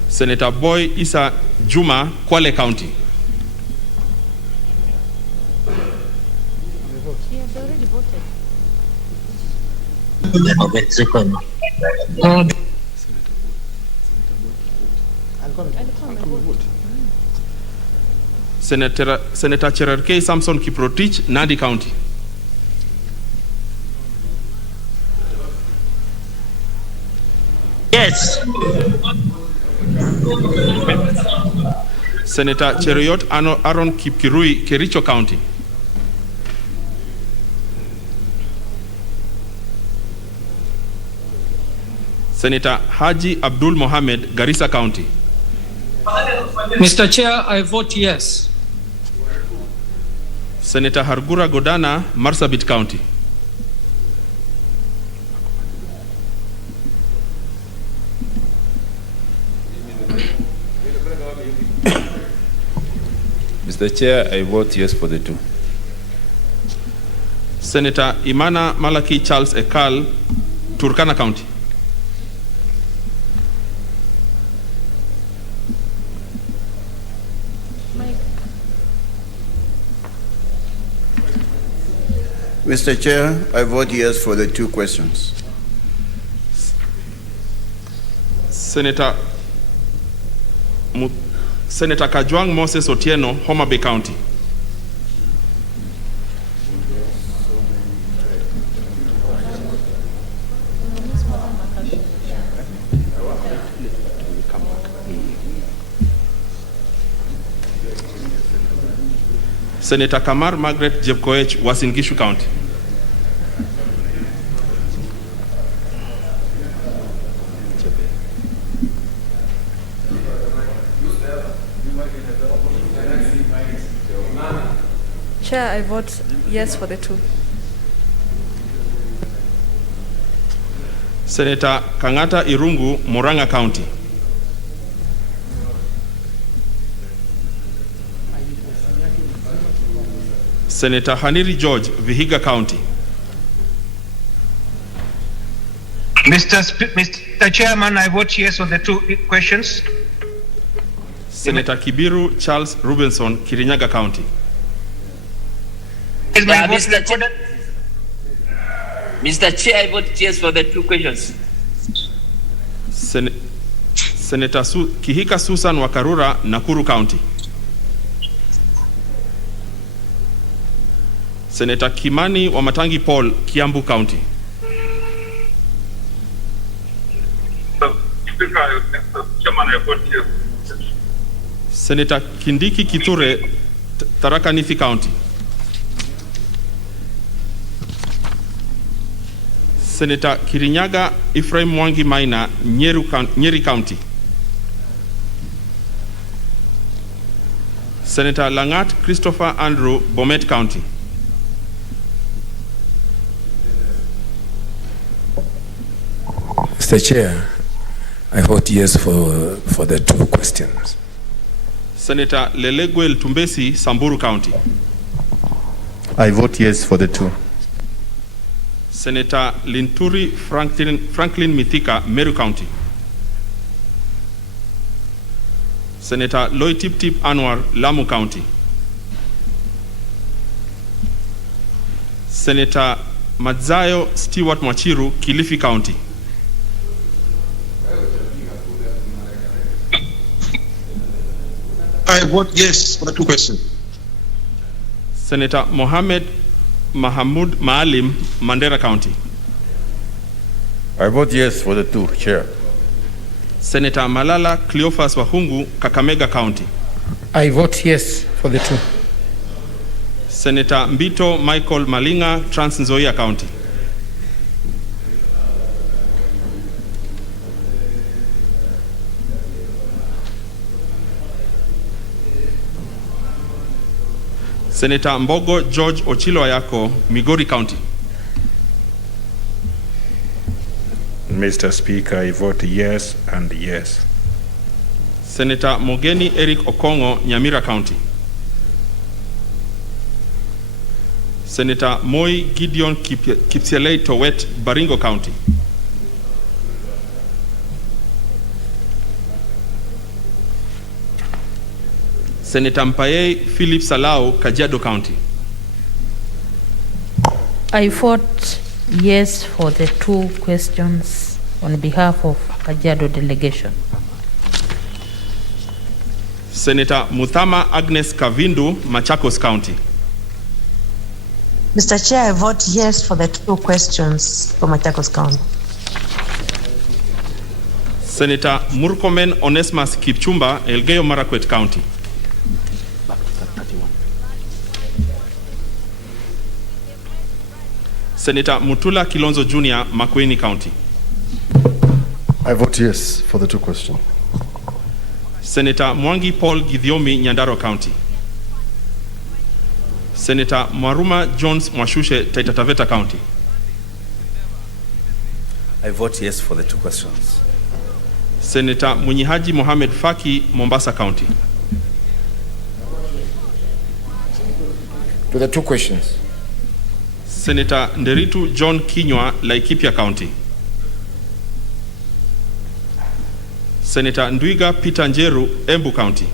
Senator Boy Isa Juma, Kwale County. Senator Cherarkei Samson Kiprotich, Nandi County. Yes. Senator Cheruiyot Aaron Kipkirui, Kericho County. Senator Haji Abdul Mohammed, Garissa County. Mr. Chair, I vote yes. Senator Hargura Godana, Marsabit County. Mr. Chair, I vote yes for the two. Senator Imana Malaki Charles Ekal, Turkana County. Mr. Chair, I vote yes for the two questions. Senator Kajwang Moses Otieno, Homa Bay County. Senator Kamar Margaret Jepkoech, Uasin Gishu County. Chair, I vote yes for the two. Senator Kangata Irungu, Murang'a County. Senator Haniri George, Vihiga County. Mr. Chairman, I vote yes on the two questions. Senator Kibiru Charles Rubenson, Kirinyaga County. Is my vote Mr. recorded? Mr. Chair, I vote yes for the two questions. Senator Kihika Susan Wakarura, Nakuru County. Senator Kimani Wamatangi Paul, Kiambu County. Chairman, I vote yes. Senator Kindiki Kiture, Tharaka Nithi County. Senator Kirinyaga Ephraim Mwangi Maina, Nyeri County. Senator Langat Christopher Andrew, Bomet County. Mr. Chair, I vote yes for the two questions. Senator Leleguel Tumbesi, Samburu County. I vote yes for the two. Senator Linturi Franklin Mithika, Meru County. Senator Loitip Anwar, Lamu County. Senator Madzayo Stewart Mwachiru, Kilifi County. I vote yes for the two questions. Senator Mohammed Mahamud Maalim, Mandera County. I vote yes for the two, Chair. Senator Malala Cleophas Wahungu, Kakamega County. I vote yes for the two. Senator Mbito Michael Malinga, Trans Nzoia County. Senator Mbogo George Ochilo Ayako, Migori County. Mr. Speaker, I vote yes and yes. Senator Mogeni Eric Okongo, Nyamira County. Senator Moi Gideon Kipsielei Towet, Baringo County. Senator Mpaye Philip Salau, Kajiado County. I vote yes for the two questions on behalf of Kajiado delegation. Senator Muthama Agnes Kavindu, Machakos County. Mr. Chair, I vote yes for the two questions for Machakos County. Senator Murkomen Onesmus Kipchumba, Elgeyo Marakwet County. Senator Mutula Kilonzo Jr., Makueni County. I vote yes for the two questions. Senator Mwangi Paul Githiomi, Nyandarua County. Senator Maruma Jones Mwashushe, Taita Taveta County. I vote yes for the two questions. Senator Munyihaji Mohamed Faki, Mombasa County. To the two questions. Senator Nderitu John Kinywa, Laikipia County. Senator Ndwiga Peter Njeru, Embu County.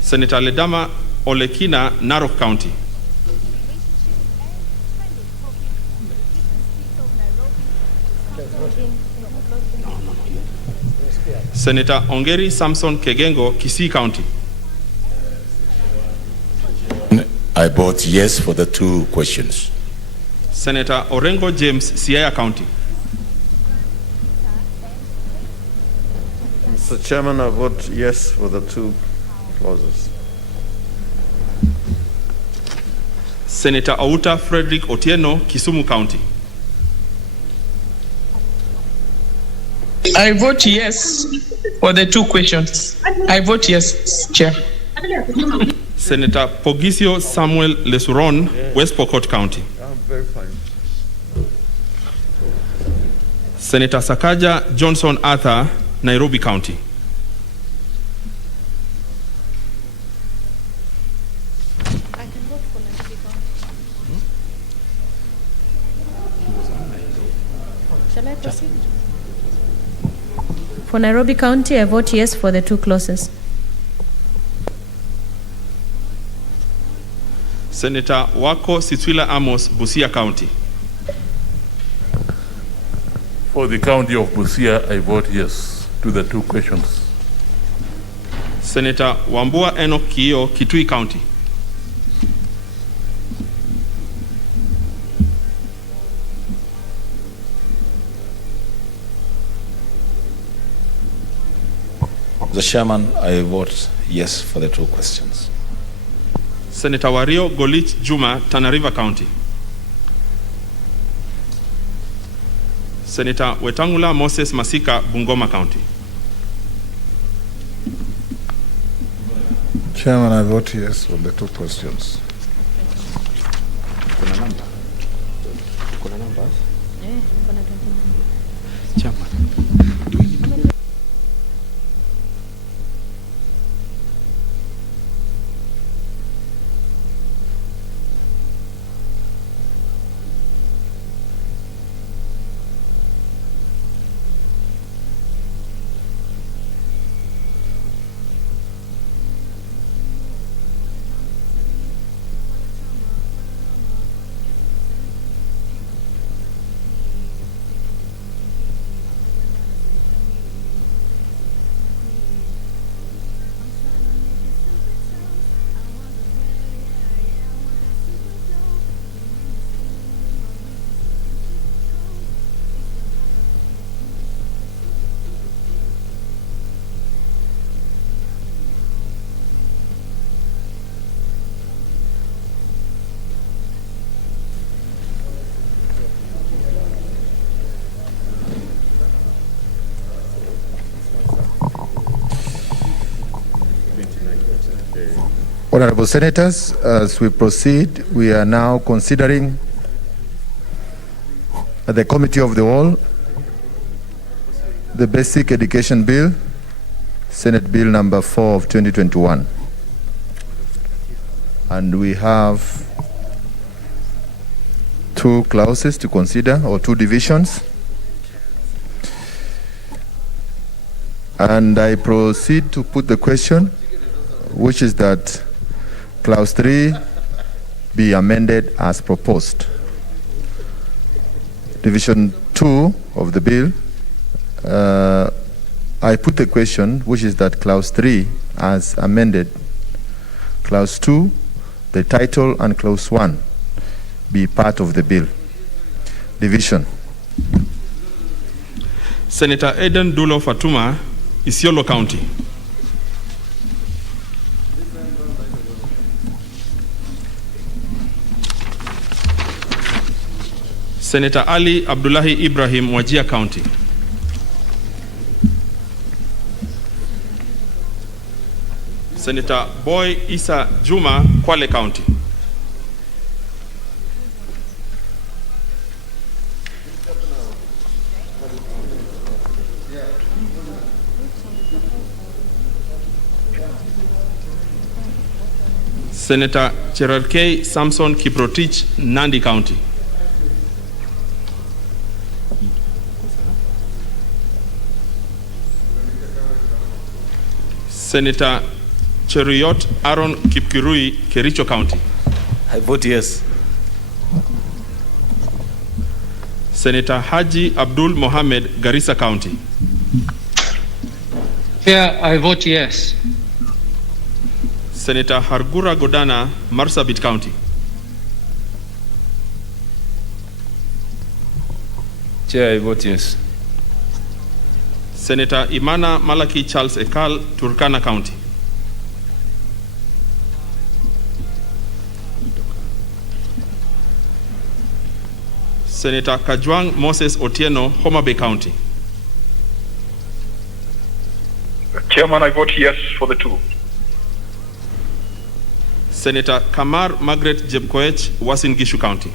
Senator Ledama Olekina, Narok County. Senator Ongeri Samson Kegengo, Kisii County. I vote yes for the 2 questions. Senator Orengo James, Siaya County. Mr. Chairman, I vote yes for the 2 clauses. Senator Outa Frederick Otieno, Kisumu County. I vote yes for the 2 questions. I vote yes, Chair. Senator Pogisio Samuel Lesuron, West Pokot County. Very fine. Senator Sakaja Johnson Arthur, Nairobi County. Shall I proceed? For Nairobi County, I vote yes for the 2 clauses. Senator Wako Sitwila Amos, Busia County. For the county of Busia, I vote yes to the 2 questions. Senator Wambua Enoch Kiyo, Kitui County. Mr. Chairman, I vote yes for the 2 questions. Senator Wario Golich Juma, Tana River County. Senator Wetangula Moses Masika, Bungoma County. Chairman, I vote yes on the 2 questions. Kuna namba? Kuna numbers? Chairman. Honorable Senators, as we proceed, we are now considering at the Committee of the Whole the Basic Education Bill, Senate Bill number 4 of 2021. And we have 2 clauses to consider, or 2 divisions. And I proceed to put the question, which is that Clause 3 be amended as proposed. Division 2 of the bill, I put the question, which is that Clause 3 as amended, Clause 2, the title, and Clause 1 be part of the bill. Division. Senator Eden Dulo Fatuma, Isiolo County. Senator Ali Abdullahi Ibrahim, Wajir County. Senator Boy Isa Juma, Kwale County. Senator Cherarkei Samson Kiprotich, Nandi County. Senator Cheruyot Aaron Kipkirui, Kericho County. I vote yes. Senator Haji Abdul Mohammed, Garissa County. Chair, I vote yes. Senator Hargura Godana, Marsabit County. Chair, I vote yes. Senator Imana Malaki Charles Ekal, Turkana County. Senator Kajwang Moses Otieno, Homa Bay County. Chairman, I vote yes for the two. Senator Kamar Margaret Jebkoech, Uasin Gishu County.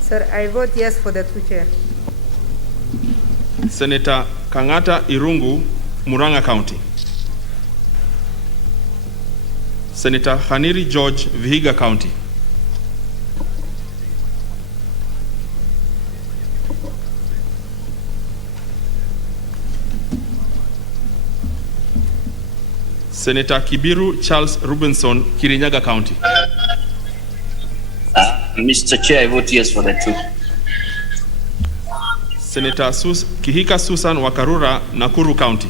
Sir, I vote yes for the two, Chair. Senator Kangata Irungu, Muranga County. Senator Haniri George, Vihiga County. Senator Kibiru Charles Rubenson, Kirinyaga County. Mr. Chair, I vote yes for the two. Senator Kihika Susan Wakarura, Nakuru County.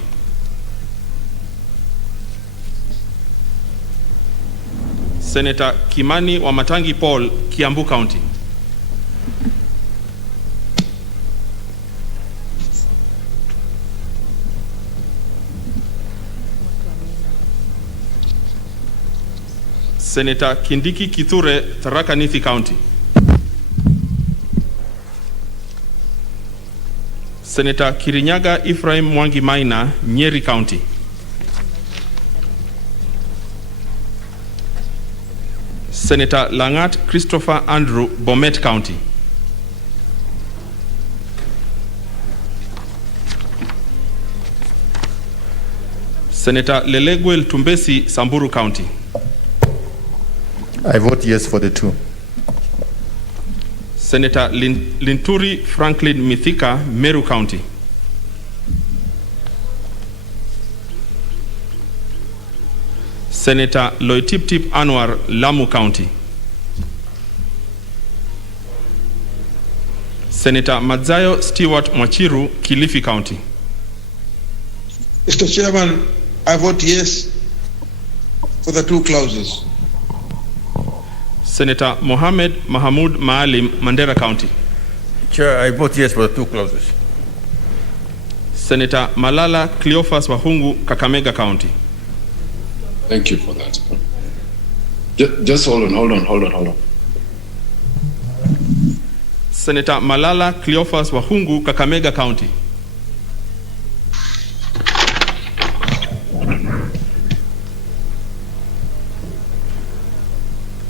Senator Kimani Wamatangi Paul, Kiambu County. Senator Kindiki Kithure, Tharaka Nithi County. Senator Kirinyaga Ephraim Mwangi Maina, Nyeri County. Senator Langat Christopher Andrew, Bomet County. Senator Leleguel Tumbesi, Samburu County. I vote yes for the two. Senator Linturi Franklin Mithika, Meru County. Senator Loitiptip Anwar, Lamu County. Senator Madzayo Stewart Mwachiru, Kilifi County. Mr. Chairman, I vote yes for the two clauses. Senator Mohammed Mahamud Maalim, Mandera County. Chair, I vote yes for the two clauses. Senator Malala Cleophas Wahungu, Kakamega County. Thank you for that. Just hold on. Senator Malala Cleophas Wahungu, Kakamega County.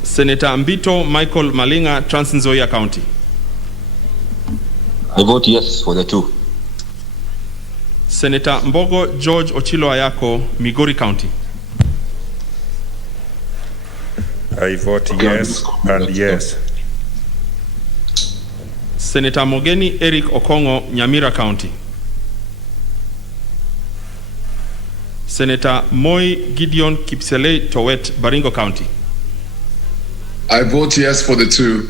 Senator Mbito Michael Malinga, Trans Nzoia County. I vote yes for the two. Senator Mbogo George Ochilo Ayako, Migori County. I vote yes and yes. Senator Mogeni Eric Okongo, Nyamira County. Senator Moi Gideon Kipselei Towet, Baringo County. I vote yes for the two.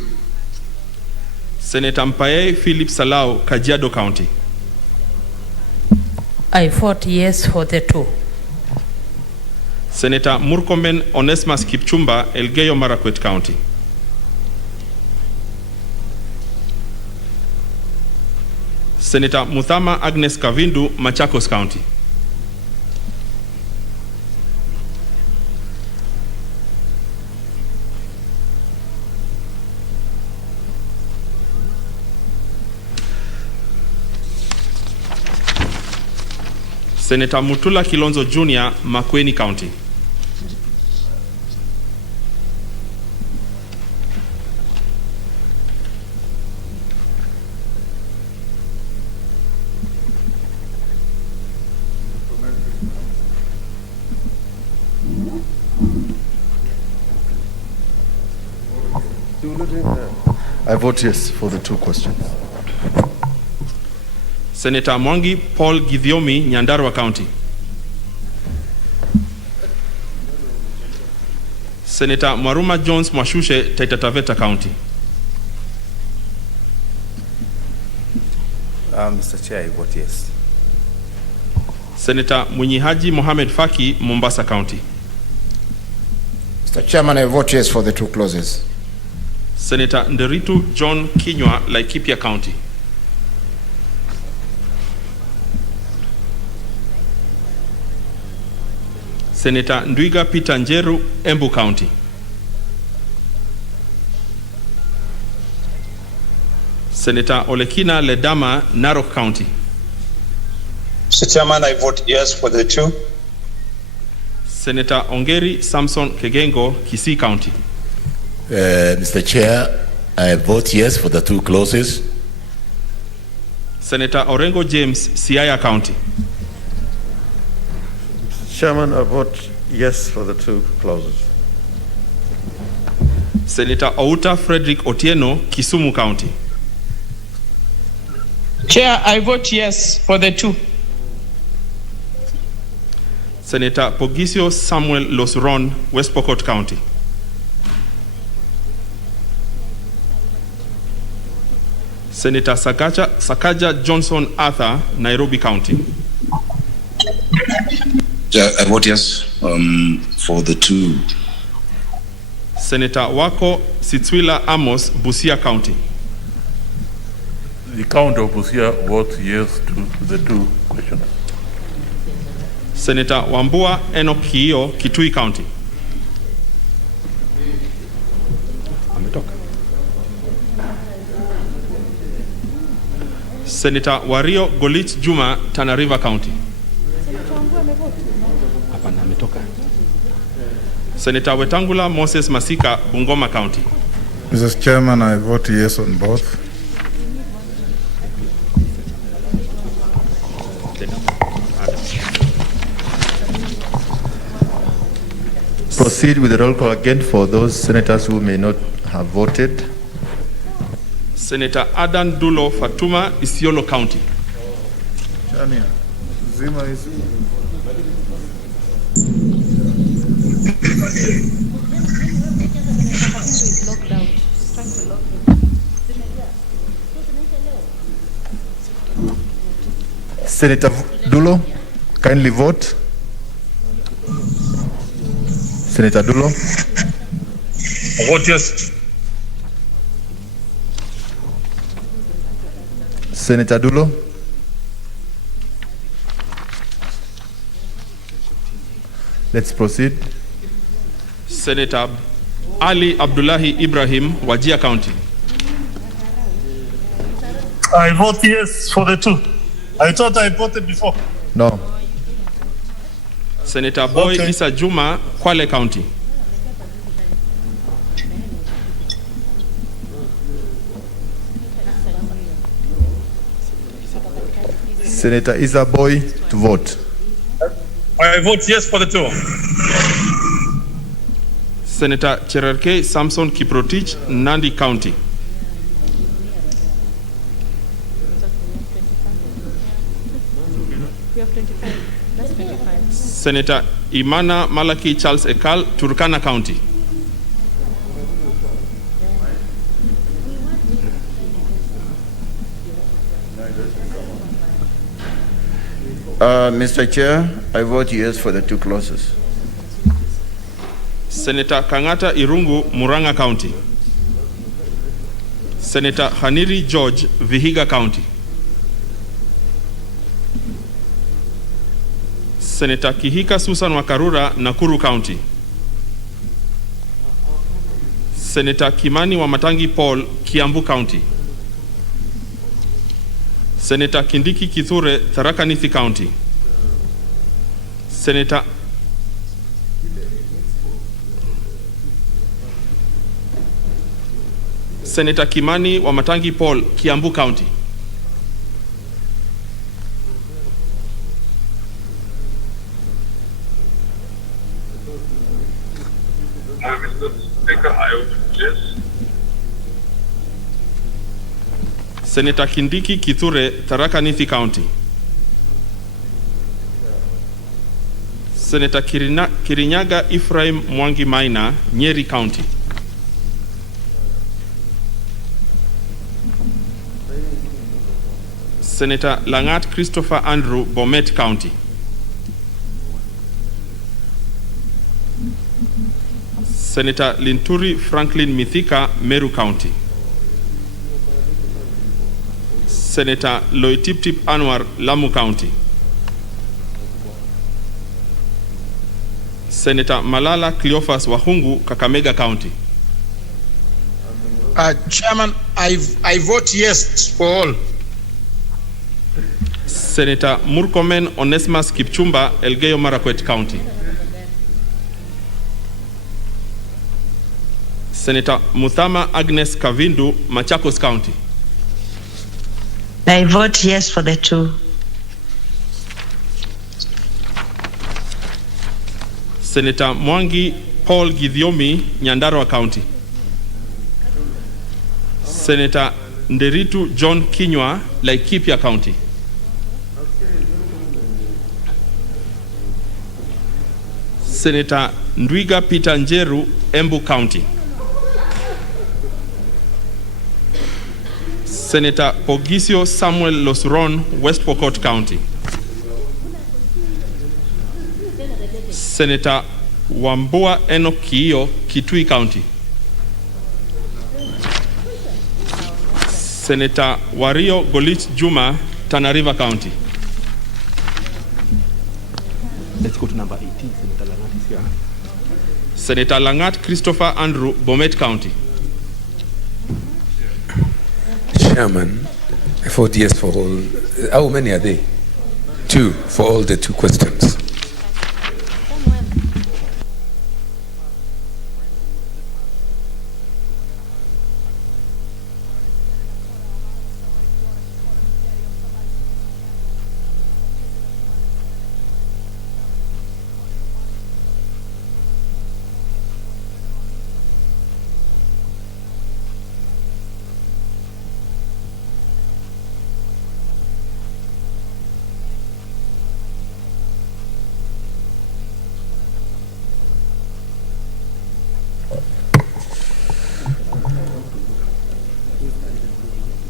Senator Mpaye Philip Salau, Kajiado County. I vote yes for the two. Senator Murkomen Onesmus Kipchumba, Elgeyo Marakwet County. Senator Muthama Agnes Kavindu, Machakos County. Senator Mutula Kilonzo Jr., Makueni County. I vote yes for the two questions. Senator Mwangi Paul Githiomi, Nyandarua County. Senator Mwaruma Jones Mwashushe, Taita Taveta County. Mr. Chair, I vote yes. Senator Munyihaji Mohamed Faki, Mombasa County. Mr. Chairman, I vote yes for the two clauses. Senator Nderitu John Kinywa, Laikipia County. Senator Ndwiga Peter Njeru, Embu County. Senator Olekina Ledama, Narok County. Mr. Chairman, I vote yes for the two. Senator Ongeri Samson Kegengo, Kisii County. Mr. Chair, I vote yes for the two clauses. Senator Orengo James, Siaya County. Chairman, I vote yes for the two clauses. Senator Outa Frederick Otieno, Kisumu County. Chair, I vote yes for the two. Senator Pogisio Samuel Losuron, West Pokot County. Senator Sakaja Johnson Arthur, Nairobi County. I vote yes for the two. Senator Wako Sitswila Amos, Busia County. The county of Busia votes yes to the two questions. Senator Wambua Enoch Kiyo, Kitui County. Senator Wario Golit Juma, Tana River County. Senator Wetangula Moses Masika, Bungoma County. Mr. Chairman, I vote yes on both. Proceed with the roll call again for those senators who may not have voted. Senator Adan Dulo Fatuma, Isiolo County. Chania, Zima is... Senator Dulo, kindly vote. Senator Dulo. I vote yes. Senator Dulo. Let's proceed. Senator Ali Abdullahi Ibrahim, Wajir County. I vote yes for the two. I thought I voted before. No. Senator Boy Isa Juma, Kwale County. Senator Isa Boy to vote. I vote yes for the two. Senator Cherarke Samson Kiprotich, Nandi County. We have 25. That's 25. Senator Imana Malaki Charles Ekal, Turkana County. Mr. Chair, I vote yes for the two clauses. Senator Kangata Irungu, Muranga County. Senator Haniri George, Vihiga County. Senator Kihika Susan Wakarura, Nakuru County. Senator Kimani Wamatangi Paul, Kiambu County. Senator Kindiki Kithure, Tharaka Nithi County. Senator Kimani Wamatangi Paul, Kiambu County. Mr. Speaker, I vote yes. Senator Kindiki Kithure, Tharaka Nithi County. Senator Kirinyaga Ephraim Mwangi Maina, Nyeri County. Senator Langat Christopher Andrew, Bomet County. Senator Linturi Franklin Mithika, Meru County. Senator Loitiptip Anwar, Lamu County. Senator Malala Cleophas Wahungu, Kakamega County. Chairman, I vote yes for all. Senator Murkomen Onesmus Kipchumba, Elgeyo Marakwet County. Senator Muthama Agnes Kavindu, Machakos County. I vote yes for the 2. Senator Mwangi Paul Githiomi, Nyandarua County. Senator Nderitu John Kinywa, Laikipia County. Senator Ndwiga Peter Njeru, Embu County. Senator Pogisio Samuel Losuron, West Pokot County. Senator Wambua Enoch Kiyo, Kitui County. Senator Wario Golit Juma, Tana River County. Let's go to number 18. Senator Langat is here. Senator Langat Christopher Andrew, Bomet County. Chairman, I vote yes for all. How many are they? 2 for all the 2 questions.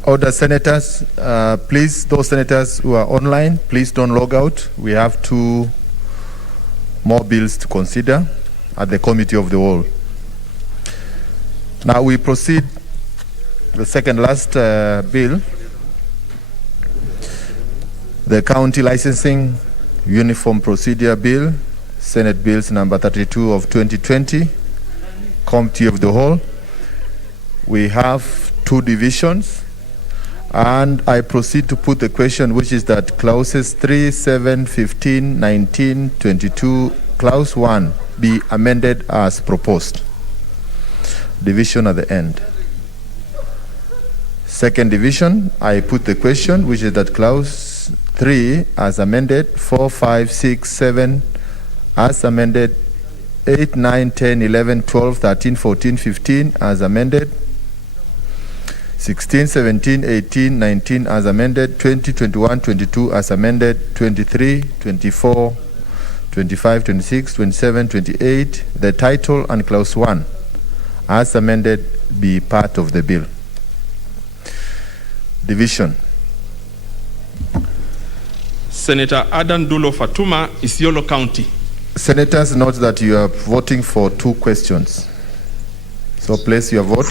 Order, senators, please, those senators who are online, please don't log out. We have 2 more bills to consider at the committee of the whole. Now we proceed the second last bill, the County Licensing Uniform Procedure Bill, Senate Bills number 32 of 2020, committee of the whole. We have 2 divisions. And I proceed to put the question, which is that clauses 3, 7, 15, 19, 22, clause 1 be amended as proposed. Division at the end. Second division, I put the question, which is that clause 3 as amended, 4, 5, 6, 7 as amended, 8, 9, 10, 11, 12, 13, 14, 15 as amended, 16, 17, 18, 19 as amended, 20, 21, 22 as amended, 23, 24, 25, 26, 27, 28, the title and clause 1 as amended be part of the bill. Division. Senator Adan Dulo Fatuma, Isiolo County. Senators, note that you are voting for 2 questions. So place your vote.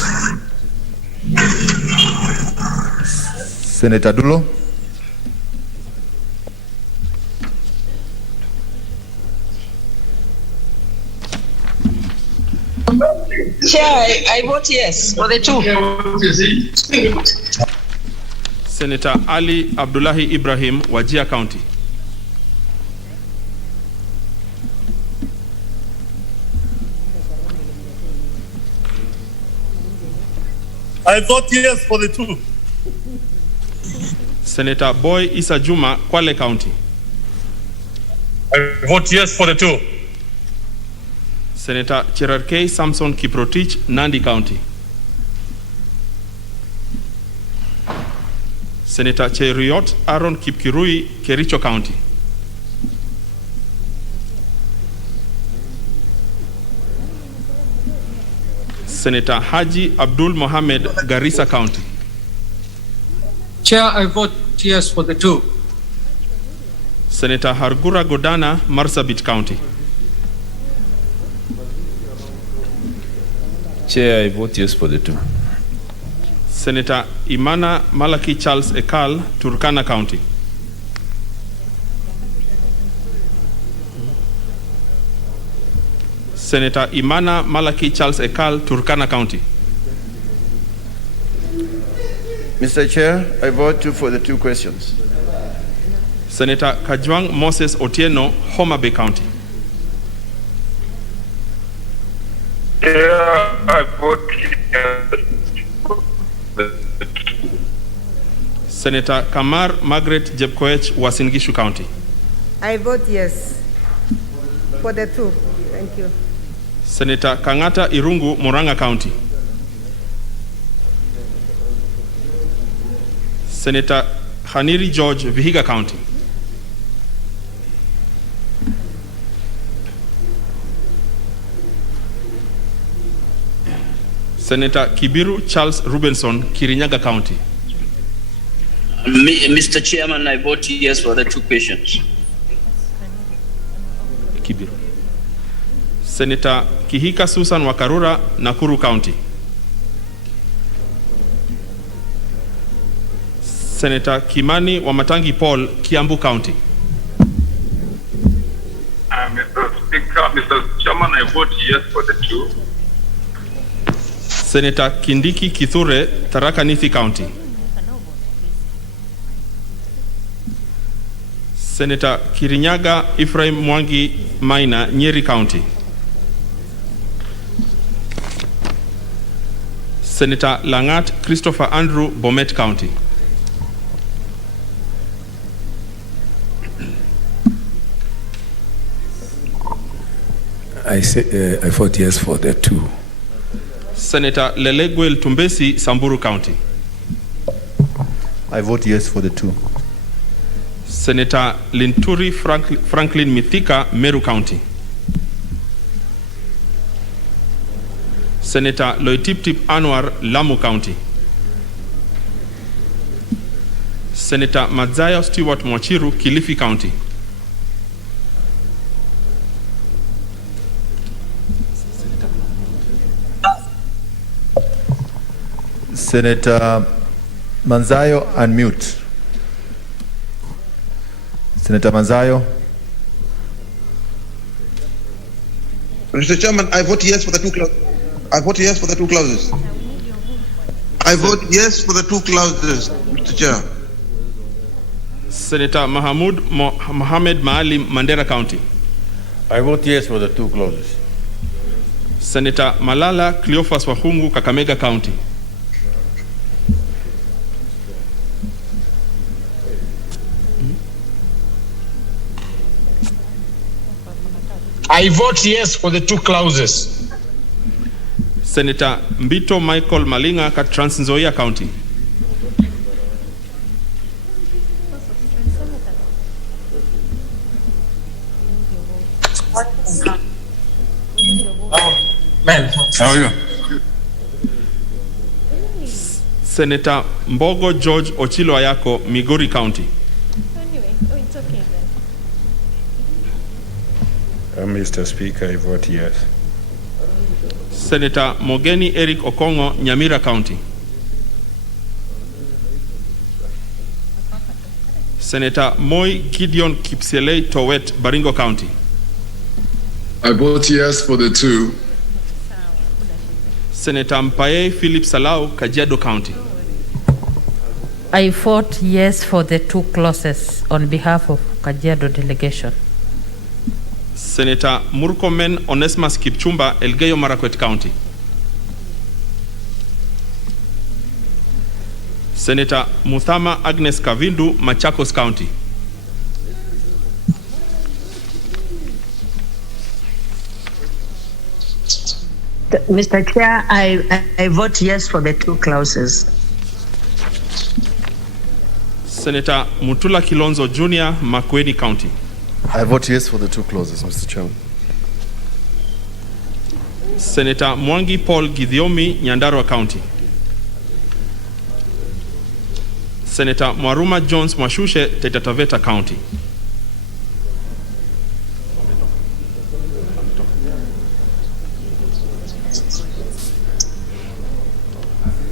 Senator Dulo. Chair, I vote yes for the 2. Senator Ali Abdullahi Ibrahim, Wajir County. I vote yes for the 2. Senator Boy Issa Juma, Kwale County. I vote yes for the 2. Senator Cherarkei Samson Kiprotich, Nandi County. Senator Cheriot Aaron Kipkirui, Kericho County. Senator Haji Abdul Mohammed, Garissa County. Chair, I vote yes for the two. Senator Hargura Godana, Marsabit County. Chair, I vote yes for the two. Senator Imana Malaki Charles Ekal, Turkana County. Senator Imana Malaki Charles Ekal, Turkana County. Mr. Chair, I vote for the two questions. Senator Kajwang Moses Otieno, Homa Bay County. Yeah, I vote yes. Senator Kamar Margaret Jepkoech, Uasin Gishu County. I vote yes for the two. Thank you. Senator Kangata Irungu, Murang'a County. Senator Haniri George, Vihiga County. Senator Kibiru Charles Rubenson, Kirinyaga County. Mr. Chairman, I vote yes for the two questions. Kibiru. Senator Kihika Susan Wakarura, Nakuru County. Senator Kimani Wamatangi Paul, Kiambu County. Mr. Speaker, Mr. Chairman, I vote yes for the two. Senator Kindiki Kithure, Tharaka Nithi County. Senator Kirinyaga Ephraim Mwangi Maina, Nyeri County. Senator Langat Christopher Andrew, Bomet County. I vote yes for the two. Senator Leleguel Tumbesi, Samburu County. I vote yes for the two. Senator Linturi Franklin Mithika, Meru County. Senator Loitiptip Anwar, Lamu County. Senator Madzayo Stewart Mwachiru, Kilifi County. Senator Manzayo, unmute. Senator Manzayo. Mr. Chairman, I vote yes for the two clauses. I vote yes for the two clauses. I vote yes for the two clauses, Mr. Chair. Senator Mohamed Maalim, Mandera County. I vote yes for the two clauses. Senator Malala Cleophas Wahungu, Kakamega County. I vote yes for the two clauses. Senator Mbito Michael Malinga, Trans Nzoia County. How are you? Senator Mbogo George Ochilo Ayako, Migori County. Anyway, it's okay then. Mr. Speaker, I vote yes. Senator Mogeni Eric Okongo, Nyamira County. Senator Moi Gideon Kipselei Towet, Baringo County. I vote yes for the two. Senator Mpaye Philip Salau, Kajiado County. I vote yes for the two clauses on behalf of Kajiado delegation. Senator Murkomen Onesmus Kipchumba, Elgeyo Marakwet County. Senator Muthama Agnes Kavindu, Machakos County. Mr. Chair, I vote yes for the two clauses. Senator Mutula Kilonzo Jr., Makueni County. I vote yes for the two clauses, Mr. Chairman. Senator Mwangi Paul Gidhiomi, Nyandarua County. Senator Mwaruma Jones Mwashushe, Taita Taveta County.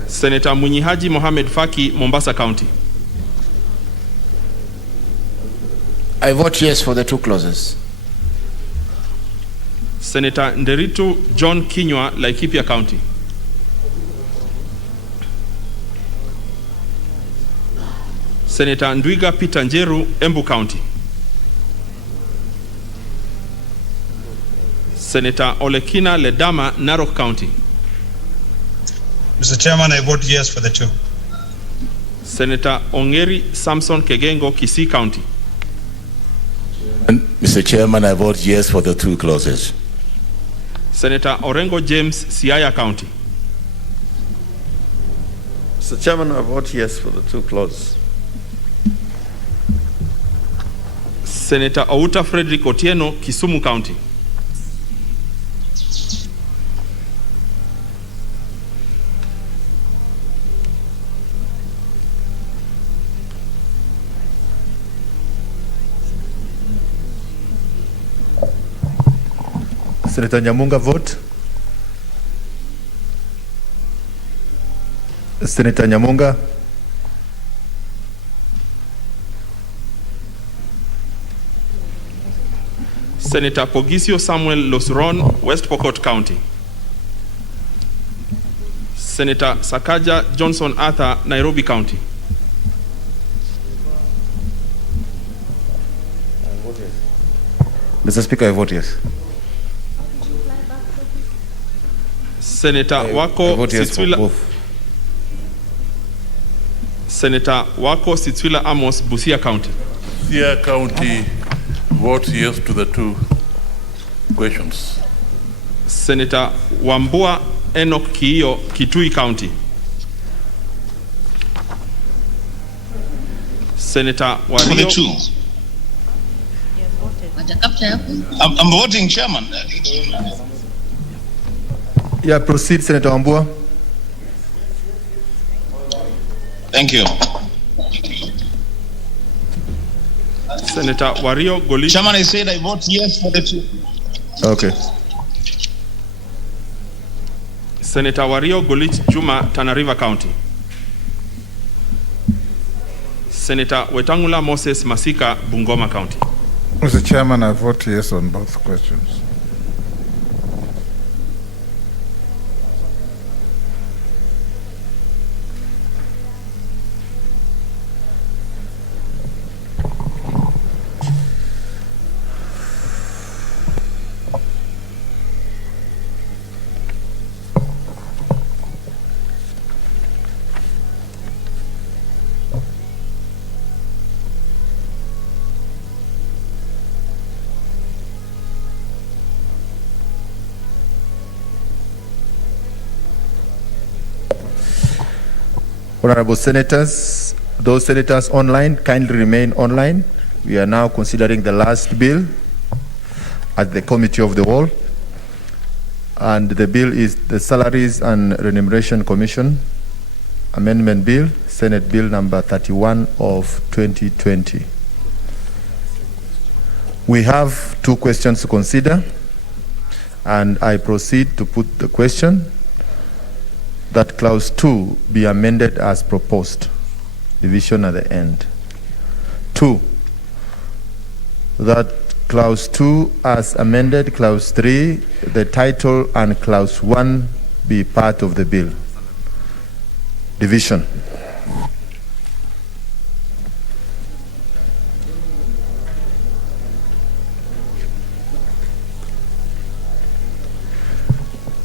Senator Munyihaji Mohamed Faki, Mombasa County. I vote yes for the two clauses. Senator Nderitu John Kinywa, Laikipia County. Senator Ndwiga Peter Njeru, Embu County. Senator Olekina Ledama, Narok County. Mr. Chairman, I vote yes for the two. Senator Ongeri Samson Kegengo, Kisii County. And Mr. Chairman, I vote yes for the two clauses. Senator Orengo James, Siaya County. Mr. Chairman, I vote yes for the two clauses. Senator Outa Frederick Otieno, Kisumu County. Senator Nyamunga, vote. Senator Nyamunga. Senator Pogisio Samuel Losron, West Pokot County. Senator Sakaja Johnson Arthur, Nairobi County. Mr. Speaker, I vote yes. Senator Wako Sitwila. Senator Wako Sitwila Amos, Busia County. Busia County votes yes to the two questions. Senator Wambua Enoch Kiyo, Kitui County. Senator Wario. For the two. I'm voting, Chairman. Yeah, proceed, Senator Wambua. Thank you. Senator Wario Golich. Chairman, I said I vote yes for the two. Okay. Senator Wario Golich Juma, Tana River County. Senator Wetangula Moses Masika, Bungoma County. Mr. Chairman, I vote yes on both questions. Honorable Senators, those senators online, kindly remain online. We are now considering the last bill at the Committee of the Whole. And the bill is the Salaries and Remuneration Commission Amendment Bill, Senate Bill number 31 of 2020. We have two questions to consider, and I proceed to put the question that clause 2 be amended as proposed. Division at the end. 2, that clause 2 as amended, clause 3, the title, and clause 1 be part of the bill. Division.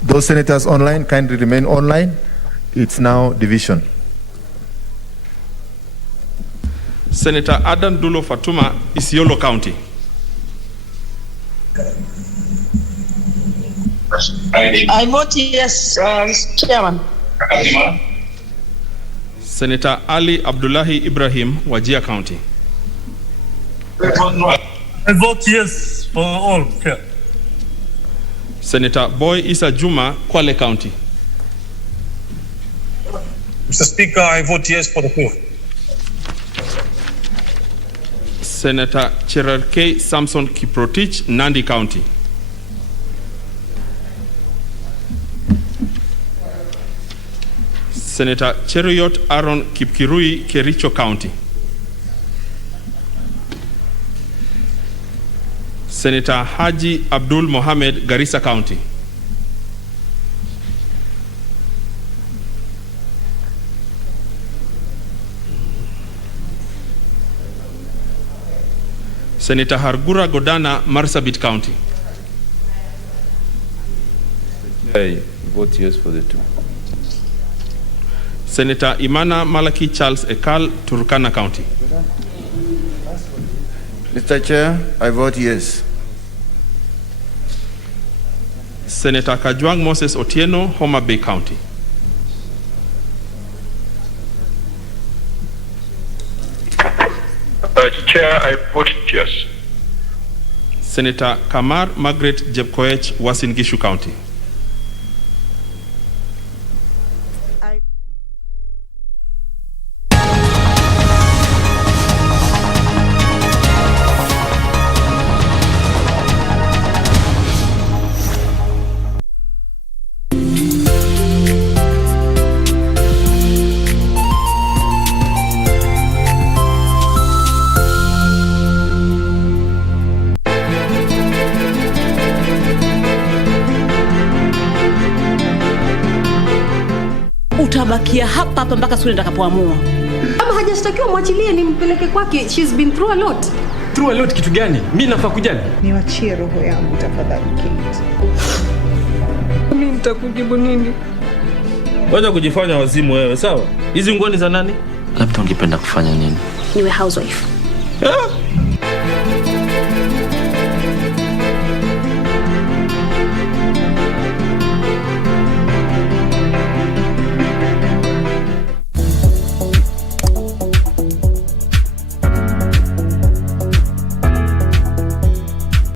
Those senators online, kindly remain online. It's now division. Senator Adam Dulo Fatuma, Isiolo County. I vote yes, Chairman. Senator Ali Abdullahi Ibrahim, Wajir County. I vote yes for all. Yeah. Senator Boy Isa Juma, Kwale County. Mr. Speaker, I vote yes for the two. Senator Cherarkei Samson Kiprotich, Nandi County. Senator Cheruiyot Aaron Kipkirui, Kericho County. Senator Haji Abdul Mohamed, Garissa County. Senator Hargura Godana, Marsabit County. I vote yes for the two. Senator Imana Malaki Charles Ekal, Turkana County. Mr. Chair, I vote yes. Senator Kajwang Moses Otieno, Homa Bay County. Chair, I vote yes. Senator Kamar Margaret Jepkoech, Uasin Gishu County. Utabakia hapa mpaka siku nitakapoamua. Kama hajashtakiwa mwachilie nimpeleke kwake. She's been through a lot. Through a lot kitu gani? Mimi nafaa kujali. Niwachie roho yangu tafadhali Kate. Mimi nitakujibu nini? Wacha kujifanya wazimu wewe, sawa? Hizi ngoni za nani? Labda ungependa kufanya nini? Niwe housewife. Ah!